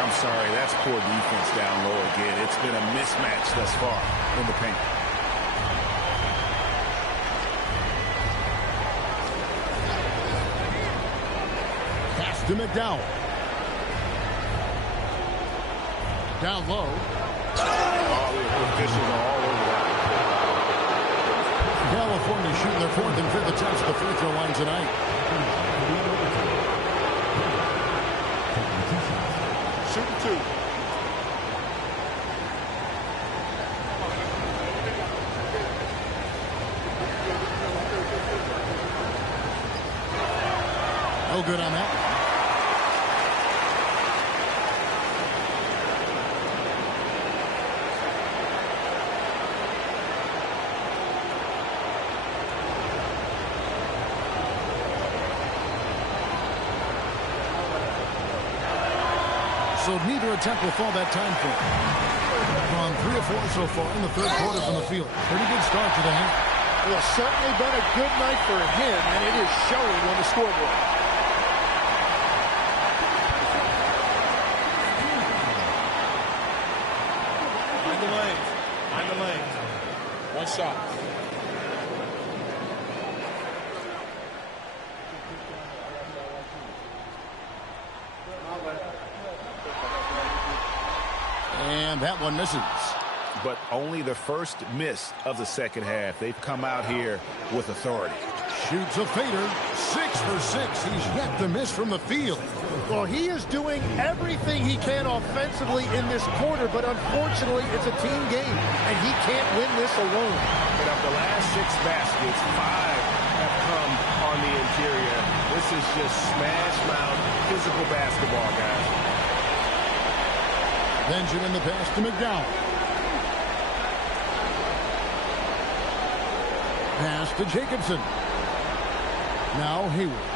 I'm sorry, that's poor defense down low again. It's been a mismatch thus far in the paint. Pass to McDowell. Down low. Officials are all over that. California shooting their 4th and 5th attempts at the free throw line tonight. Shooting 2. No good on that. So neither attempt will fall that time frame. On 3 of 4 so far in the third quarter from the field. Pretty good start to the hand. Well, certainly been a good night for him, and it is showing on the scoreboard. Find the lanes. Find the lanes. One shot. And that one misses. But only the first miss of the second half. They've come out here with authority. Shoots a fader. 6 for 6. He's yet to miss from the field. Well, he is doing everything he can offensively in this quarter, but unfortunately, it's a team game, and he can't win this alone. But of the last 6 baskets, 5 have come on the interior. This is just smash mouth physical basketball, guys. Benjamin the pass to McDowell. Pass to Jacobson. Now Hayward.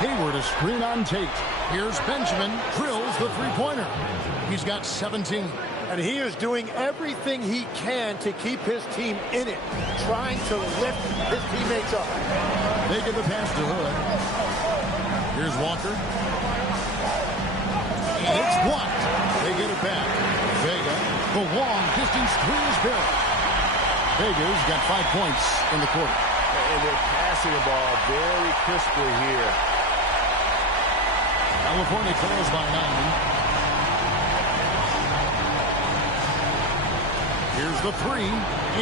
Hayward a screen on Tate. Here's Benjamin. Drills the three-pointer. He's got 17. And he is doing everything he can to keep his team in it, trying to lift his teammates up. They get the pass to Hood. Here's Walker. And it's blocked. They get it back. Vega. The long distance three is good. Vega's got 5 points in the quarter. And they're passing the ball very crisply here. California trails by 9. Here's the three.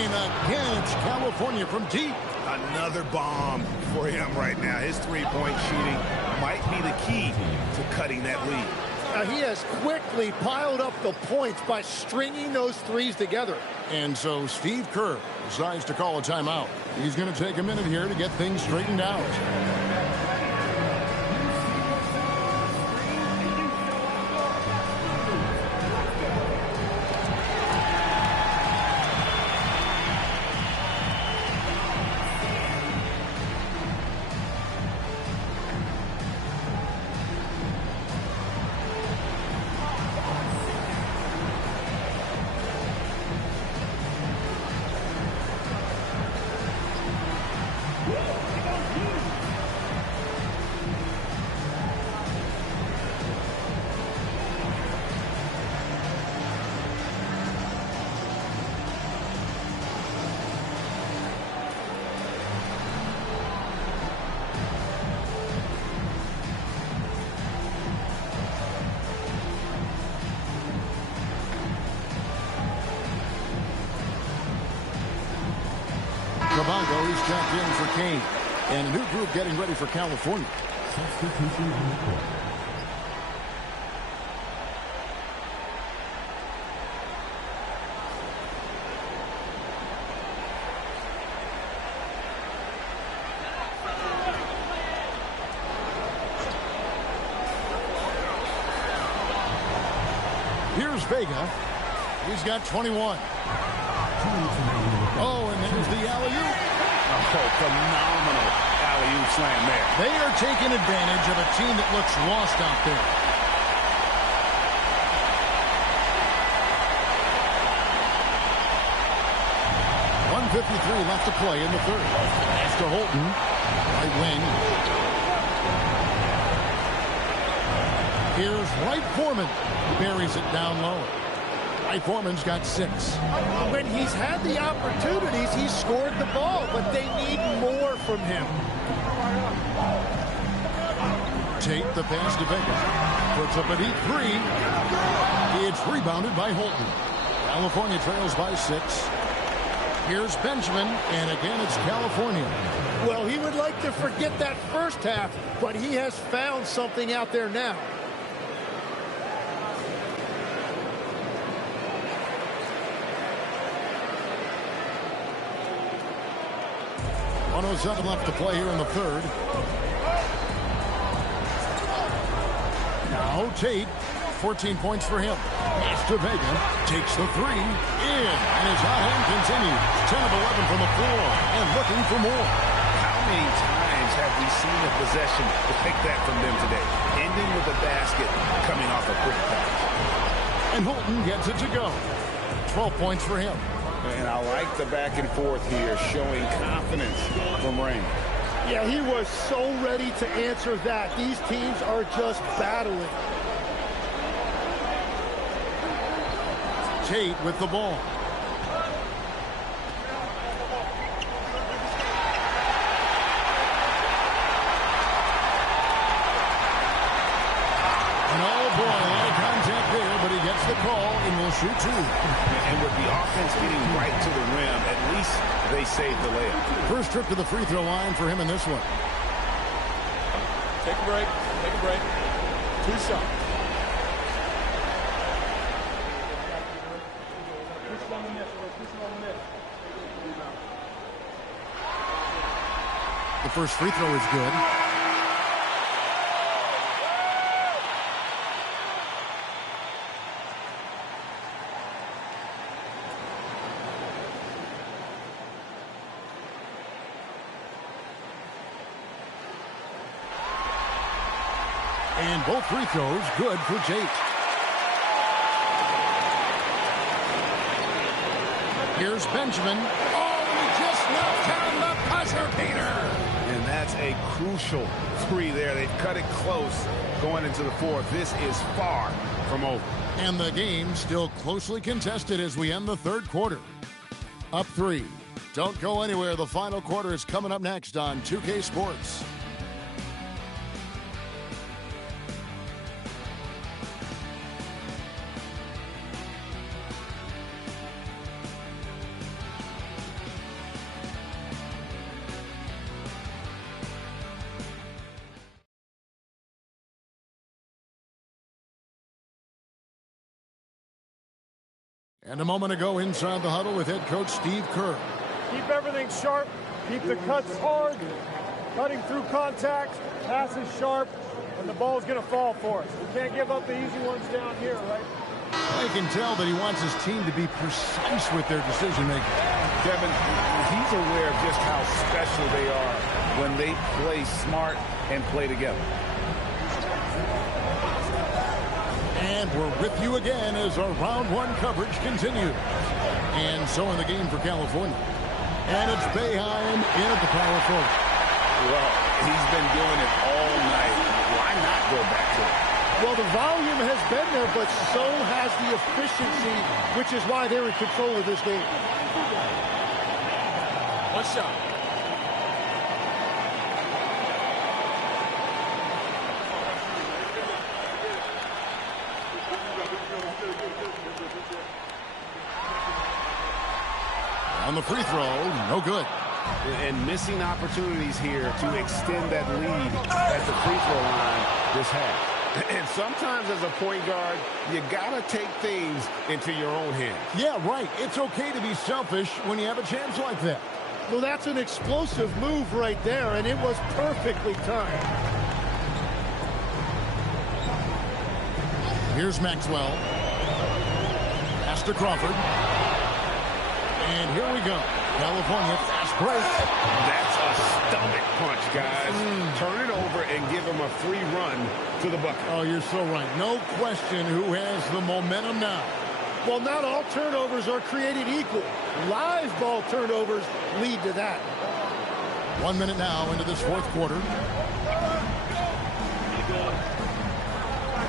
And again, it's California from deep. Another bomb for him right now. His three-point shooting might be the key to cutting that lead. He has quickly piled up the points by stringing those threes together. And so Steve Kerr decides to call a timeout. He's going to take a minute here to get things straightened out. Kabongo is checked in for Kane. And a new group getting ready for California. Substitution report. Here's Vega. He's got 21. Oh, and there's the alley-oop. Oh, phenomenal alley-oop slam there. They are taking advantage of a team that looks lost out there. .153 left to play in the third. Pass to Holton. Right wing. Here's Wright Foreman. Buries it down low. Wright Foreman's got 6. When he's had the opportunities, he's scored the ball, but they need more from him. Tate the pass to Vega. Puts up a deep three. It's rebounded by Holton. California trails by 6. Here's Benjamin, and again it's California. Well, he would like to forget that first half, but he has found something out there now. .107 left to play here in the third. Now Tate, 14 points for him. Pass to Vega, takes the three, in, and his hot hand continues. 10 of 11 from the floor, and looking for more. How many times have we seen a possession like that from them today? Ending with a basket coming off a quick pass. And Holton gets it to go. 12 points for him. And I like the back and forth here, showing confidence from Rain. Yeah, he was so ready to answer that. These teams are just battling. Tate with the ball. And oh boy, a lot of contact there, but he gets the call and will shoot two. And with the offense getting right to the rim, at least they saved the layup. First trip to the free throw line for him in this one. Take a break. Take a break. 2 shots. The first free throw is good. And both free throws good for Tate. Here's Benjamin. Oh, he just knocked down the buzzer beater. And that's a crucial three there. They've cut it close going into the fourth. This is far from over. And the game still closely contested as we end the third quarter. Up 3. Don't go anywhere. The final quarter is coming up next on 2K Sports. And a moment ago inside the huddle with head coach Steve Kerr. Keep everything sharp. Keep the cuts hard. Cutting through contact. Passes sharp. And the ball's going to fall for us. We can't give up the easy ones down here, right? I can tell that he wants his team to be precise with their decision-making. Kevin, he's aware of just how special they are when they play smart and play together. And we're with you again as our round one coverage continues. And so in the game for California. And it's Boeheim in at the power forward. Well, he's been doing it all night. Why not go back to it? Well, the volume has been there, but so has the efficiency, which is why they're in control of this game. One shot. On the free throw, no good. And missing opportunities here to extend that lead at the free throw line this half. And sometimes as a point guard, you got to take things into your own hands. Yeah, right. It's okay to be selfish when you have a chance like that. Well, that's an explosive move right there, and it was perfectly timed. Here's Maxwell. Pass to Crawford. And here we go. California fast break. That's a stomach punch, guys. Turn it over and give him a free run to the bucket. Oh, you're so right. No question who has the momentum now. Well, not all turnovers are created equal. Live ball turnovers lead to that. 1 minute now into this fourth quarter.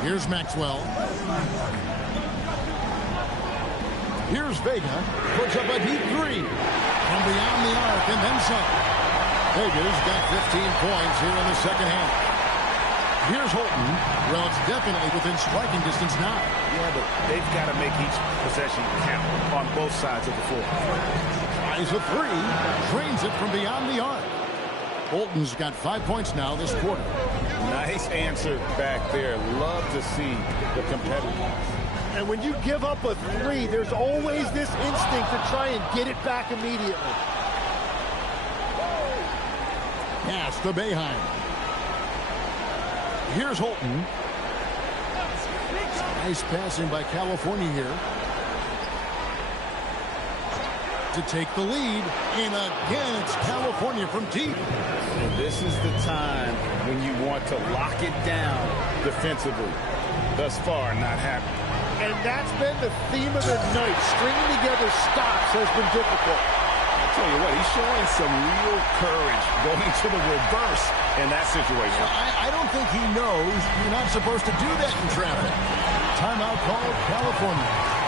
Here's Maxwell. Here's Vega. Puts up a deep three from beyond the arc and then some. Vega's got 15 points here in the second half. Here's Holton. Well, it's definitely within striking distance now. Yeah, but they've got to make each possession count on both sides of the floor. Tries a three. Drains it from beyond the arc. Holton's got 5 points now this quarter. Nice answer back there. Love to see the competitiveness. And when you give up a three, there's always this instinct to try and get it back immediately. Pass to Boeheim. Here's Holton. Nice passing by California here. to take the lead. And again, it's California from deep. So this is the time when you want to lock it down defensively. Thus far, not happening. And that's been the theme of the night. Stringing together stops has been difficult. I'll tell you what, he's showing some real courage going to the reverse in that situation. I don't think he knows you're not supposed to do that in traffic. Timeout called California.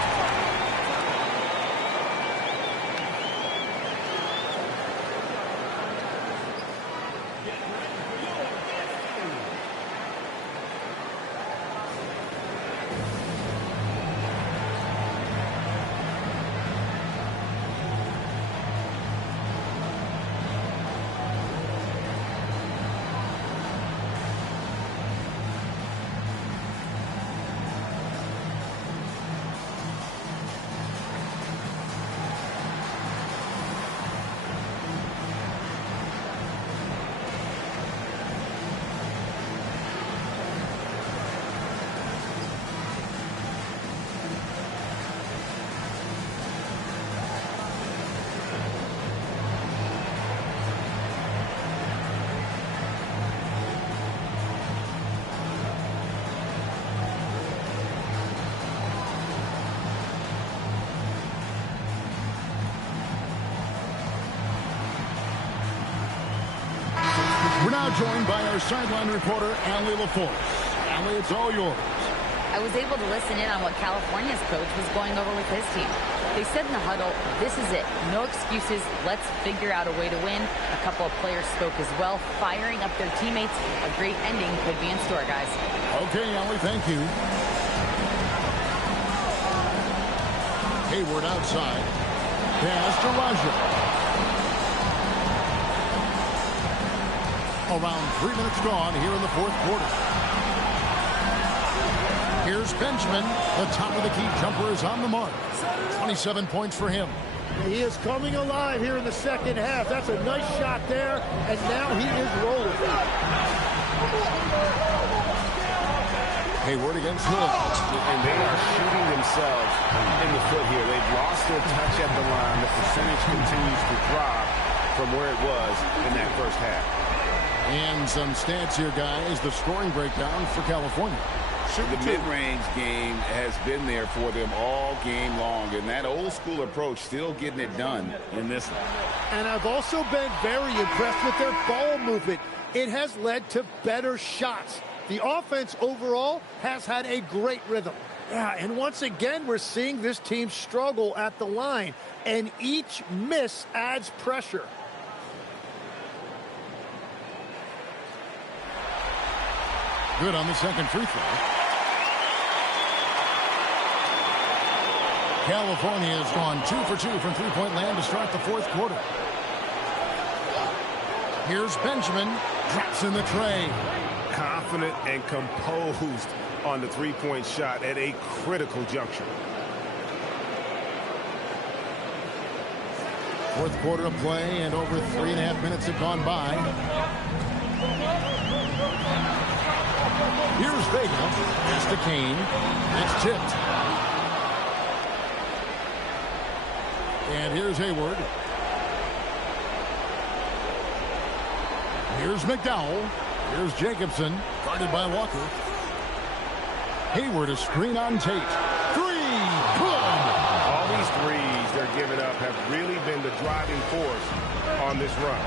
We're now joined by our sideline reporter, Allie LaForce. Allie, it's all yours. I was able to listen in on what California's coach was going over with his team. They said in the huddle, this is it. No excuses. Let's figure out a way to win. A couple of players spoke as well, firing up their teammates. A great ending could be in store, guys. Okay, Allie, thank you. Hayward outside. Pass to Raja. Around 3 minutes gone here in the fourth quarter. Here's Benjamin. The top of the key jumper is on the mark. 27 points for him. He is coming alive here in the second half. That's a nice shot there, and now he is rolling. Hayward against Hill. And they are shooting themselves in the foot here. They've lost their touch at the line. The percentage continues to drop from where it was in that first half. And some stats here, guys. The scoring breakdown for California. The mid-range game has been there for them all game long, and that old-school approach still getting it done in this one. And I've also been very impressed with their ball movement. It has led to better shots. The offense overall has had a great rhythm. Yeah, and once again, we're seeing this team struggle at the line, and each miss adds pressure. Good on the second free throw. California has gone 2 for 2 from three-point land to start the fourth quarter. Here's Benjamin. Drops in the tray. Confident and composed on the three-point shot at a critical juncture. Fourth quarter of play, and over 3.5 minutes have gone by. Here's Vega. Pass to Kane. It's tipped. And here's Hayward. Here's McDowell. Here's Jacobson. Guarded by Walker. Hayward, a screen on Tate. Three. Good. All these threes they're giving up have really been the driving force on this run.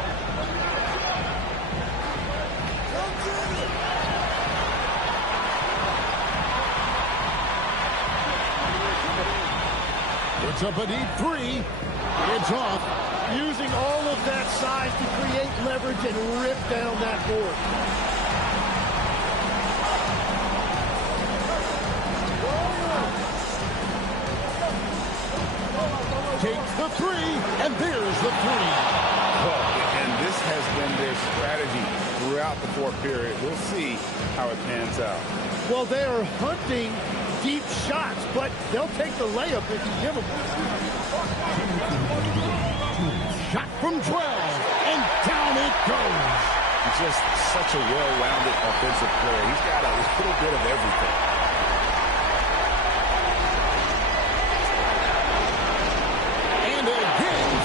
It's up a deep three. It's off. Using all of that size to create leverage and rip down that board. Takes the three, and there's the three. And this has been their strategy throughout the fourth period. We'll see how it pans out. Well, they are hunting deep shots, but they'll take the layup if you give them. Shot from 12, and down it goes. He's just such a well-rounded offensive player. He's got a little bit of everything. And again,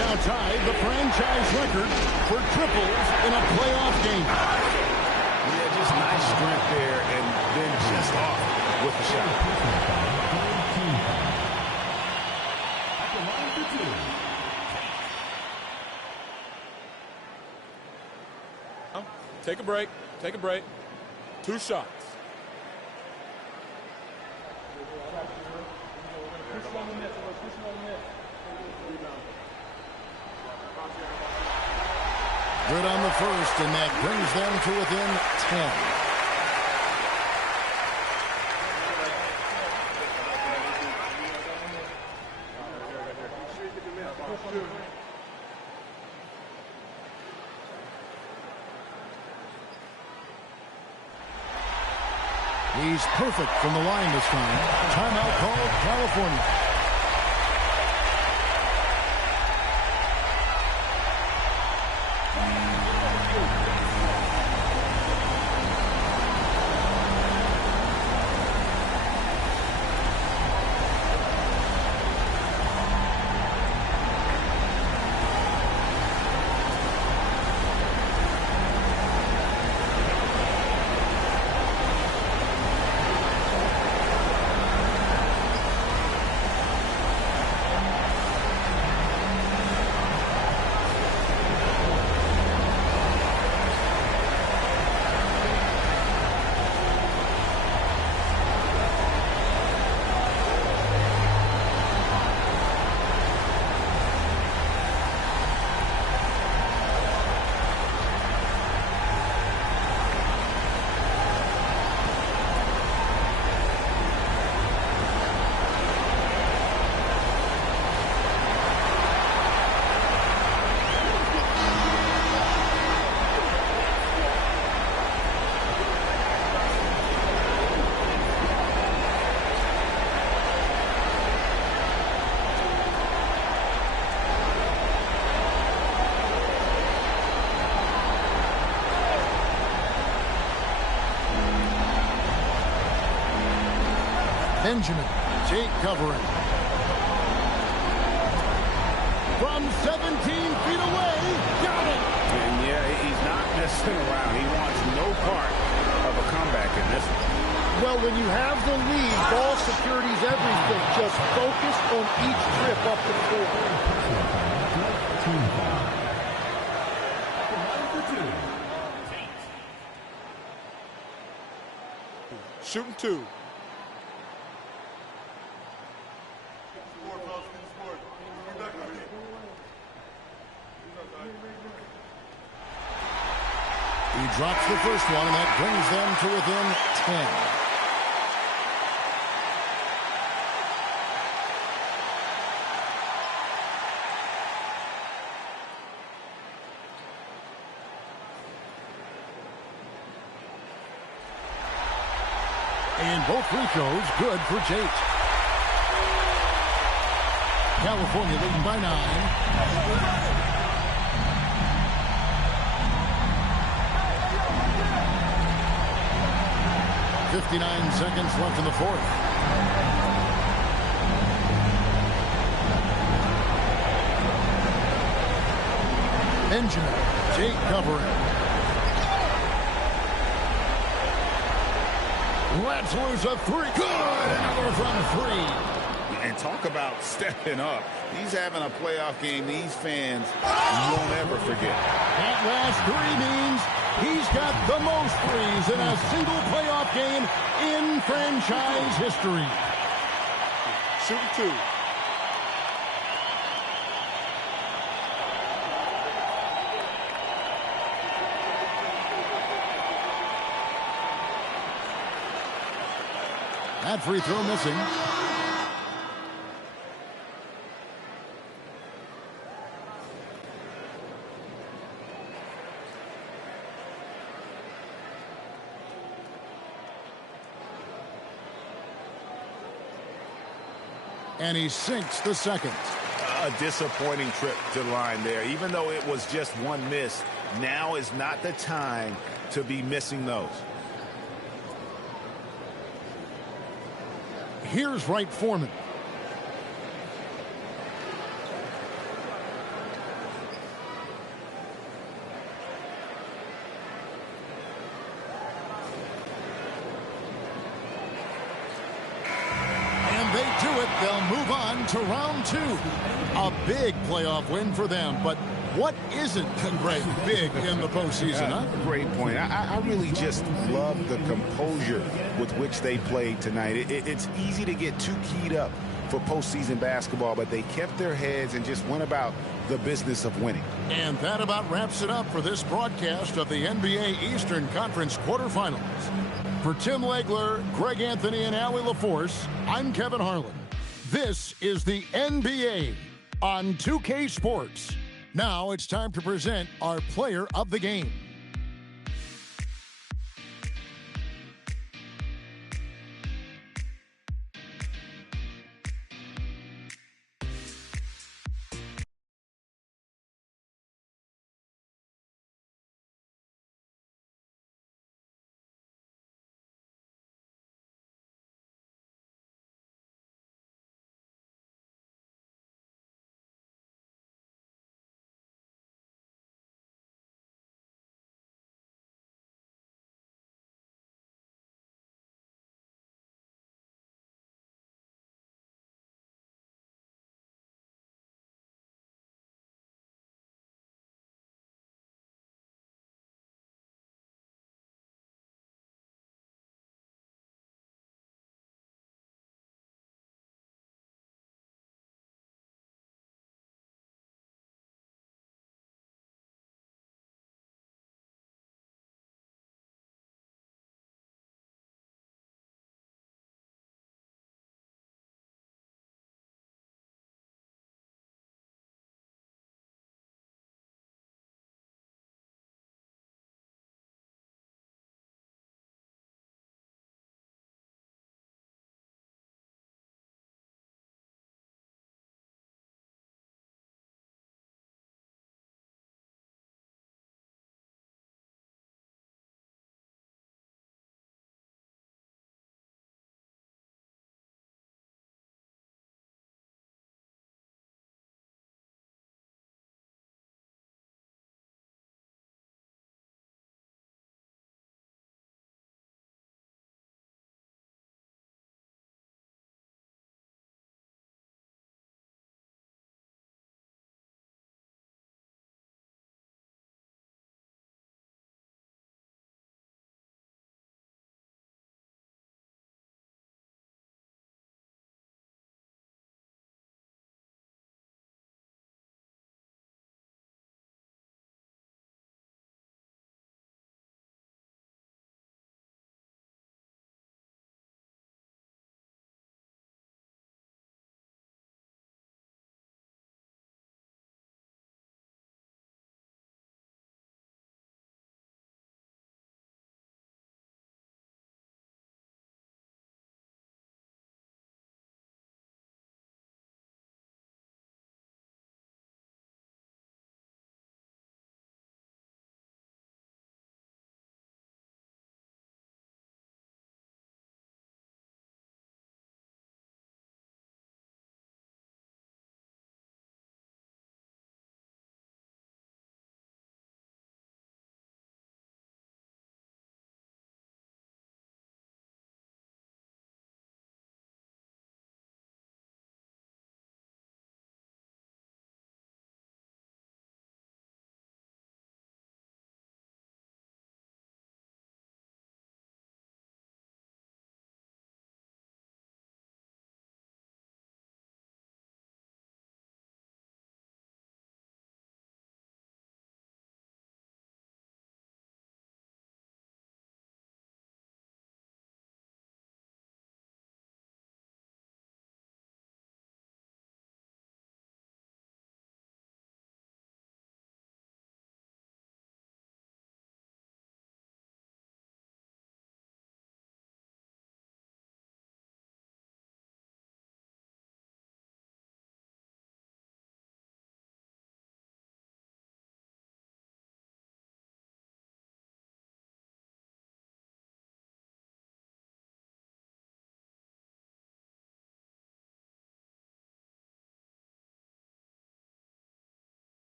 now tied the franchise record for triples in a playoff game. Yeah, just nice strength there, and then just off with the shot. At the line for two. Take a break. Take a break. 2 shots. Good on the first, and that brings them to within 10. He's perfect from the line this time. Timeout called California. Benjamin, Jake covering. From 17 feet away, got it! And yeah, he's not messing around. He wants no part of a comeback in this one. Well, when you have the lead, ball security's everything. Just focus on each trip up the court. Shooting 2. He drops the first one, and that brings them to within 10. And both free throws good for Jake. California leading by 9. 59 seconds left in the fourth. Benjamin, Jake covering. Let's lose a 3. Good! Another from 3. And talk about stepping up. He's having a playoff game these fans won't ever forget. That last 3 means he's got the most threes in a single playoff game in franchise history. Shooting 2. That free throw missing. And he sinks the second. A disappointing trip to the line there. Even though it was just one miss, now is not the time to be missing those. Here's Wright Foreman. they'll move on to round 2. A big playoff win for them, but what isn't Greg big in the postseason, huh? Great point. I really just love the composure with which they played tonight. It's easy to get too keyed up for postseason basketball, but they kept their heads and just went about the business of winning. And that about wraps it up for this broadcast of the NBA Eastern Conference quarterfinals. For Tim Legler, Greg Anthony, and Allie LaForce, I'm Kevin Harlan. This is the NBA on 2K Sports. Now it's time to present our player of the game.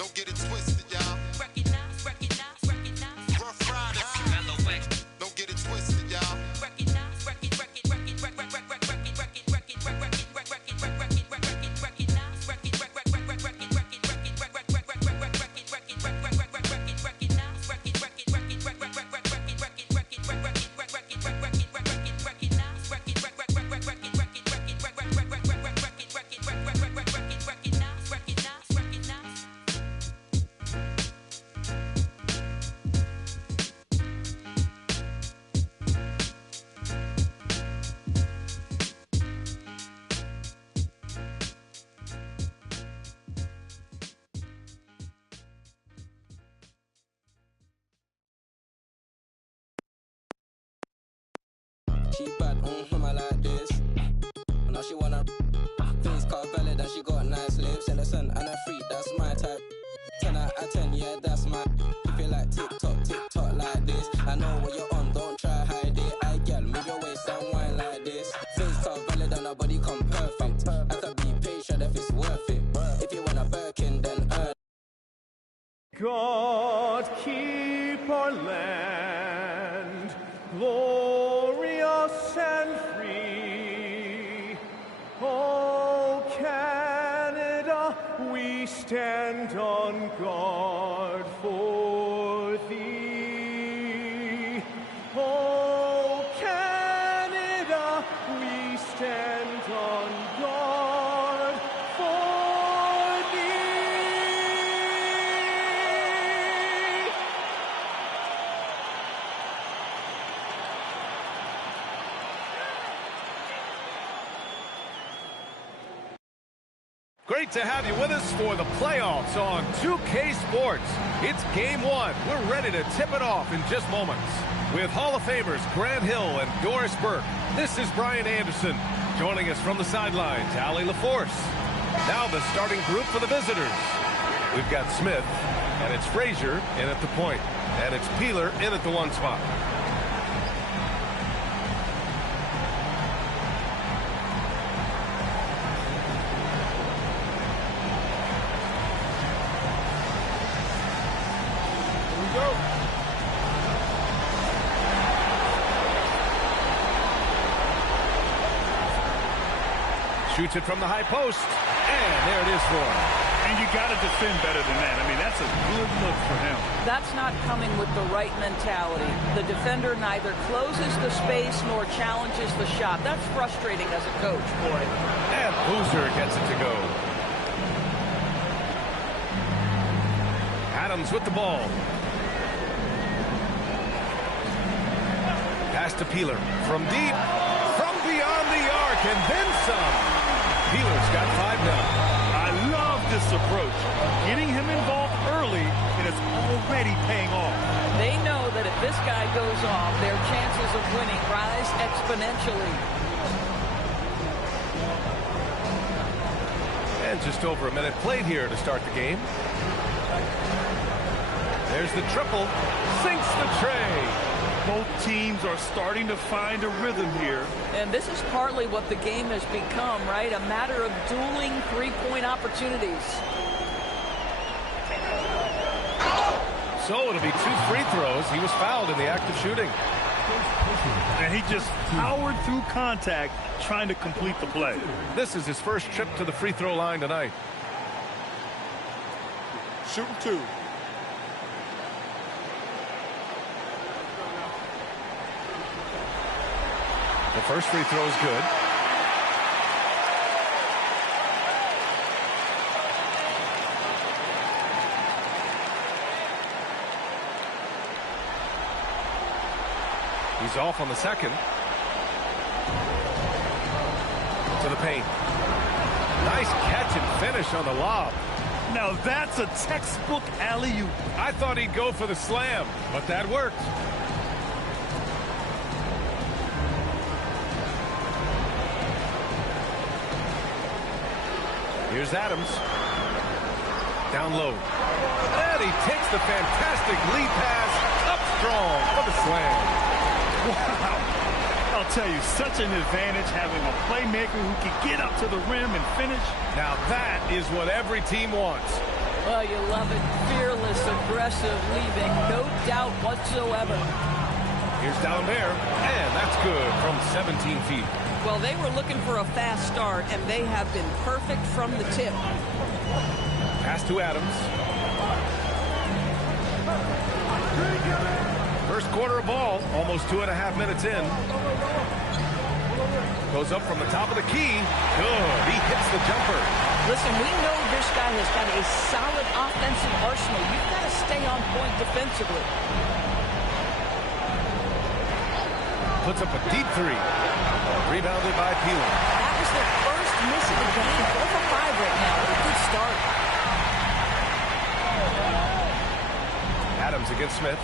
Don't get it twisted, y'all. Recognize, recognize, recognize. Rough Riders. Don't get it twisted, y'all. Recognize, recognize, She bad, I like this. Now she wanna face car valid and she got nice lips. Innocent and a freak, that's my type. 10 out of 10, yeah, that's my. You feel like tick-tock like this. I know what you're on, don't try hide it. I girl, move your waist and wine like this. Face car valid and her body come perfect. I could be patient if it's worth it. If you want a Birkin, then earn. God keep our land glorious and free. Oh, Canada, we stand on guard for thee. Oh, Canada, we stand on guard for thee. Great to have you with us for the playoffs on 2K Sports. It's game one. We're ready to tip it off in just moments. With Hall of Famers Grant Hill and Doris Burke, this is Brian Anderson. Joining us from the sidelines, Allie LaForce. Now the starting group for the visitors. We've got Smith, and it's Frazier in at the point, and it's Peeler in at the one spot. Shoots it from the high post, and there it is for him. And you got to defend better than that. I mean, that's a good look for him. That's not coming with the right mentality. The defender neither closes the space nor challenges the shot. That's frustrating as a coach, boy. And Boozer gets it to go. Adams with the ball. Pass to Peeler from deep, from beyond the arc, and then some. Peeler's got 5 now. I love this approach. Getting him involved early, and it's already paying off. They know that if this guy goes off, their chances of winning rise exponentially. And just over a minute played here to start the game. There's the triple. Sinks the tray. Both teams are starting to find a rhythm here. And this is partly what the game has become, right? A matter of dueling three-point opportunities. So it'll be 2 free throws. He was fouled in the act of shooting. And he just powered through contact trying to complete the play. This is his first trip to the free throw line tonight. Shooting 2. The first free throw is good. He's off on the second. To the paint. Nice catch and finish on the lob. Now that's a textbook alley-oop. I thought he'd go for the slam, but that worked. Here's Adams. Down low. And he takes the fantastic lead pass up strong for the slam. Wow. I'll tell you, such an advantage having a playmaker who can get up to the rim and finish. Now that is what every team wants. Well, you love it. Fearless, aggressive, leaving no doubt whatsoever. Here's D'Alembert, and that's good from 17 feet. Well, they were looking for a fast start, and they have been perfect from the tip. Pass to Adams. First quarter of ball, almost 2.5 minutes in. Goes up from the top of the key. Good. He hits the jumper. Listen, we know this guy has got a solid offensive arsenal. You've got to stay on point defensively. Puts up a deep three. Rebounded by Peeler. That was their first miss of the game. 4 for 5 right now. What a good start. Adams against Smith.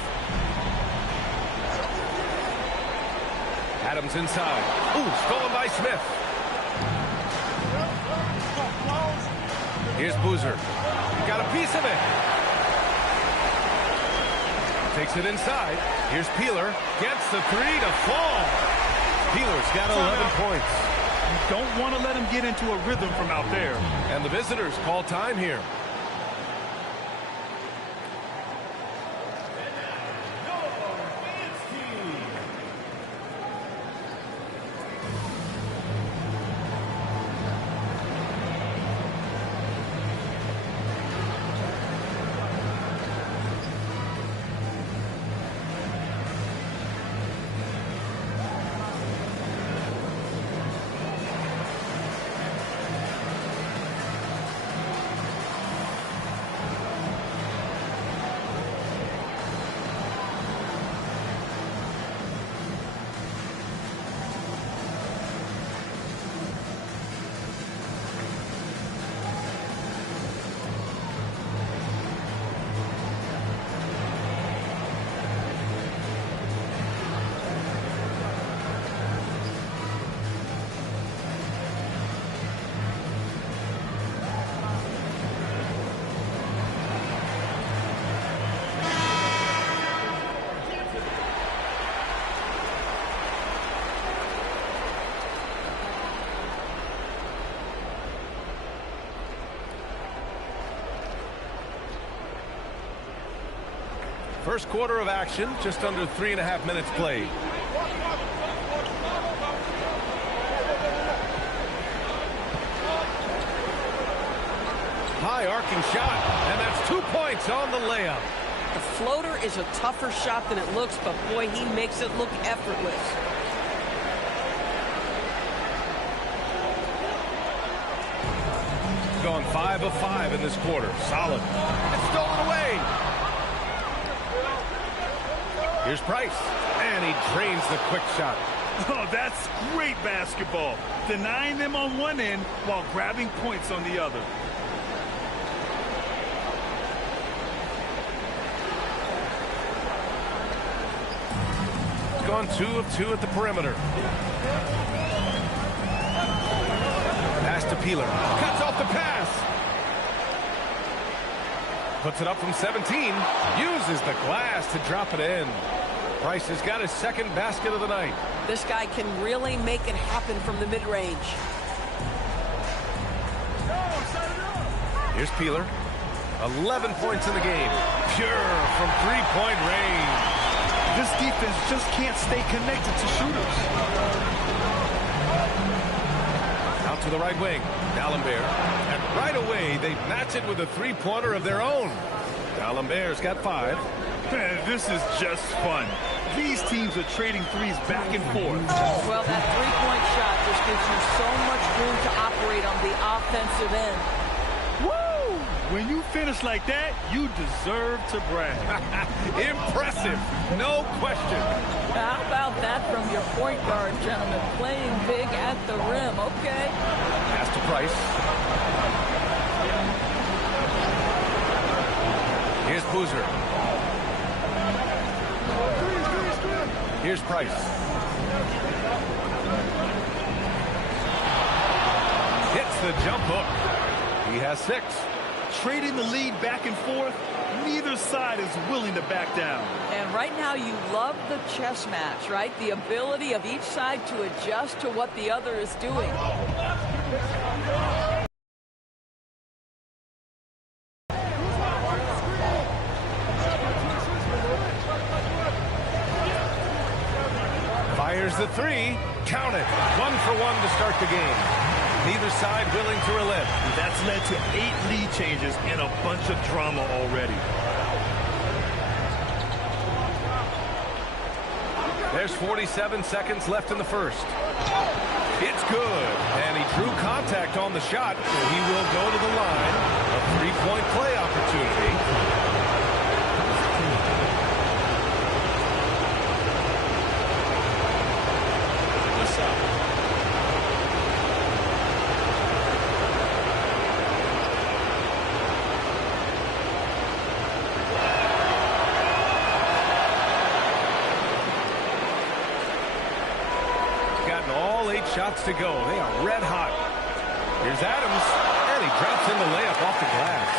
Adams inside. Ooh, stolen by Smith. Here's Boozer. Got a piece of it. Takes it inside. Here's Peeler. Gets the three to fall. Peeler's got 11 points. You don't want to let him get into a rhythm from out there. And the visitors call time here. First quarter of action, just under 3.5 minutes played. High arcing shot, and that's 2 points on the layup. The floater is a tougher shot than it looks, but boy, he makes it look effortless. Gone 5 of 5 in this quarter. Solid. It's stolen away. Here's Price, and he drains the quick shot. Oh, that's great basketball. Denying them on one end while grabbing points on the other. Gone 2 of 2 at the perimeter. Pass to Peeler. Cuts off the pass. Puts it up from 17. Uses the glass to drop it in. Price has got his second basket of the night. This guy can really make it happen from the mid-range. Here's Peeler. 11 points in the game. Pure from three-point range. This defense just can't stay connected to shooters. Out to the right wing. D'Alembert. And right away, they match it with a three-pointer of their own. D'Alembert's got 5. This is just fun. These teams are trading threes back and forth. Well, that three-point shot just gives you so much room to operate on the offensive end. Woo! When you finish like that, you deserve to brag. Impressive, no question. How about that from your point guard, gentlemen? Playing big at the rim, okay. Pass to Price. Here's Boozer. Here's Price. Hits the jump hook. He has 6. Trading the lead back and forth, neither side is willing to back down. And right now you love the chess match, right? The ability of each side to adjust to what the other is doing. Fires the three. Count it. 1 for 1 to start the game. Neither side willing to relent. That's led to 8 lead changes and a bunch of drama already. There's 47 seconds left in the first. It's good. And he drew contact on the shot. He will go to the line. A 3-point play opportunity. Shots to go. They are red hot. Here's Adams, and he drops in the layup off the glass.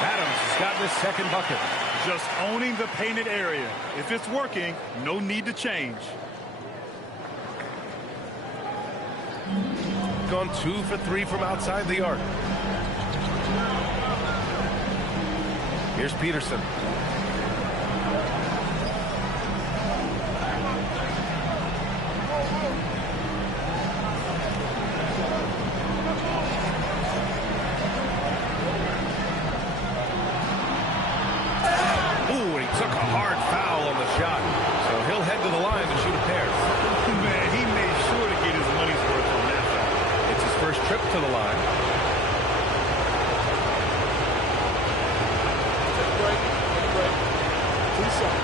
Adams has got his second bucket. Just owning the painted area. If it's working, no need to change. Gone 2 for 3 from outside the arc. Here's Peterson. Trip to the line. Take a break. 2 shots.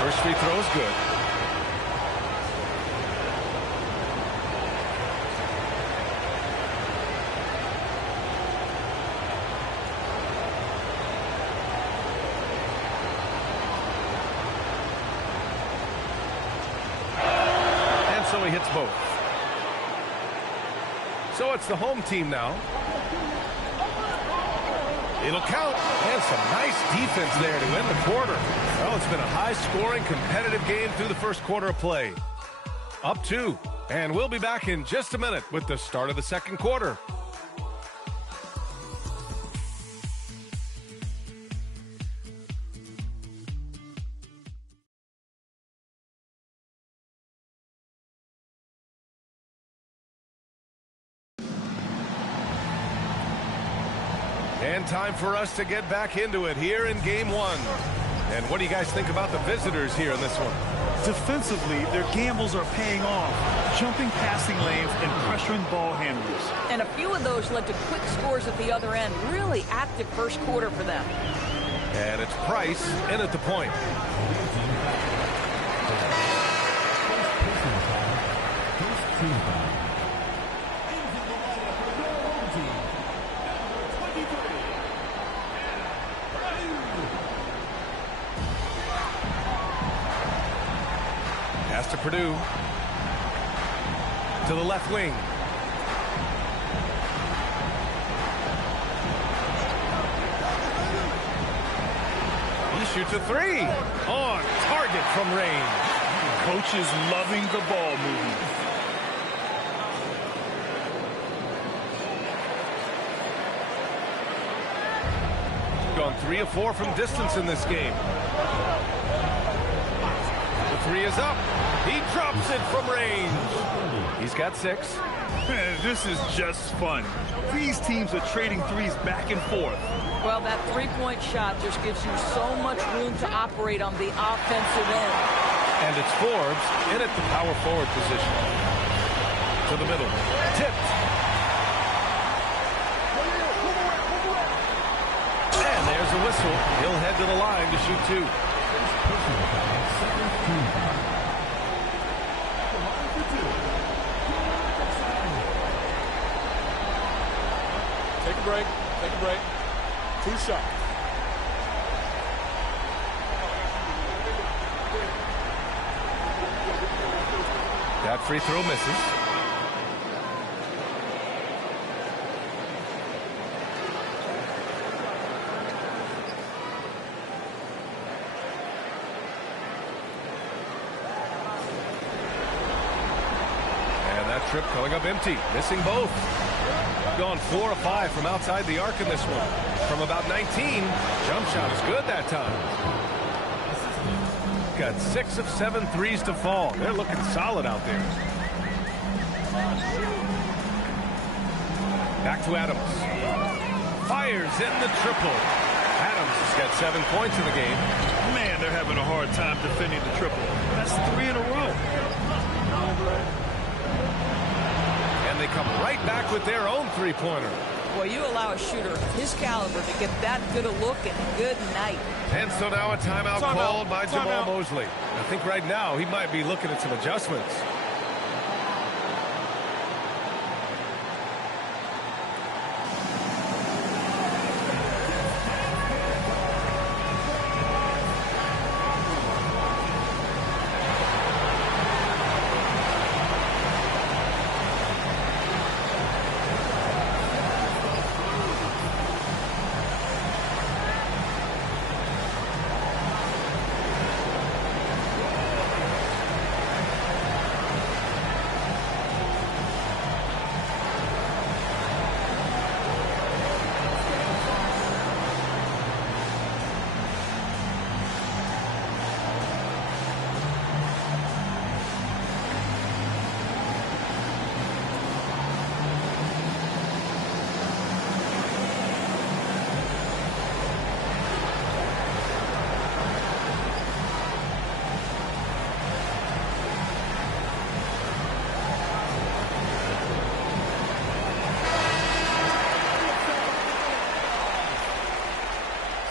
First free throw is good. So he hits both. So it's the home team now. It'll count. And some nice defense there to end the quarter. Well, it's been a high-scoring, competitive game through the first quarter of play. Up 2. And we'll be back in just a minute with the start of the second quarter. And time for us to get back into it here in game 1. And what do you guys think about the visitors here in this one? Defensively, their gambles are paying off. Jumping passing lanes and pressuring ball handlers. And a few of those led to quick scores at the other end. Really active first quarter for them. And it's Price in at the point. Pass to Purdue. To the left wing. He shoots a 3. On target from range. Coach is loving the ball movement. Gone 3 of 4 from distance in this game. The 3 is up. He drops it from range. He's got 6. This is just fun. These teams are trading threes back and forth. Well, that three-point shot just gives you so much room to operate on the offensive end. And it's Forbes in at the power forward position. To the middle. Tipped. And there's a whistle. He'll head to the line to shoot 2. Take a break. 2 shots. That free throw misses. And that trip coming up empty, missing both. Gone 4 of 5 from outside the arc in this one. From about 19, jump shot is good that time. Got 6 of 7 threes to fall. They're looking solid out there. Back to Adams. Fires in the triple. Adams has got 7 points in the game. Man, they're having a hard time defending the triple. That's 3 in a row. And they come right back with their own three-pointer. Well, you allow a shooter of his caliber to get that good a look and good night. And so now a timeout called by Jamal Mosley. I think right now he might be looking at some adjustments.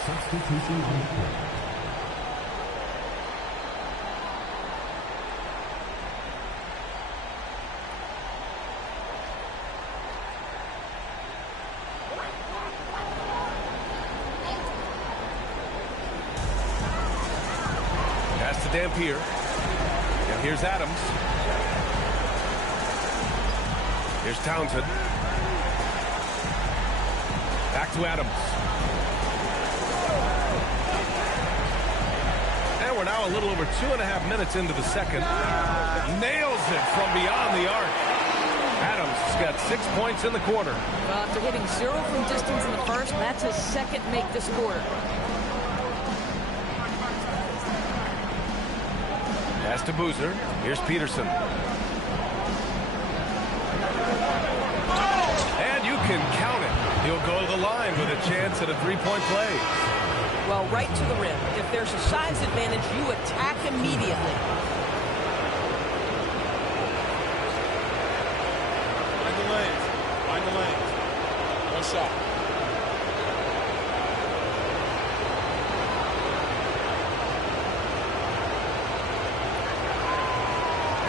Substitution on the court. Pass to Dampier. And here's Adams. Here's Townsend. Back to Adams. And we're now a little over 2.5 minutes into the second. Nails it from beyond the arc. Adams has got 6 points in the quarter. Well, after hitting 0 from distance in the first, that's his second make this quarter. Pass to Boozer. Here's Peterson. And you can count it. He'll go to the line with a chance at a three-point play. Well, right to the rim. If there's a size advantage, you attack immediately. Find the lanes. Find the lanes. One shot.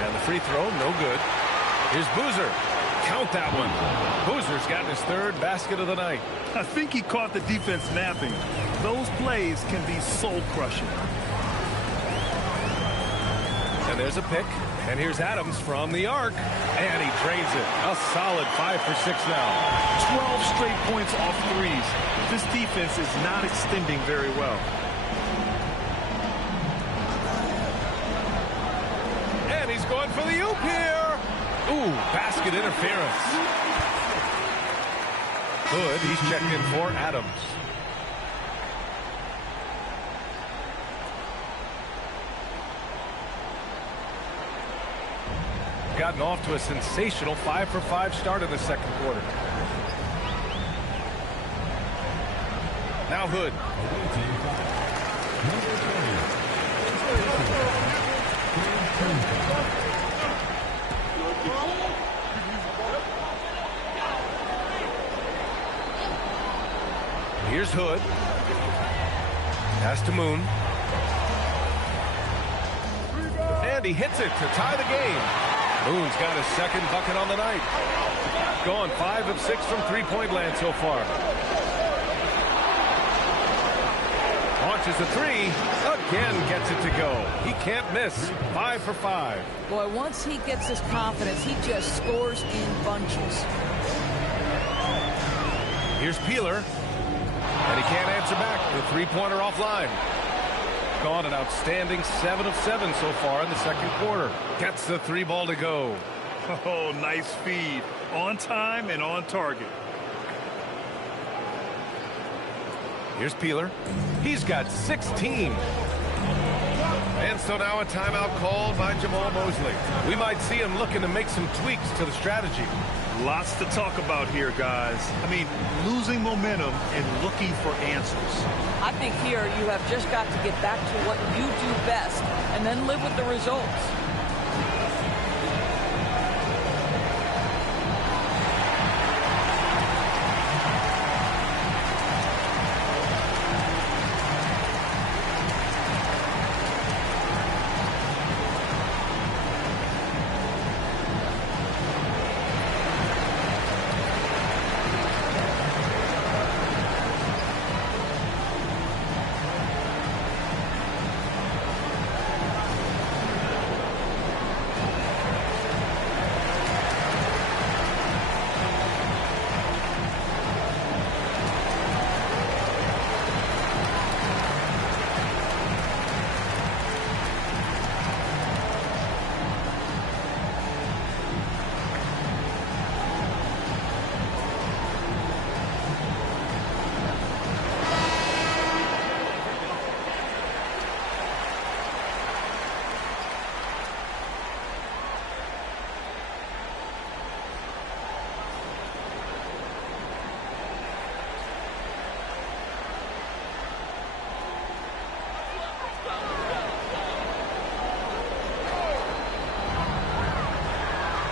And the free throw, no good. Here's Boozer. Count that one. Boozer's gotten his third basket of the night. I think he caught the defense napping. Those plays can be soul-crushing. And there's a pick. And here's Adams from the arc. And he drains it. A solid 5 for 6 now. 12 straight points off threes. This defense is not extending very well. And he's going for the oop here. Ooh, basket interference. Good, he's checked in for Adams. Gotten off to a sensational 5 for 5 start in the second quarter. Now Hood. Here's Hood. Pass to Moon. And he hits it to tie the game. Moon's got his second bucket on the night. Gone 5 of 6 from three-point land so far. Launches a three. Again gets it to go. He can't miss. 5 for 5. Boy, once he gets his confidence, he just scores in bunches. Here's Peeler. And he can't answer back. The three-pointer offline. Gone an outstanding 7 of 7 so far in the second quarter. Gets the three ball to go. Oh, nice feed. on time and on target. Here's Peeler. He's got 16. And so now a timeout called by Jamal Mosley. We might see him looking to make some tweaks to the strategy. Lots to talk about here, guys. I mean, losing momentum and looking for answers. I think here you have just got to get back to what you do best and then live with the results.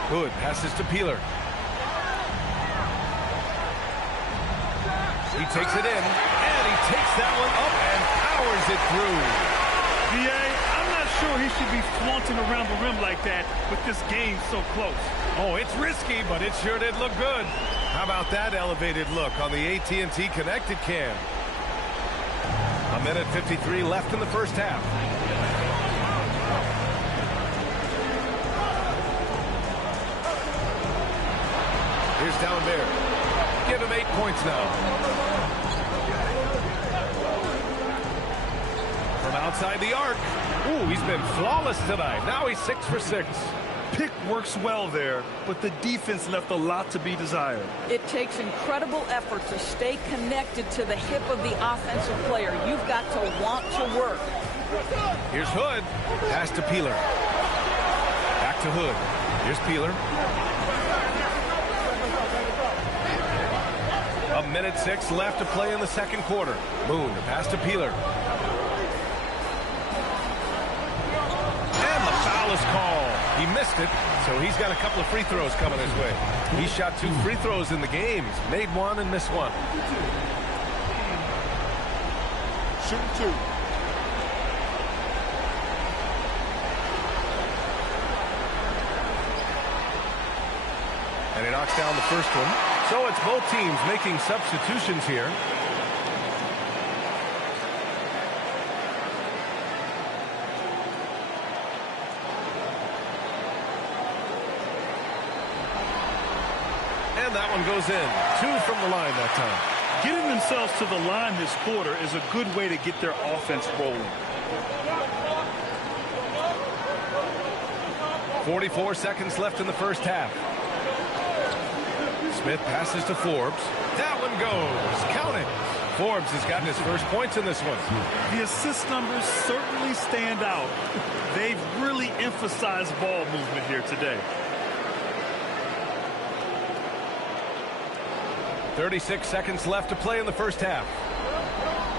Hood passes to Peeler. He takes it in, and he takes that one up and powers it through. VA, I'm not sure he should be flaunting around the rim like that with this game so close. Oh, it's risky, but it sure did look good. How about that elevated look on the AT&T Connected Cam? 1:53 left in the first half. Here's Dalembert. Give him 8 points now. From outside the arc. Ooh, he's been flawless tonight. Now he's 6 for 6. Pick works well there, but the defense left a lot to be desired. It takes incredible effort to stay connected to the hip of the offensive player. You've got to want to work. Here's Hood. Pass to Peeler. Back to Hood. Here's Peeler. 1:06 left to play in the second quarter. Moon, the pass to Peeler. And the foul is called. He missed it, so he's got a couple of free throws coming his way. He shot 2 free throws in the game. Made 1 and missed 1. Shooting 2. And he knocks down the first one. So it's both teams making substitutions here. And that one goes in. 2 from the line that time. Getting themselves to the line this quarter is a good way to get their offense rolling. 44 seconds left in the first half. Smith passes to Forbes. That one goes. Count it. Forbes has gotten his first points in this one. The assist numbers certainly stand out. They've really emphasized ball movement here today. 36 seconds left to play in the first half.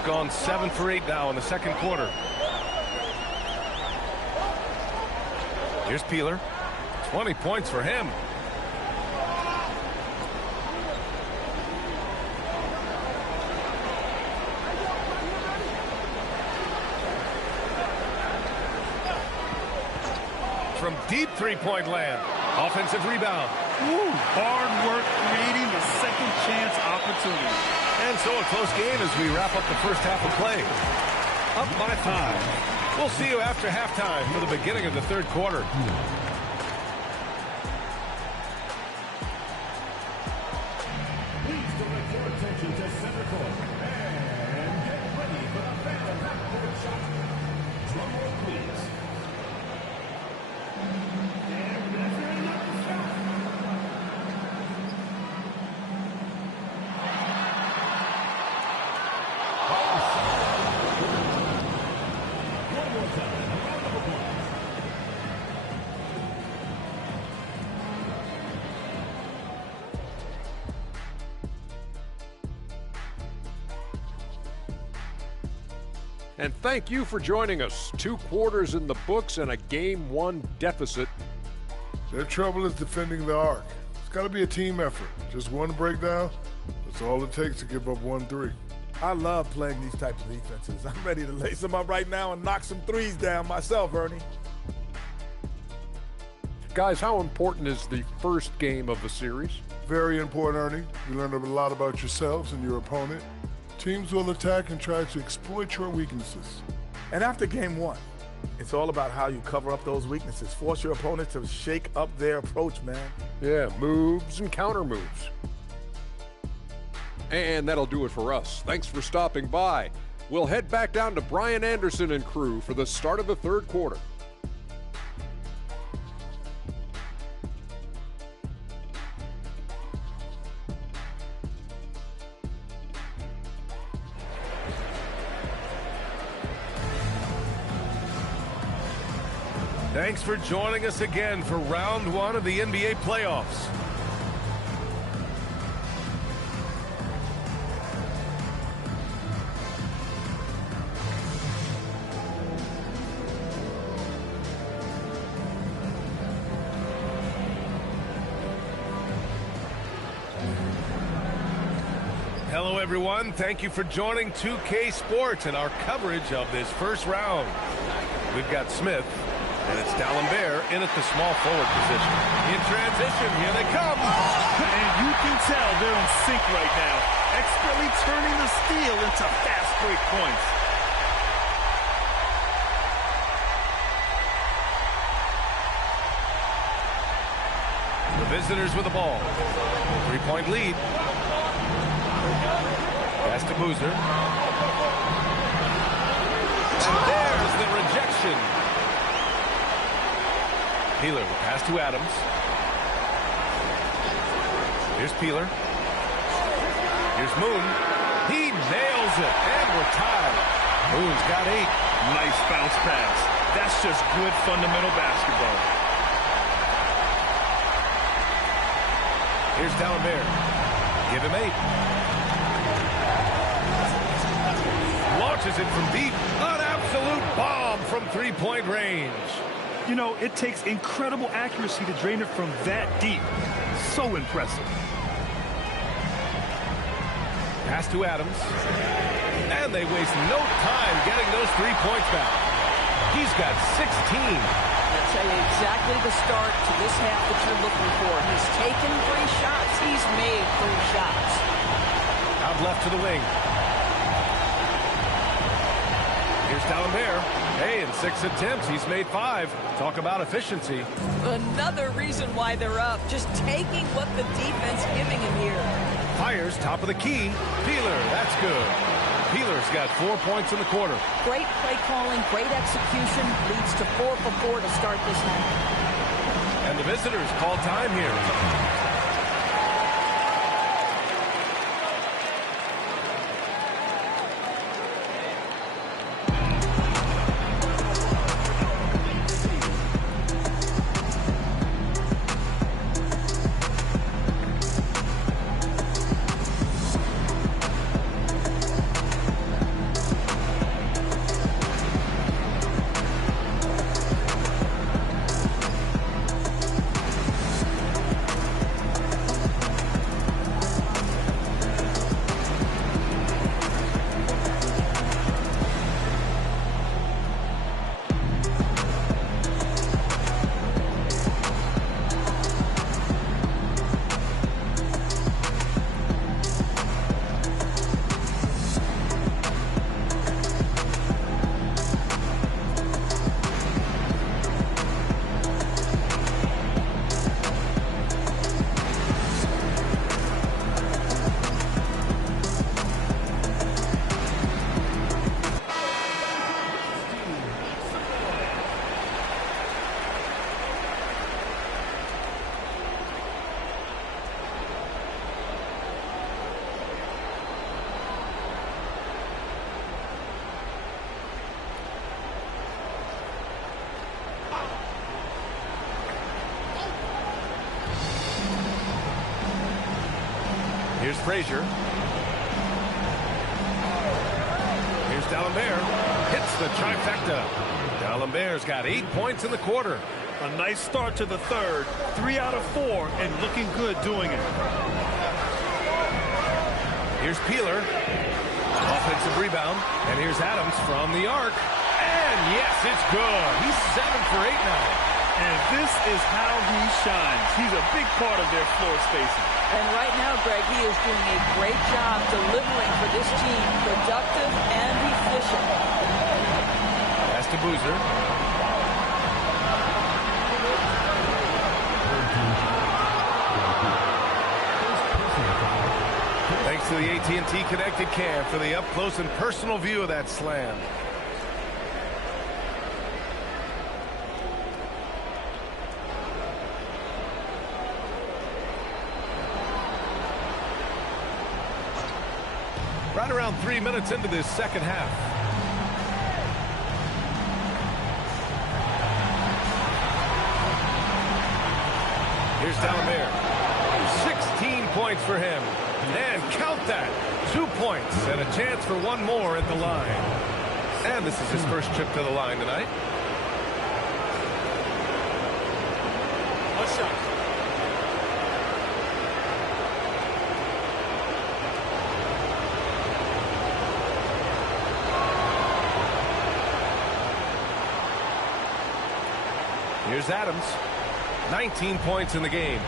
Gone 7 for 8 now in the second quarter. Here's Peeler. 20 points for him. From deep three-point land. Offensive rebound. Ooh, hard work creating the second chance opportunity. And so a close game as we wrap up the first half of play. Up by 5. We'll see you after halftime for the beginning of the third quarter. Please direct your attention to center court and get ready for the Phantom backcourt shot. Drum roll, please. And thank you for joining us. 2 quarters in the books and a Game 1 deficit. Their trouble is defending the arc. It's got to be a team effort. Just one breakdown, that's all it takes to give up 1-3. I love playing these types of defenses. I'm ready to lace them up right now and knock some threes down myself, Ernie. Guys, how important is the first game of the series? Very important, Ernie. You learn a lot about yourselves and your opponent. Teams will attack and try to exploit your weaknesses. And after game 1, it's all about how you cover up those weaknesses. Force your opponent to shake up their approach, man. Yeah, moves and counter moves. And that'll do it for us. Thanks for stopping by. We'll head back down to Brian Anderson and crew for the start of the 3rd quarter. Thanks for joining us again for round 1 of the NBA playoffs. Hello, everyone. Thank you for joining 2K Sports and our coverage of this first round. We've got Smith. And it's D'Alembert in at the small forward position. In transition, here they come. And you can tell they're in sync right now, expertly turning the steal into fast break points. The visitors with the ball. 3-point lead. Pass to Boozer. And there's the rejection. Peeler, the pass to Adams. Here's Peeler. Here's Moon. He nails it, and we're tied. Moon's got 8. Nice bounce pass. That's just good fundamental basketball. Here's D'Alembert. Give him 8. Launches it from deep. An absolute bomb from 3-point range. You know, it takes incredible accuracy to drain it from that deep. So impressive. Pass to Adams. And they waste no time getting those 3 points back. He's got 16. I'll tell you exactly the start to this half that you're looking for. He's taken 3 shots. He's made 3 shots. Out left to the wing. Here's D'Alembert. Hey, in 6 attempts, he's made 5. Talk about efficiency. Another reason why they're up. Just taking what the defense giving him here. Fires top of the key. Peeler, that's good. Peeler's got 4 points in the quarter. Great play calling, great execution. Leads to 4 for 4 to start this half. And the visitors call time here. Here's Frazier. Here's D'Alembert. the trifecta. D'Alembert's got 8 points in the quarter. A nice start to the third. 3 out of 4 and looking good doing it. Here's Peeler. Offensive rebound. And here's Adams from the arc. And yes, it's good. He's 7 for 8 now. And this is how he shines. He's a big part of their floor spacing. And right now, Greg, he is doing a great job delivering for this team, productive and efficient. Pass to Boozer. Thanks to the AT&T Connected Cam for the up-close and personal view of that slam. Right around 3 minutes into this second half. Here's D'Alembert. 16 points for him. And count that. 2 points and a chance for one more at the line. And this is his first trip to the line tonight. A shot. Here's Adams. 19 points in the game.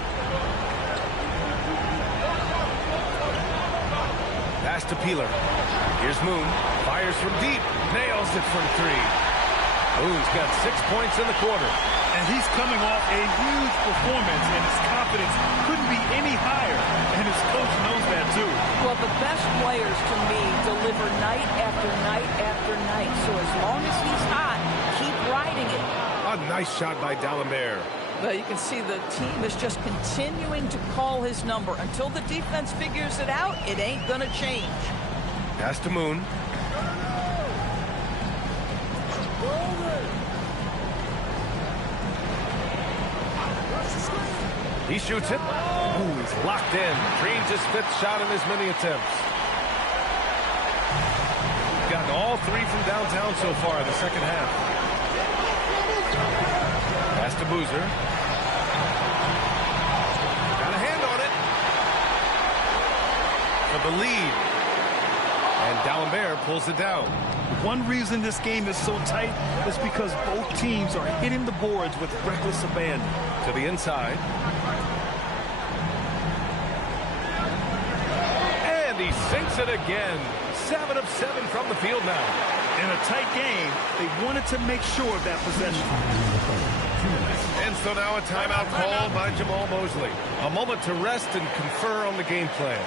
Pass to Peeler. Here's Moon. Fires from deep. Nails it from 3. Moon's got 6 points in the quarter. And he's coming off a huge performance, and his confidence couldn't be any higher. And his coach knows that, too. Well, the best players, to me, deliver night after night after night. So as long as he's hot, keep riding it. A nice shot by D'Alembert. Well, you can see the team is just continuing to call his number. Until the defense figures it out, it ain't going to change. Pass to Moon. He shoots it. Ooh, he's locked in. Dreams his 5th shot in as many attempts. He's gotten all 3 from downtown so far in the second half. Pass to Boozer. Got a hand on it. For the lead. And D'Alembert pulls it down. One reason this game is so tight is because both teams are hitting the boards with reckless abandon. To the inside. And he sinks it again. 7 of 7 from the field now. In a tight game, they wanted to make sure of that possession. And so now a timeout called by Jamal Mosley. A moment to rest and confer on the game plan.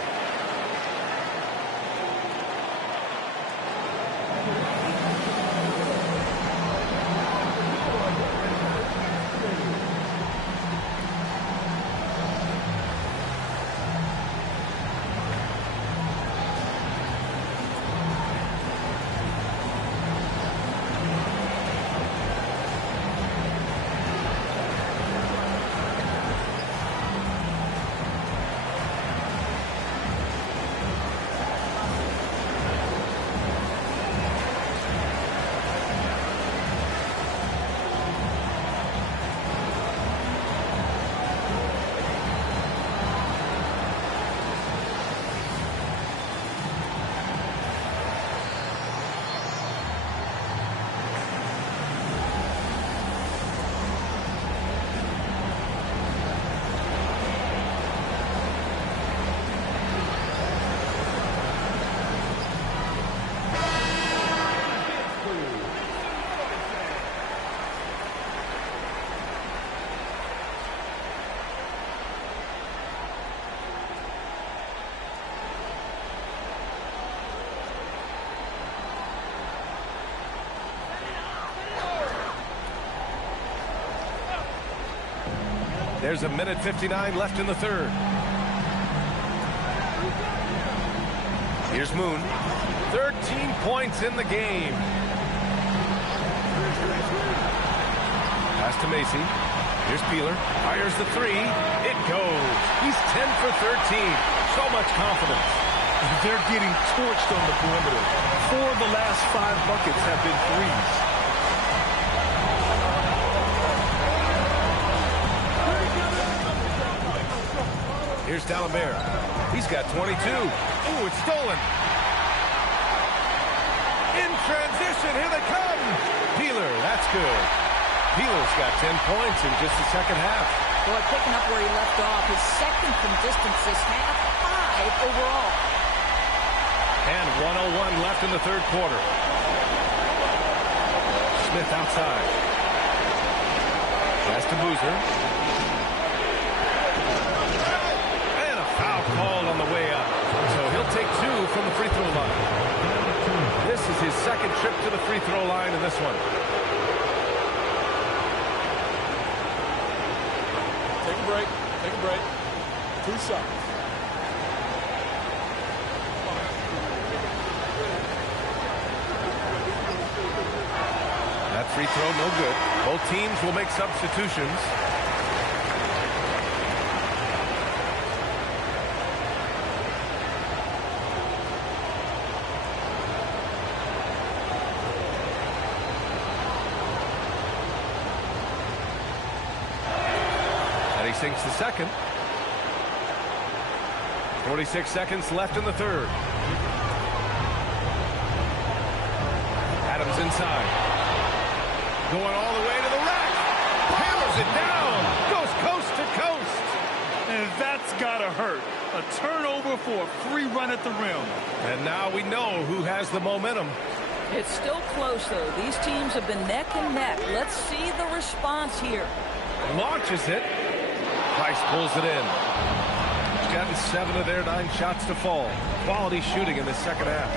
There's a minute 59 left in the third. Here's Moon. 13 points in the game. Pass to Macy. Here's Peeler. Fires the 3. It goes. He's 10 for 13. So much confidence. They're getting torched on the perimeter. 4 of the last 5 buckets have been threes. Here's D'Alembert. He's got 22. Ooh, it's stolen. In transition, here they come. Peeler, that's good. Peeler's got 10 points in just the second half. Boy, picking up where he left off. His second from distance this half, 5 overall. And 1:01 left in the third quarter. Smith outside. Pass to Boozer. And a foul called on the way up. So he'll take 2 from the free throw line. This is his second trip to the free throw line in this one. Take a break. Take a break. 2 shots. That free throw, no good. Both teams will make substitutions. And he sinks the second. 46 seconds left in the third. Adams inside. Going all the way to the rack. Hammers it down. Goes coast to coast. And that's got to hurt. A turnover for a free run at the rim. And now we know who has the momentum. It's still close, though. These teams have been neck and neck. Let's see the response here. Launches it. Price pulls it in. He's gotten 7 of their 9 shots to fall. Quality shooting in the second half.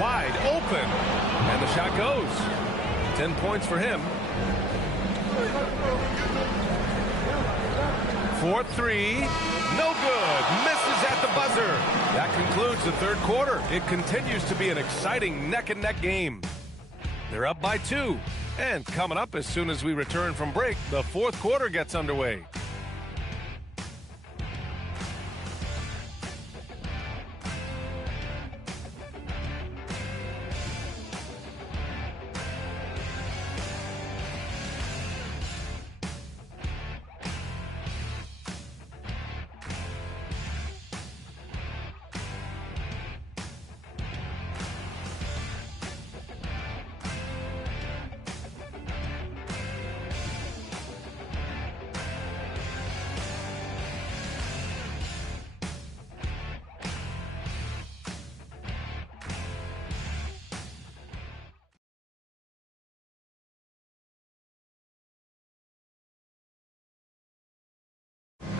Wide open. And the shot goes. 10 points for him. 4-3. No good. Misses at the buzzer. That concludes the third quarter. It continues to be an exciting neck-and-neck game. They're up by 2. And coming up as soon as we return from break, the fourth quarter gets underway.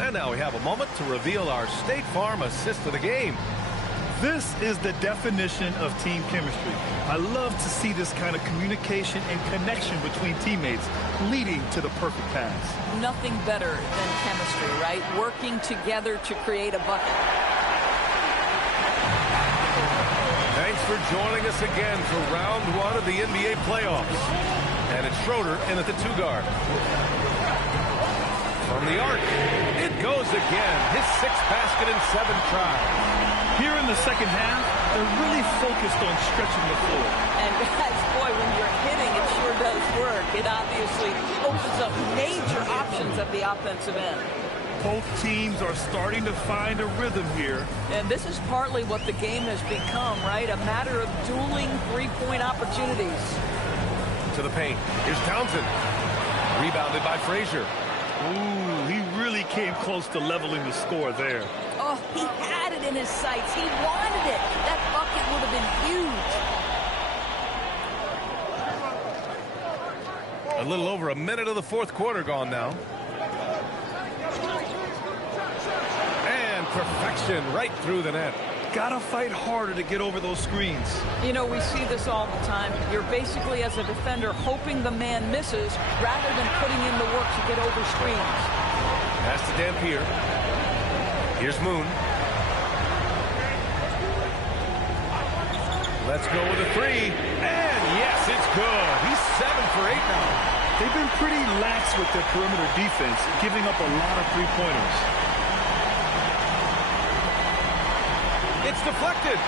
And now we have a moment to reveal our State Farm assist of the game. This is the definition of team chemistry. I love to see this kind of communication and connection between teammates leading to the perfect pass. Nothing better than chemistry, right? Working together to create a bucket. Thanks for joining us again for round 1 of the NBA playoffs. And it's Schroeder in at the 2 guard. From the arc, it goes again. His 6th basket in 7 tries. Here in the second half, they're really focused on stretching the floor. And guys, boy, when you're hitting, it sure does work. It obviously opens up major options at the offensive end. Both teams are starting to find a rhythm here. And this is partly what the game has become, right? A matter of dueling three-point opportunities. To the paint. Here's Townsend. Rebounded by Frazier. Ooh, he really came close to leveling the score there. Oh, he had it in his sights. He wanted it. That bucket would have been huge. A little over a minute of the fourth quarter gone now. And perfection right through the net. Gotta fight harder to get over those screens. You know, we see this all the time. You're basically, as a defender, hoping the man misses rather than putting in the work to get over screens. Pass to Dampier. Here's Moon. Let's go with a 3. And yes, it's good. He's 7 for 8 now. They've been pretty lax with their perimeter defense, giving up a lot of three-pointers. It's deflected.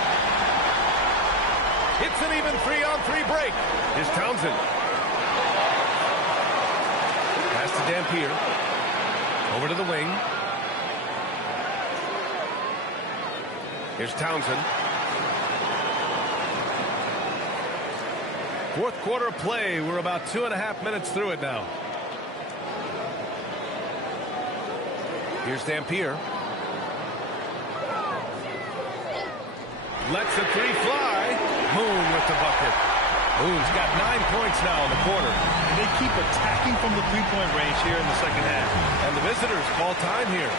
It's an even 3-on-3 break. Here's Townsend. Pass to Dampier. Over to the wing. Here's Townsend. Fourth quarter of play. We're about 2.5 minutes through it now. Here's Dampier. Lets the three fly. Moon with the bucket. Moon's got 9 points now in the quarter. They keep attacking from the three-point range here in the second half. And the visitors call time here.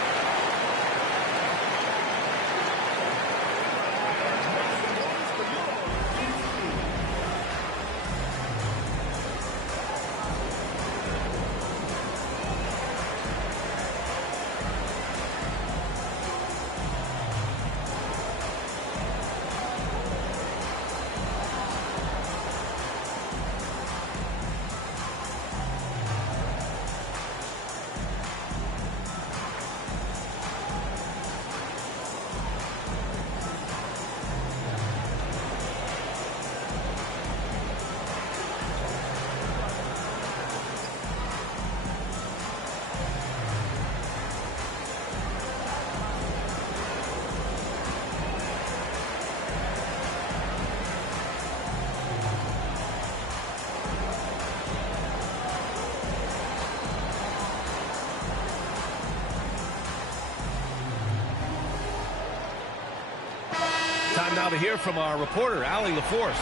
Time now to hear from our reporter, Allie LaForce.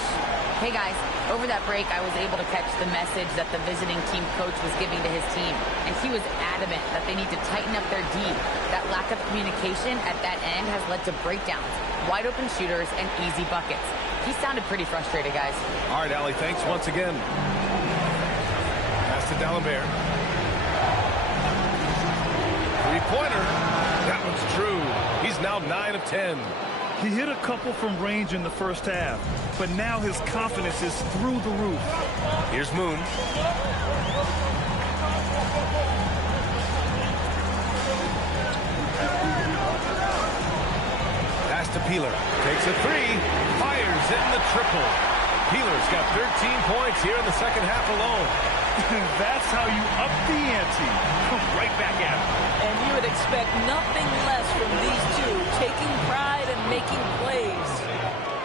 Hey guys, over that break I was able to catch the message that the visiting team coach was giving to his team, and he was adamant that they need to tighten up their D. That lack of communication at that end has led to breakdowns, wide open shooters, and easy buckets. He sounded pretty frustrated, guys. All right, Allie, thanks once again. Pass to D'Alembert. Three-pointer. That one's true. He's now 9 of 10. He hit a couple from range in the first half, but now his confidence is through the roof. Here's Moon. Pass to Peeler. Takes a three. Fires in the triple. Peeler's got 13 points here in the second half alone. That's how you up the ante. Come right back at him. And you would expect nothing less from these two, taking pride and making plays.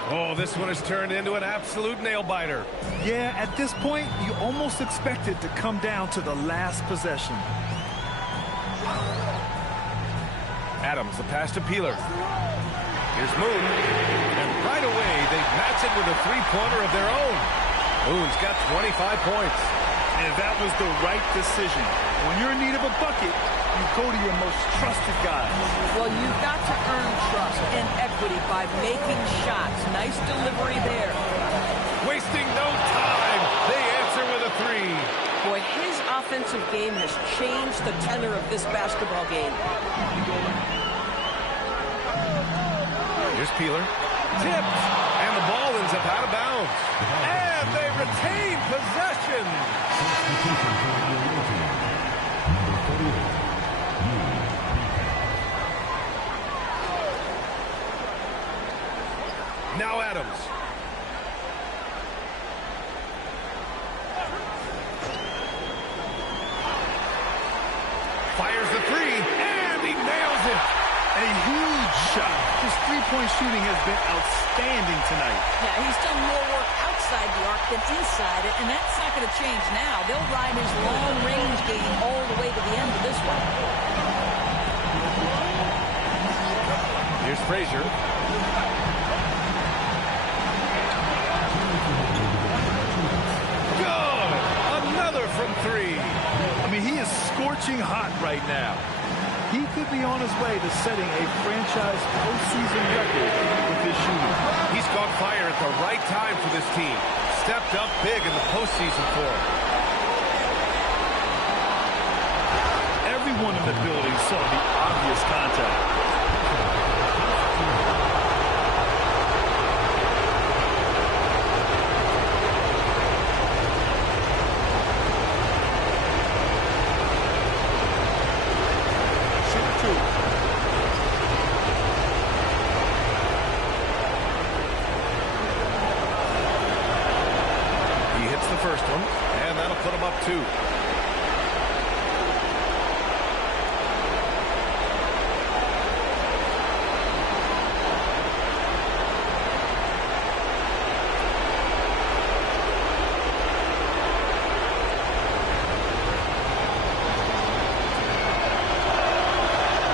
Oh, this one has turned into an absolute nail-biter. Yeah, at this point, you almost expect it to come down to the last possession. Adams, the pass to Peeler. Here's Moon. And right away, they match it with a three-pointer of their own. Moon's got 25 points. And that was the right decision. When you're in need of a bucket, you go to your most trusted guy. Well, you've got to earn trust and equity by making shots. Nice delivery there. Wasting no time. They answer with a three. Boy, his offensive game has changed the tenor of this basketball game. Here's Peeler. Tipped. And the ball ends up out of bounds. And they retain possession. Now Adams. Fires the three, and he nails it. A huge shot. His three-point shooting has been outstanding tonight. Yeah, he's done more work outside the arc than inside it, and that's not going to change now. They'll ride his long-range game all the way to the end of this one. Here's Frazier. Good! Another from three. I mean, he is scorching hot right now. He could be on his way to setting a franchise postseason record with his shooting. He's caught fire at the right time for this team. Stepped up big in the postseason for him. Everyone in the building saw the obvious contact. first one, and that'll put them up 2.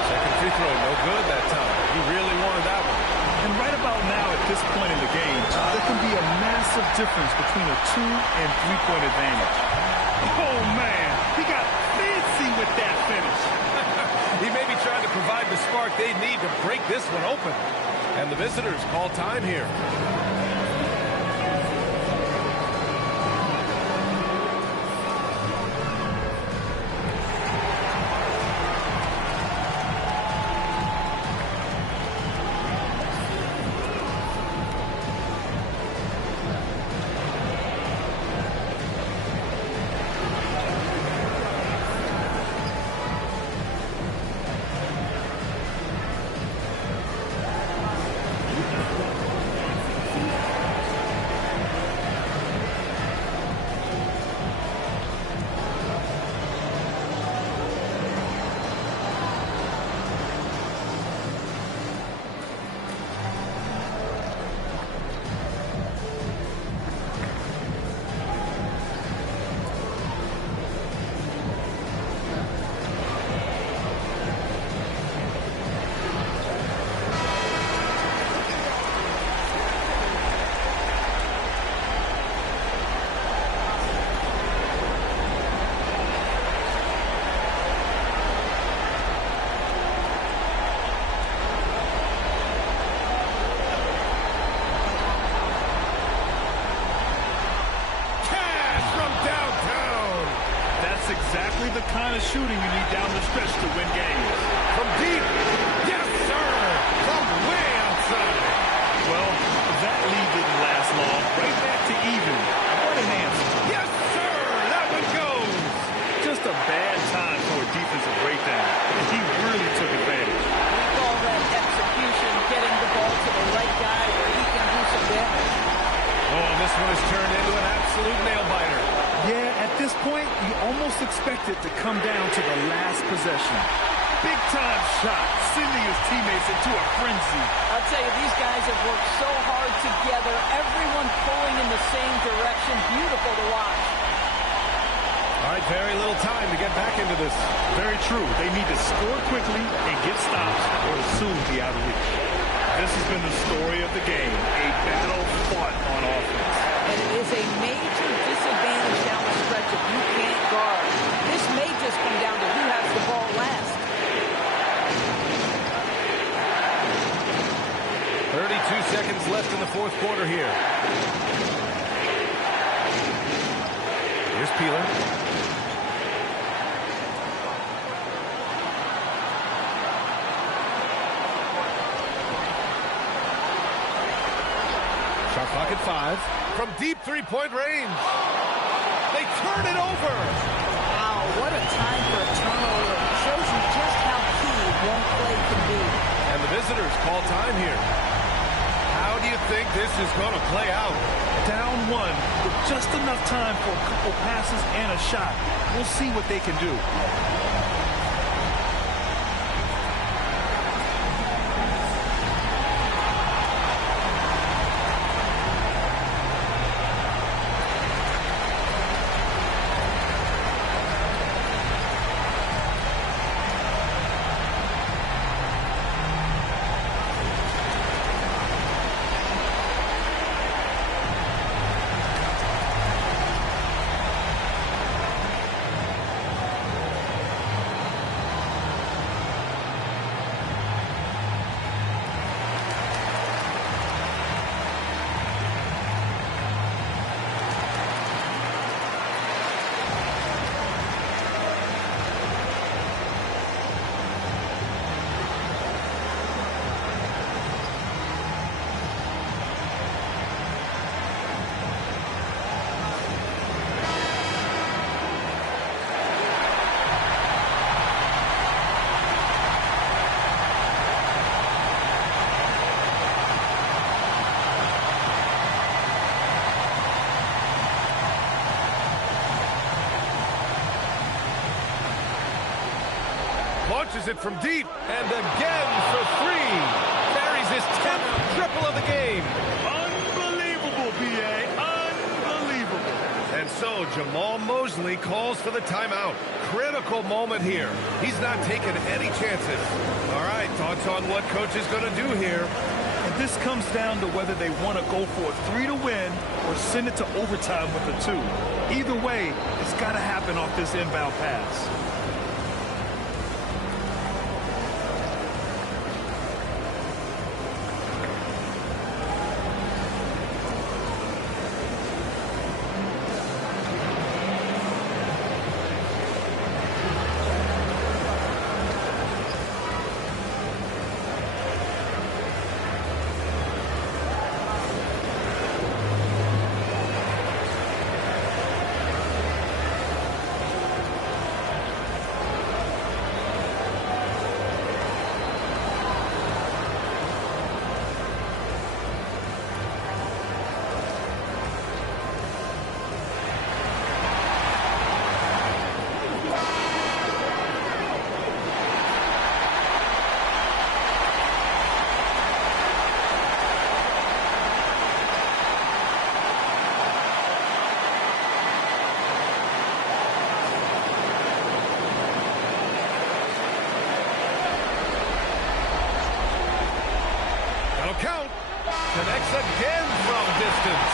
Second free throw, no good that time. He really wanted that one. And right about now, at this point in the game, there can be a massive difference between a 2- and 3-point advantage. Oh, man, he got fancy with that finish. He may be trying to provide the spark they need to break this one open. And the visitors call time here. Exactly the kind of shooting you need down the stretch to win games. From deep. Yes, sir. From way outside. Well, that lead didn't last long. Right back to even. What an answer. Yes, sir. That one goes. Just a bad time for a defensive breakdown. And he really took advantage. We call that execution, getting the ball to the right guy where he can do some damage. Oh, this one has turned into an absolute nail-biter. Yeah, at this point, you almost expect it to come down to the last possession. Big-time shot, sending his teammates into a frenzy. I'll tell you, these guys have worked so hard together, everyone pulling in the same direction. Beautiful to watch. All right, very little time to get back into this. Very true. They need to score quickly and get stops, or it'll soon be out of reach. This has been the story of the game, a battle fought on offense. And it is a major disadvantage down the stretch if you can't guard. This may just come down to who has the ball last. 32 seconds left in the fourth quarter here. Here's Peeler. Shot clock at 5. From deep three-point range. They turn it over. Wow, what a time for a turnover. Shows you just how key one play can be. And the visitors call time here. How do you think this is going to play out? Down 1 with just enough time for a couple passes and a shot. We'll see what they can do. launches it from deep. And again for three. Buries his 10th triple of the game. Unbelievable, B.A. Unbelievable. And so Jamal Mosley calls for the timeout. Critical moment here. He's not taking any chances. All right, thoughts on what coach is going to do here? And this comes down to whether they want to go for a 3 to win or send it to overtime with a 2. Either way, it's got to happen off this inbound pass. Count. Connects again from distance.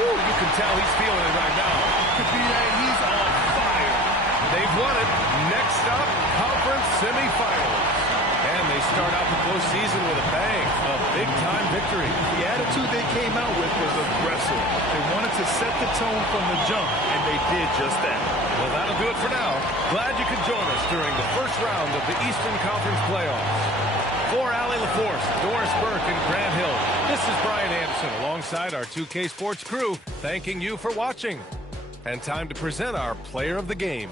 Ooh, you can tell he's feeling it right now. He's on fire. They've won it. Next up, conference semifinals. And they start out the postseason with a bang. A big-time victory. The attitude they came out with was aggressive. They wanted to set the tone from the jump, and they did just that. Well, that'll do it for now. Glad you could join us during the first round of the Eastern Conference playoffs. For Allie LaForce, Doris Burke, and Grant Hill, this is Brian Anderson alongside our 2K Sports crew, thanking you for watching. And time to present our player of the game.